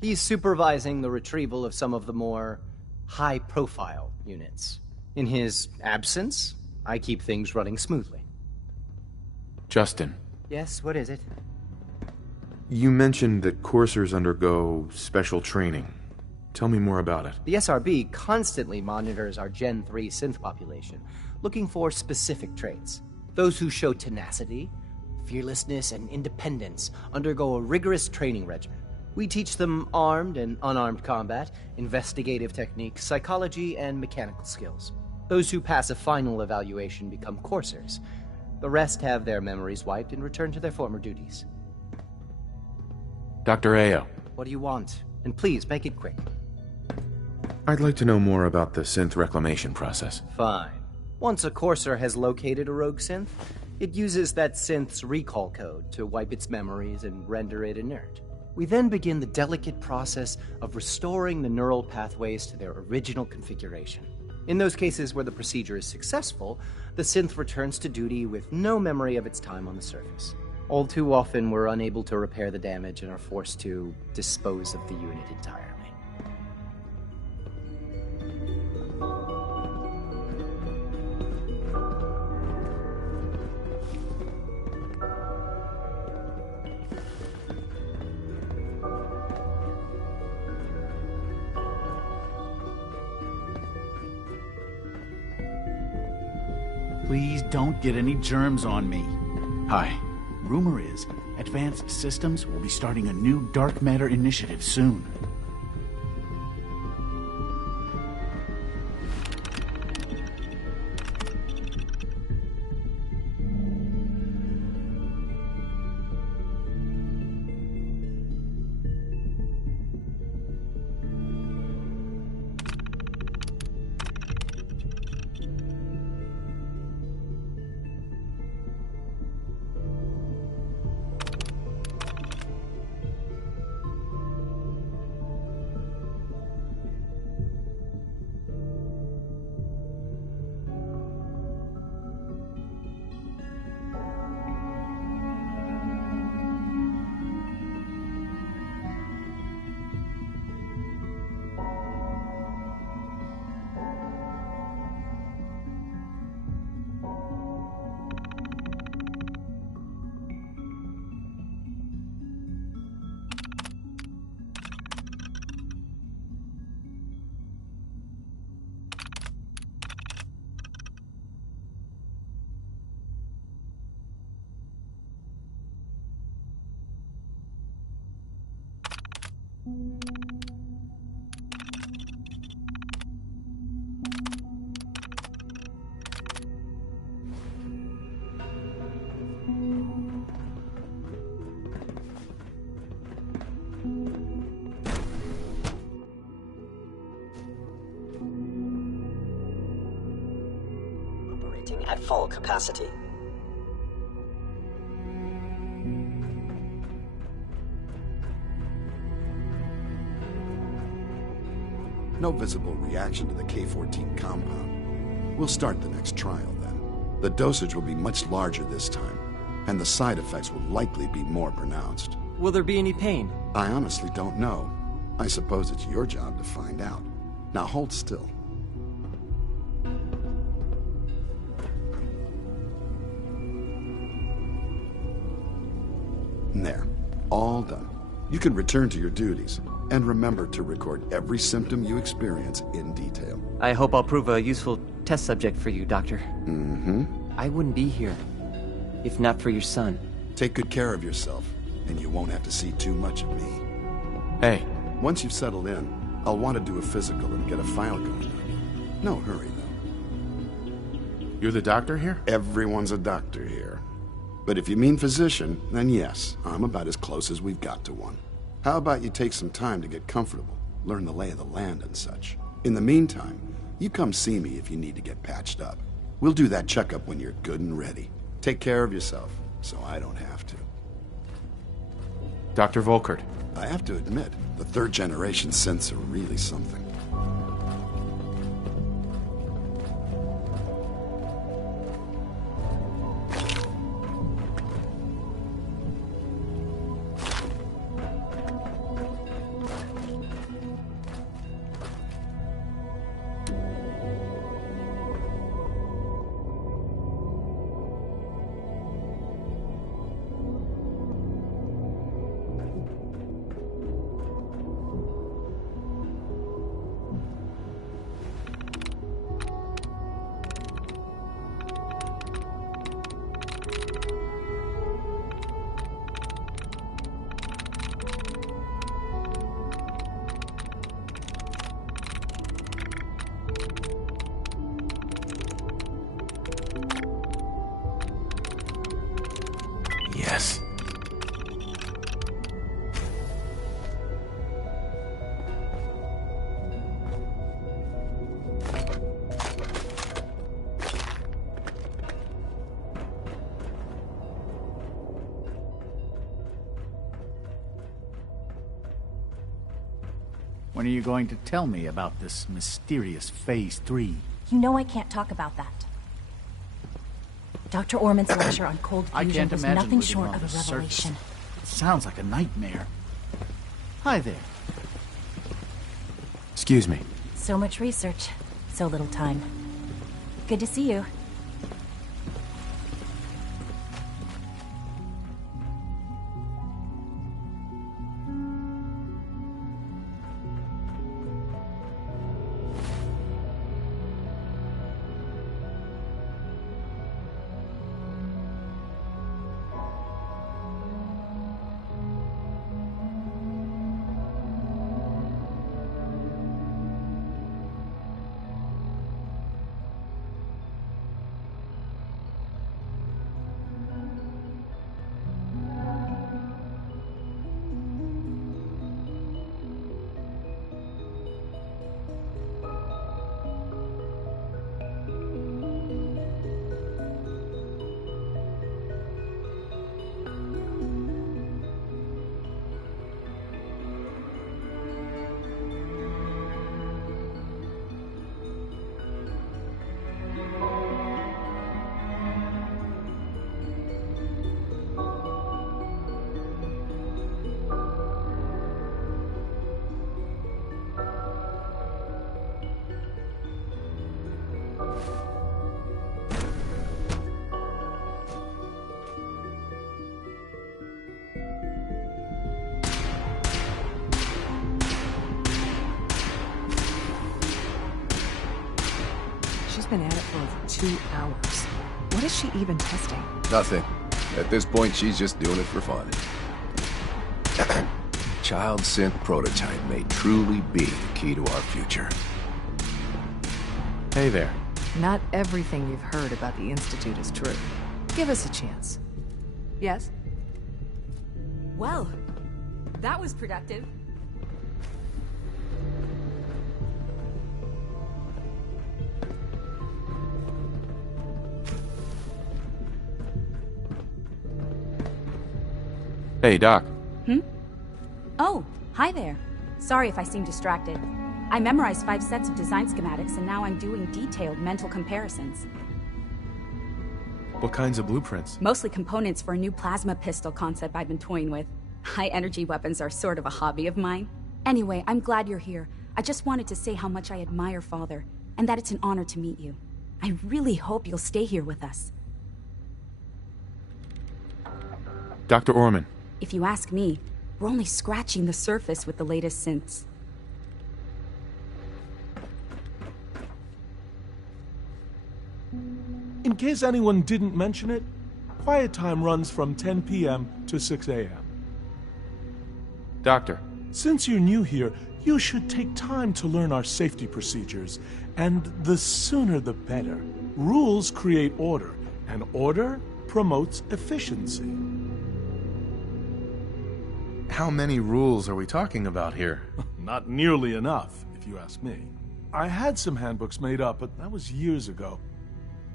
He's supervising the retrieval of some of the more high-profile units. In his absence, I keep things running smoothly. Justin. Yes, what is it? You mentioned that coursers undergo special training. Tell me more about it. The SRB constantly monitors our Gen 3 synth population, looking for specific traits. Those who show tenacity, fearlessness, and independence undergo a rigorous training regimen. We teach them armed and unarmed combat, investigative techniques, psychology, and mechanical skills. Those who pass a final evaluation become coursers. The rest have their memories wiped and return to their former duties. Dr. Ayo. What do you want? And please, make it quick. I'd like to know more about the synth reclamation process. Fine. Once a courser has located a rogue synth, it uses that synth's recall code to wipe its memories and render it inert. We then begin the delicate process of restoring the neural pathways to their original configuration. In those cases where the procedure is successful, the synth returns to duty with no memory of its time on the surface. All too often, we're unable to repair the damage and are forced to dispose of the unit entirely. Please don't get any germs on me. Hi. Rumor is, Advanced Systems will be starting a new dark matter initiative soon. operating at full capacity. No visible reaction to the K-14 compound. We'll start the next trial then. The dosage will be much larger this time, and the side effects will likely be more pronounced. Will there be any pain? I honestly don't know. I suppose it's your job to find out. Now hold still. There. All done. You can return to your duties. And remember to record every symptom you experience in detail. I hope I'll prove a useful test subject for you, Doctor. Mm-hmm. I wouldn't be here if not for your son. Take good care of yourself, and you won't have to see too much of me. Hey. Once you've settled in, I'll want to do a physical and get a file going on you. No hurry, though. You're the doctor here? Everyone's a doctor here. But if you mean physician, then yes, I'm about as close as we've got to one. How about you take some time to get comfortable, learn the lay of the land and such. In the meantime, you come see me if you need to get patched up. We'll do that checkup when you're good and ready. Take care of yourself, so I don't have to. Dr. Volkert. I have to admit, the third-generation synths are really something. Yes. When are you going to tell me about this mysterious Phase 3? You know I can't talk about that. Dr. Orman's lecture on cold fusion was nothing short of a revelation. It sounds like a nightmare. Hi there. Excuse me. So much research, so little time. Good to see you. Been at it for over 2 hours. What is she even testing? Nothing. At this point, she's just doing it for fun. Child synth prototype may truly be the key to our future. Hey there. Not everything you've heard about the Institute is true. Give us a chance. Yes? Well, that was productive. Hey, Doc. Oh, hi there. Sorry if I seem distracted. I memorized 5 sets of design schematics, and now I'm doing detailed mental comparisons. What kinds of blueprints? Mostly components for a new plasma pistol concept I've been toying with. High-energy weapons are sort of a hobby of mine. Anyway, I'm glad you're here. I just wanted to say how much I admire Father, and that it's an honor to meet you. I really hope you'll stay here with us. Dr. Orman. If you ask me, we're only scratching the surface with the latest synths. In case anyone didn't mention it, quiet time runs from 10 p.m. to 6 a.m. Doctor. Since you're new here, you should take time to learn our safety procedures, and the sooner the better. Rules create order, and order promotes efficiency. How many rules are we talking about here? Not nearly enough, if you ask me. I had some handbooks made up, but that was years ago.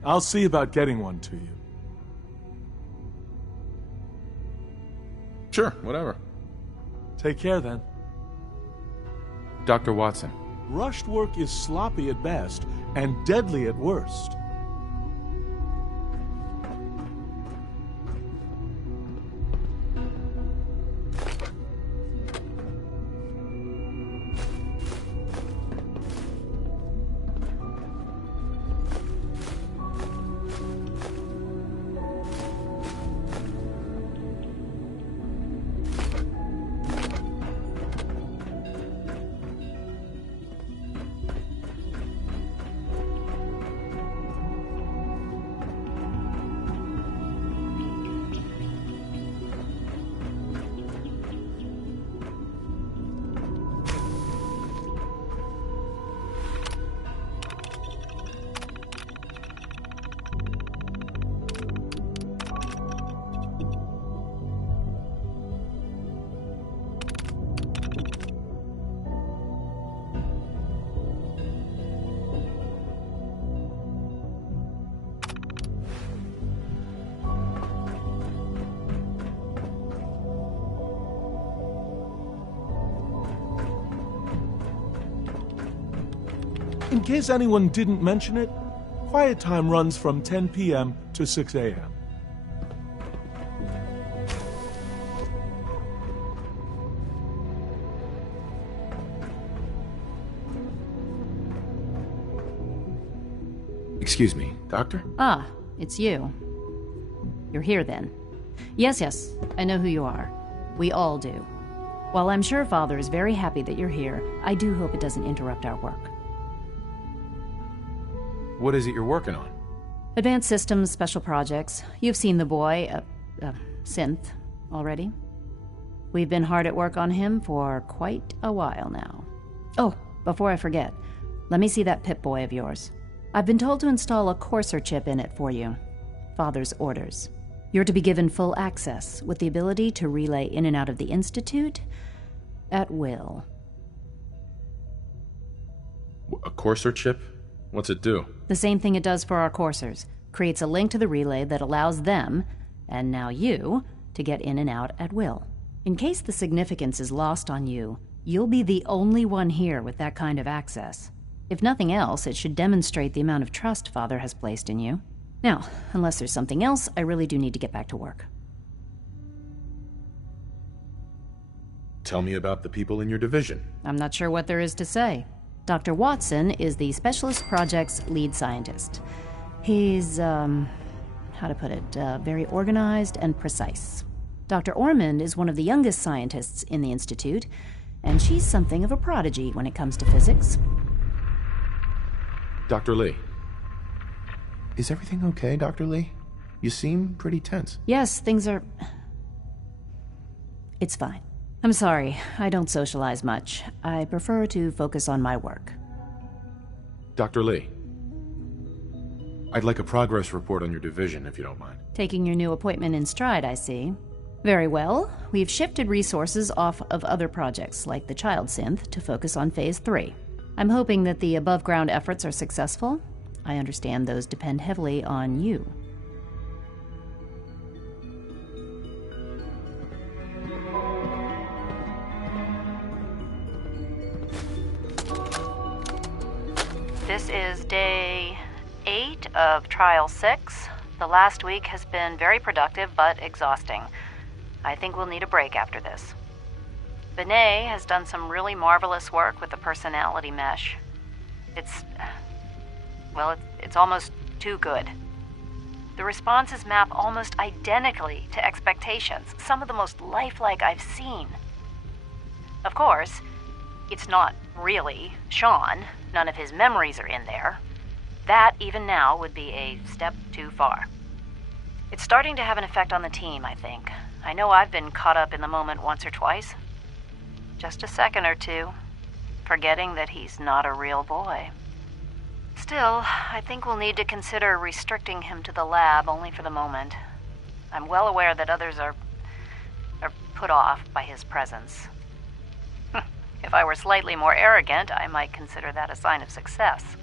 I'll see about getting one to you. Sure, whatever. Take care, then. Dr. Watson. Rushed work is sloppy at best and deadly at worst. In case anyone didn't mention it, quiet time runs from 10 p.m. to 6 a.m. Excuse me, Doctor? Ah, it's you. You're here then. Yes, I know who you are. We all do. While I'm sure Father is very happy that you're here, I do hope it doesn't interrupt our work. What is it you're working on? Advanced systems, special projects. You've seen the boy, Synth, already. We've been hard at work on him for quite a while now. Oh, before I forget, let me see that Pip-Boy of yours. I've been told to install a Courser chip in it for you. Father's orders. You're to be given full access, with the ability to relay in and out of the Institute at will. A Courser chip? What's it do? The same thing it does for our coursers. Creates a link to the relay that allows them, and now you, to get in and out at will. In case the significance is lost on you, you'll be the only one here with that kind of access. If nothing else, it should demonstrate the amount of trust Father has placed in you. Now, unless there's something else, I really do need to get back to work. Tell me about the people in your division. I'm not sure what there is to say. Dr. Watson is the Specialist Project's lead scientist. He's, how to put it, very organized and precise. Dr. Ormond is one of the youngest scientists in the Institute, and she's something of a prodigy when it comes to physics. Dr. Lee. Is everything okay, Dr. Lee? You seem pretty tense. Yes, things are... It's fine. I'm sorry, I don't socialize much. I prefer to focus on my work. Dr. Lee. I'd like a progress report on your division, if you don't mind. Taking your new appointment in stride, I see. Very well. We've shifted resources off of other projects, like the Child Synth, to focus on Phase 3. I'm hoping that the above-ground efforts are successful. I understand those depend heavily on you. This is day 8 of Trial 6. The last week has been very productive but exhausting. I think we'll need a break after this. Benet has done some really marvelous work with the personality mesh. It's almost too good. The responses map almost identically to expectations, some of the most lifelike I've seen. Of course, it's not really Sean. None of his memories are in there. That, even now, would be a step too far. It's starting to have an effect on the team, I think. I know I've been caught up in the moment once or twice. Just a second or two, forgetting that he's not a real boy. Still, I think we'll need to consider restricting him to the lab only for the moment. I'm well aware that others are put off by his presence. If I were slightly more arrogant, I might consider that a sign of success.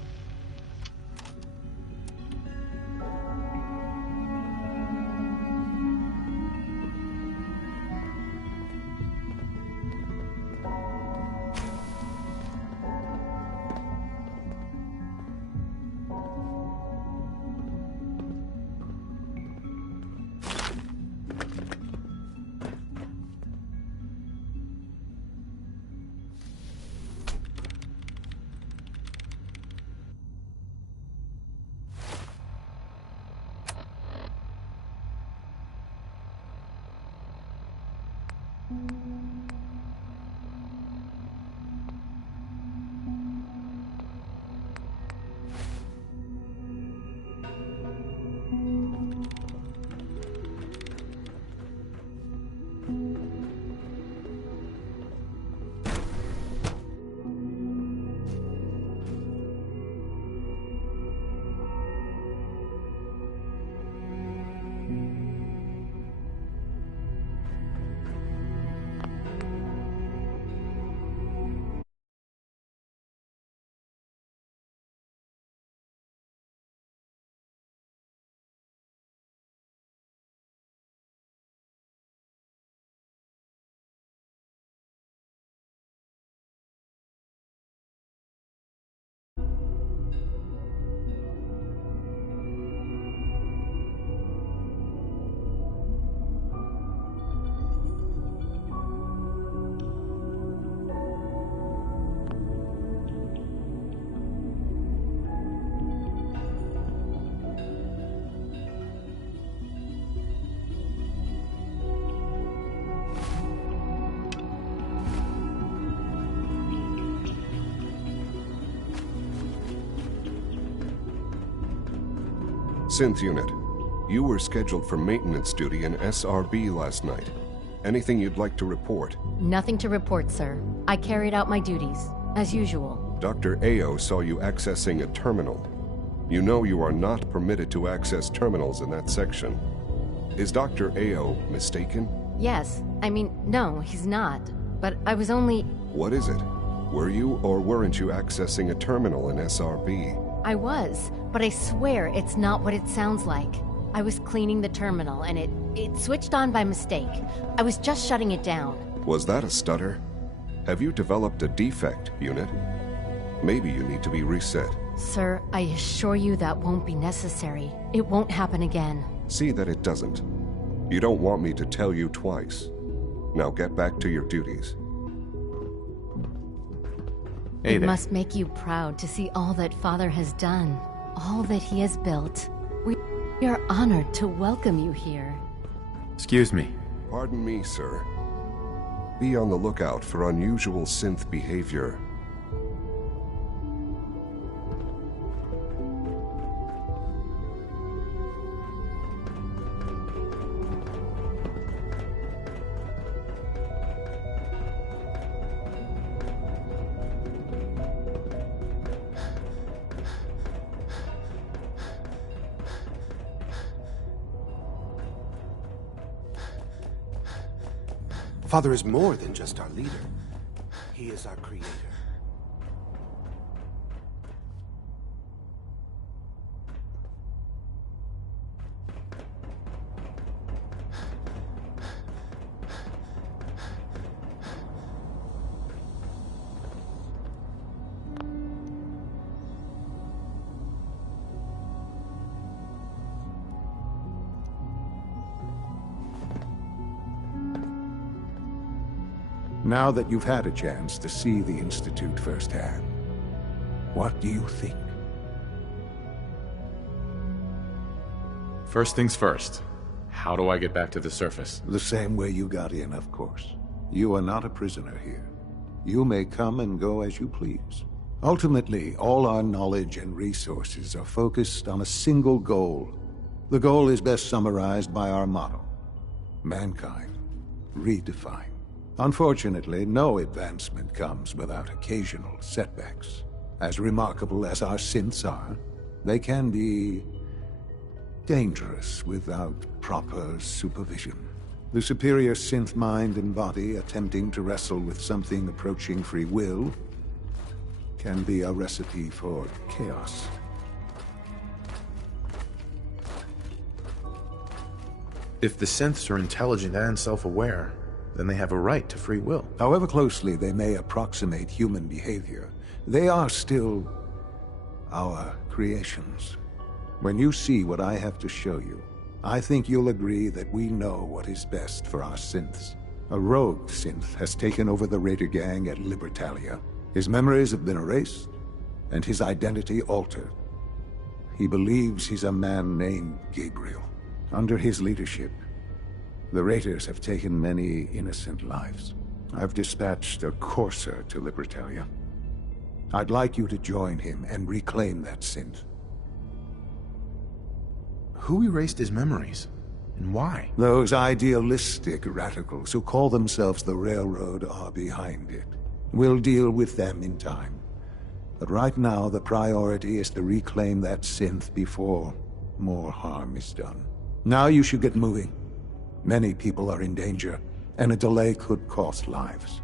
Synth Unit, you were scheduled for maintenance duty in SRB last night. Anything you'd like to report? Nothing to report, sir. I carried out my duties, as usual. Dr. Ao saw you accessing a terminal. You know you are not permitted to access terminals in that section. Is Dr. Ao mistaken? Yes. I mean, no, he's not. But I was only... What is it? Were you or weren't you accessing a terminal in SRB? I was, but I swear it's not what it sounds like. I was cleaning the terminal, and it switched on by mistake. I was just shutting it down. Was that a stutter? Have you developed a defect, Unit? Maybe you need to be reset. Sir, I assure you that won't be necessary. It won't happen again. See that it doesn't. You don't want me to tell you twice. Now get back to your duties. Hey there. It must make you proud to see all that Father has done, all that he has built. We are honored to welcome you here. Excuse me. Pardon me, sir. Be on the lookout for unusual synth behavior. Father is more than just our leader. He is our creator. Now that you've had a chance to see the Institute firsthand, what do you think? First things first. How do I get back to the surface? The same way you got in, of course. You are not a prisoner here. You may come and go as you please. Ultimately, all our knowledge and resources are focused on a single goal. The goal is best summarized by our motto: mankind, redefined. Unfortunately, no advancement comes without occasional setbacks. As remarkable as our synths are, they can be dangerous without proper supervision. The superior synth mind and body attempting to wrestle with something approaching free will can be a recipe for chaos. If the synths are intelligent and self-aware, then they have a right to free will. However closely they may approximate human behavior, they are still our creations. When you see what I have to show you, I think you'll agree that we know what is best for our synths. A rogue synth has taken over the Raider gang at Libertalia. His memories have been erased, and his identity altered. He believes he's a man named Gabriel. Under his leadership, the Raiders have taken many innocent lives. I've dispatched a courser to Libertalia. I'd like you to join him and reclaim that synth. Who erased his memories? And why? Those idealistic radicals who call themselves the Railroad are behind it. We'll deal with them in time. But right now, the priority is to reclaim that synth before more harm is done. Now you should get moving. Many people are in danger, and a delay could cost lives.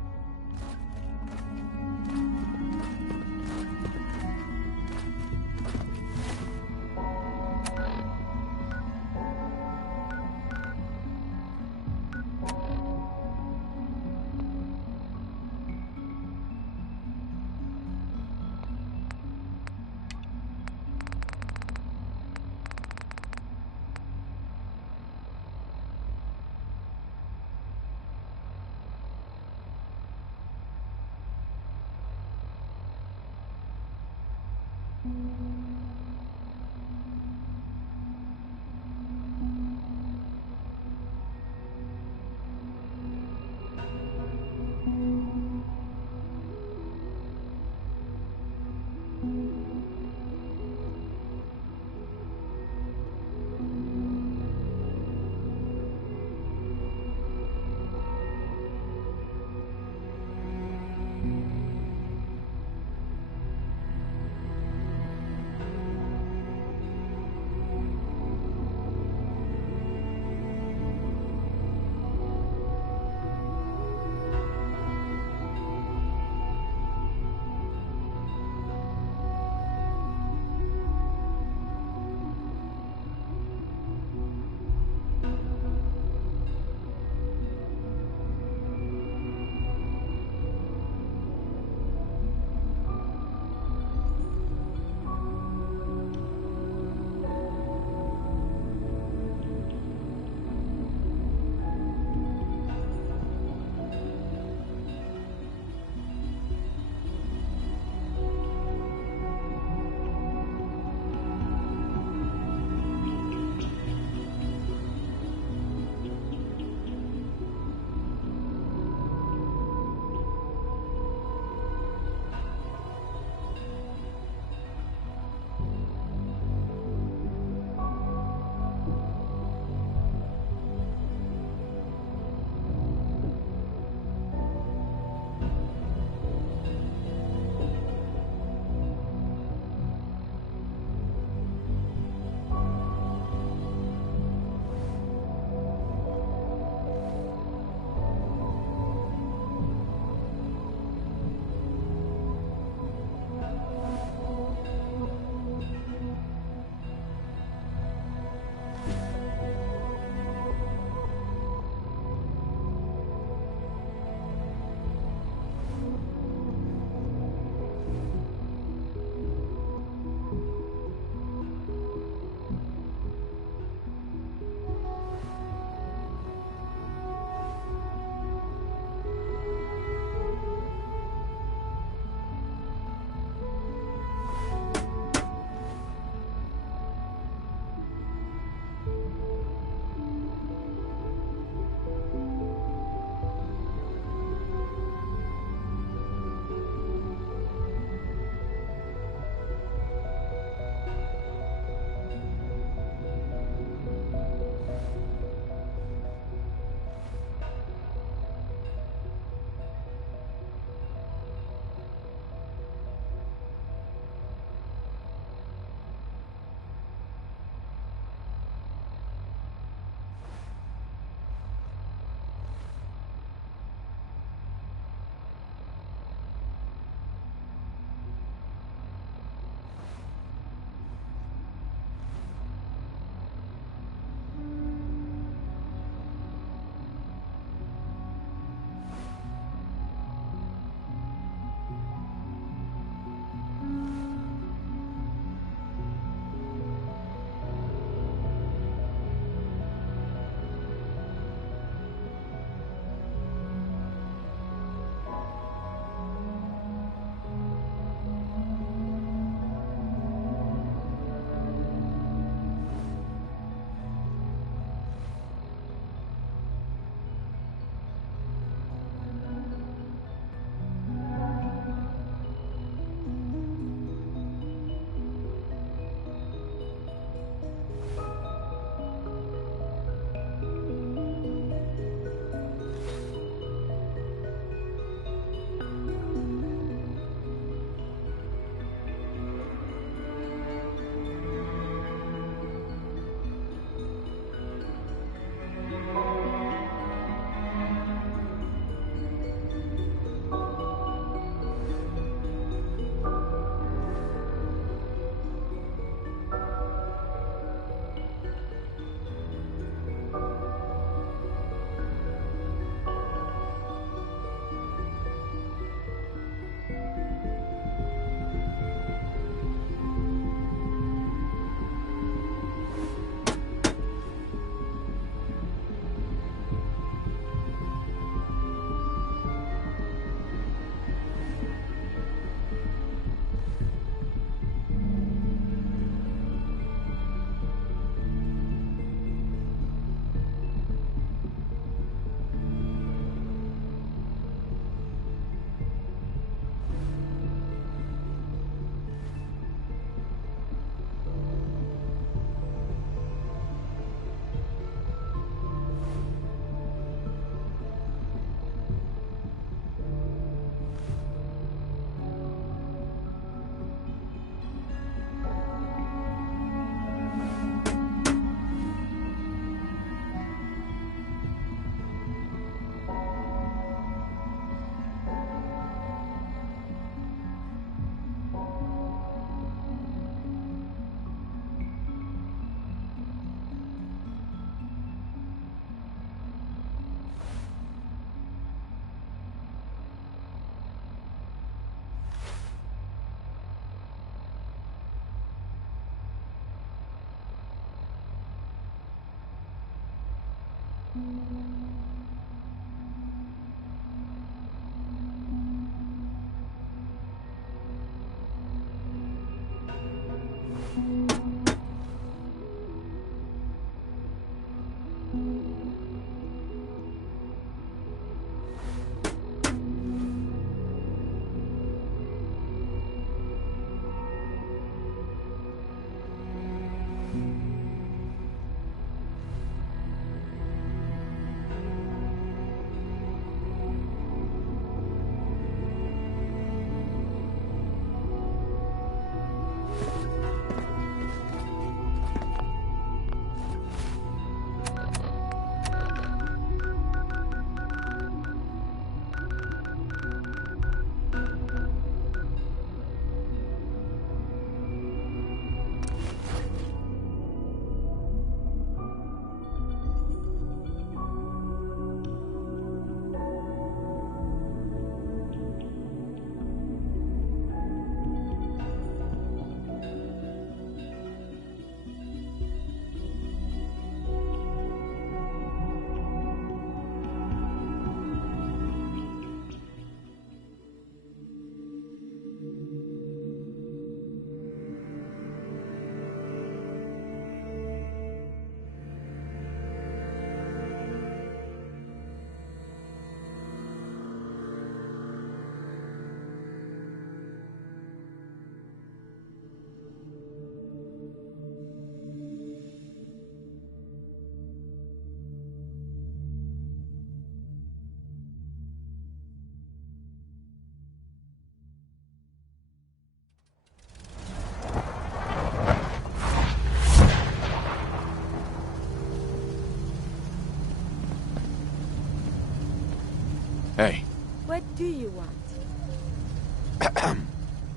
Hey. What do you want?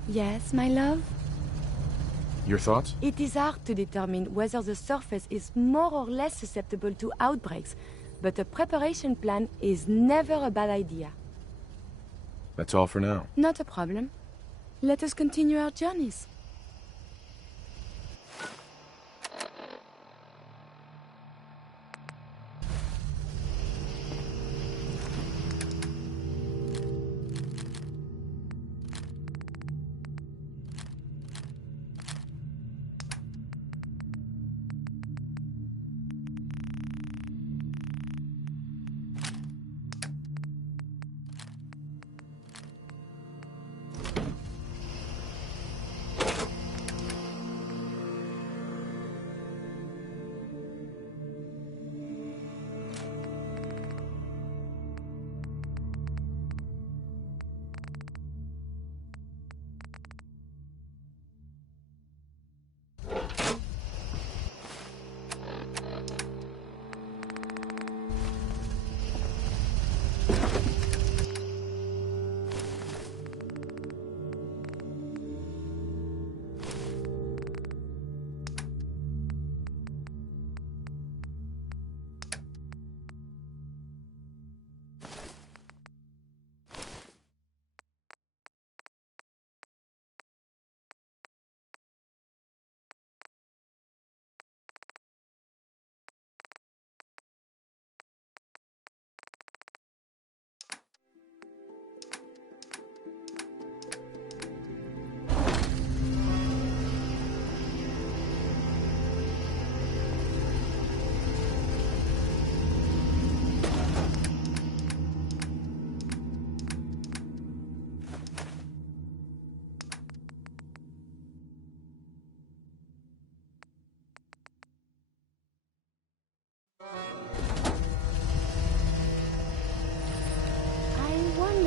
Yes, my love? Your thoughts? It is hard to determine whether the surface is more or less susceptible to outbreaks, but a preparation plan is never a bad idea. That's all for now. Not a problem. Let us continue our journeys.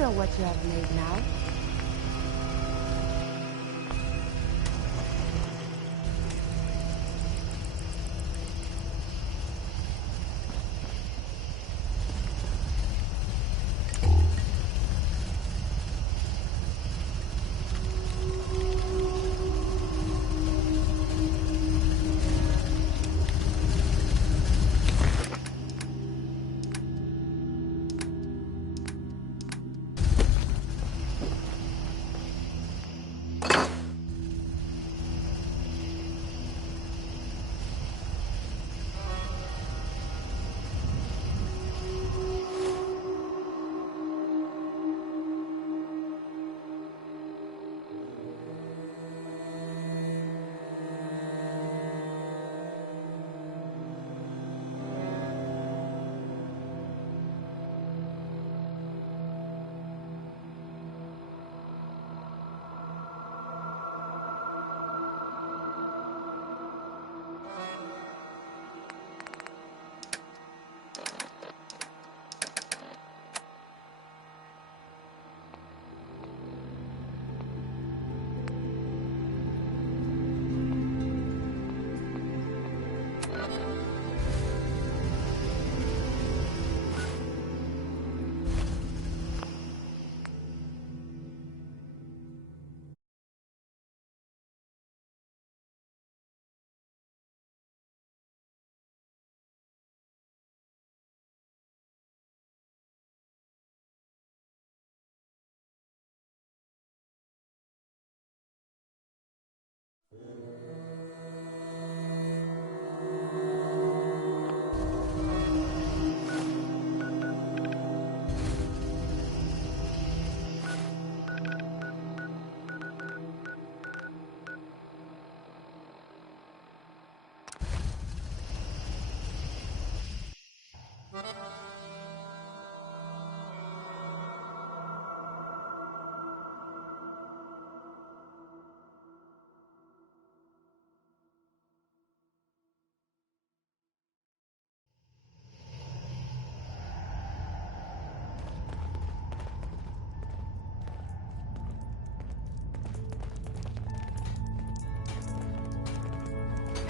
What you have made now?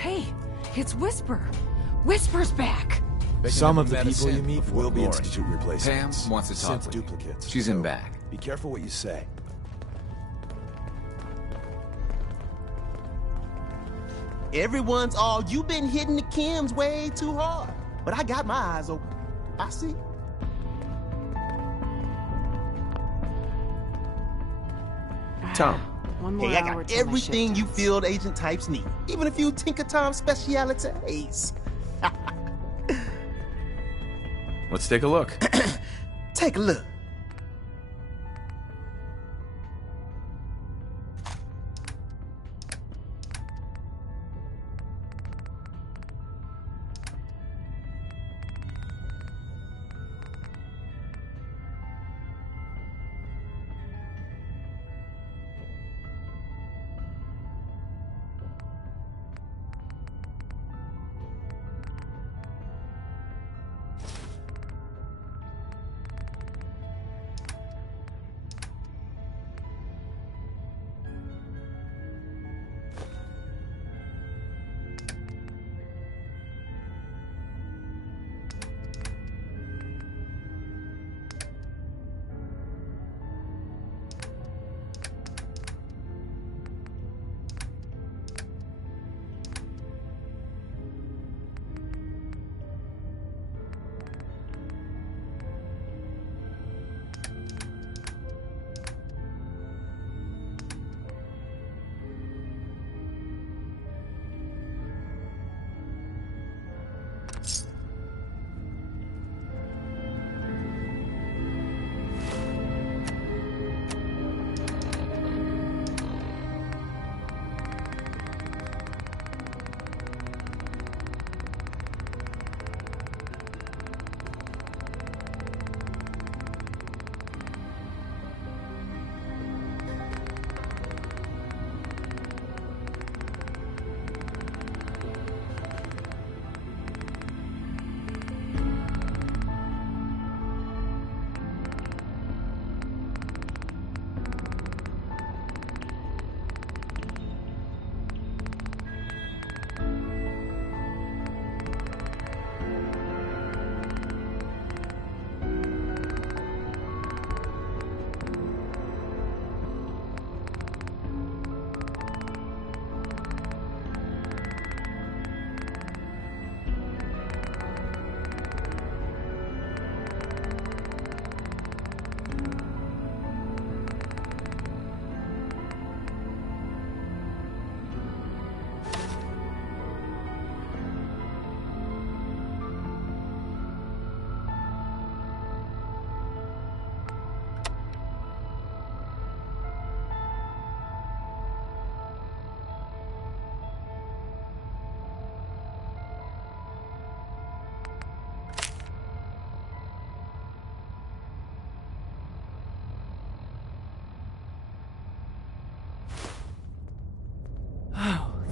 Hey, it's Whisper. Whisper's back. Some of the people you meet will be Institute replacements. Pam wants to talk Synth with you. duplicates. She's in So back. Be careful what you say. Everyone's all, you've been hitting the chems way too hard. But I got my eyes open. I see. Tom. Hey, I got everything you field agent types need. Even a few Tinker Tom specialities. Let's take a look. Take a look.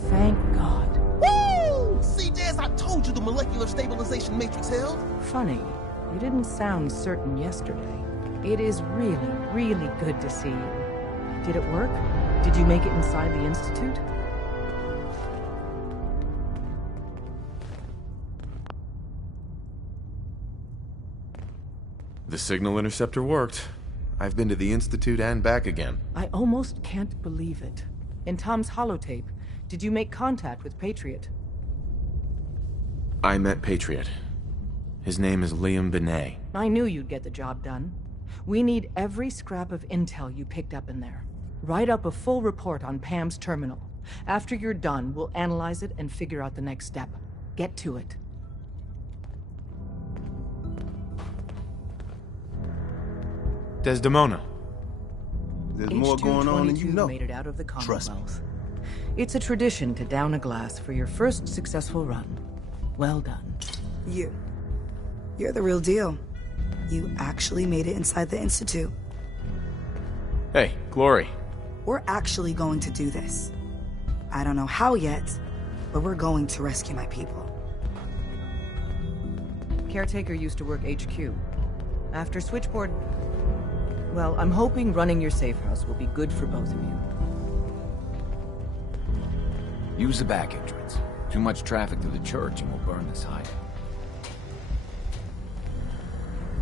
Thank God. Woo! CJ, I told you the molecular stabilization matrix held. Funny, you didn't sound certain yesterday. It is really, really good to see you. Did it work? Did you make it inside the Institute? The signal interceptor worked. I've been to the Institute and back again. I almost can't believe it. In Tom's holotape, did you make contact with Patriot? I met Patriot. His name is Liam Benet. I knew you'd get the job done. We need every scrap of intel you picked up in there. Write up a full report on Pam's terminal. After you're done, we'll analyze it and figure out the next step. Get to it. Desdemona. There's more going on than you know. Made it out of the Trust me. Commonwealth. It's a tradition to down a glass for your first successful run. Well done. You're the real deal. You actually made it inside the Institute. Hey, Glory. We're actually going to do this. I don't know how yet, but we're going to rescue my people. Caretaker used to work HQ. After Switchboard... Well, I'm hoping running your safe house will be good for both of you. Use the back entrance. Too much traffic through the church and we'll burn this hideout.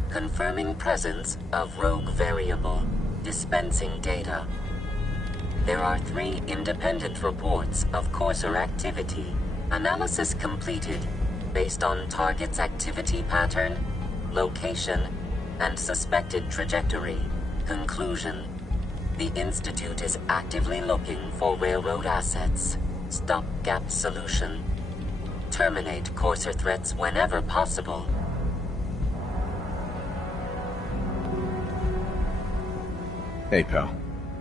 Confirming presence of rogue variable. Dispensing data. There are 3 independent reports of courser activity. Analysis completed based on target's activity pattern, location, and suspected trajectory. Conclusion. The Institute is actively looking for railroad assets. Stopgap solution. Terminate courser threats whenever possible. Hey, pal.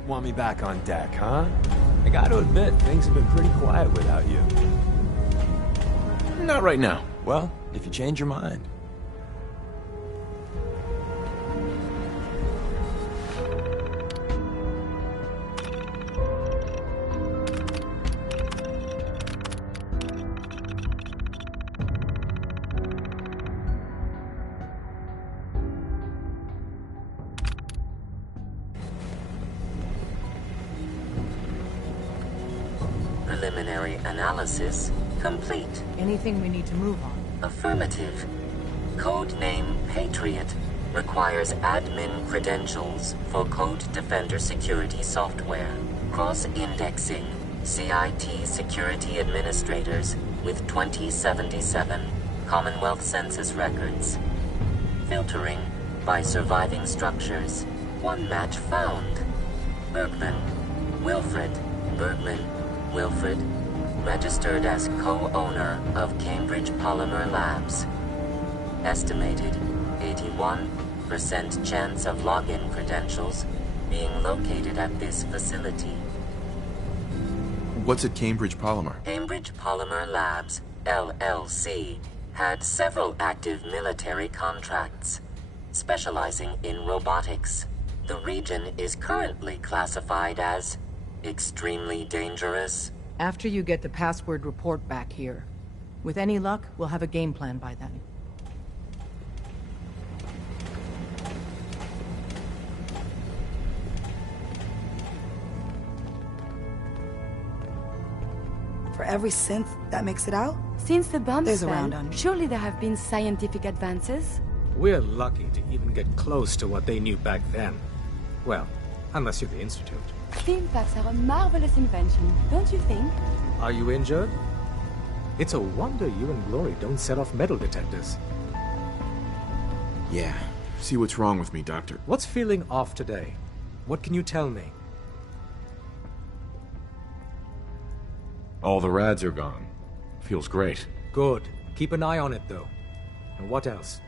Want me back on deck, huh? I gotta admit, things have been pretty quiet without you. Not right now. Well, if you change your mind. Preliminary analysis complete. Anything we need to move on? Affirmative. Codename Patriot requires admin credentials for Code Defender security software. Cross-indexing CIT security administrators with 2077 Commonwealth Census records. Filtering by surviving structures. 1 match found. Bergman. Wilfred. Bergman. Wilfred. Registered as co-owner of Cambridge Polymer Labs. Estimated 81% chance of login credentials being located at this facility. What's at Cambridge Polymer? Cambridge Polymer Labs, LLC, had several active military contracts, specializing in robotics. The region is currently classified as extremely dangerous. After you get the password report back here. With any luck, we'll have a game plan by then. For every synth that makes it out, Since the bomb there's a fell, round on you. surely there have been scientific advances? We're lucky to even get close to what they knew back then. Well, unless you're the Institute. Steam packs are a marvelous invention, don't you think? Are you injured? It's a wonder you and Glory don't set off metal detectors. Yeah. See what's wrong with me, Doctor. What's feeling off today? What can you tell me? All the rads are gone. Feels great. Good. Keep an eye on it, though. And what else?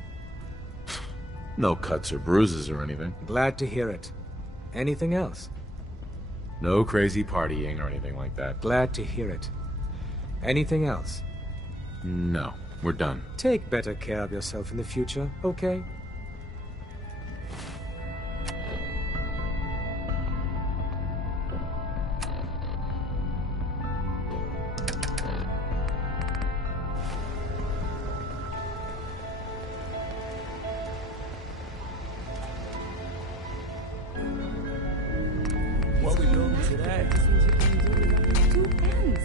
No cuts or bruises or anything. Glad to hear it. Anything else? No crazy partying or anything like that. Glad to hear it. Anything else? No, we're done. Take better care of yourself in the future, okay? What we doing today? Two pens.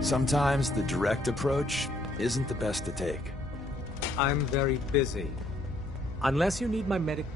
Sometimes the direct approach isn't the best to take. I'm very busy. Unless you need my medic...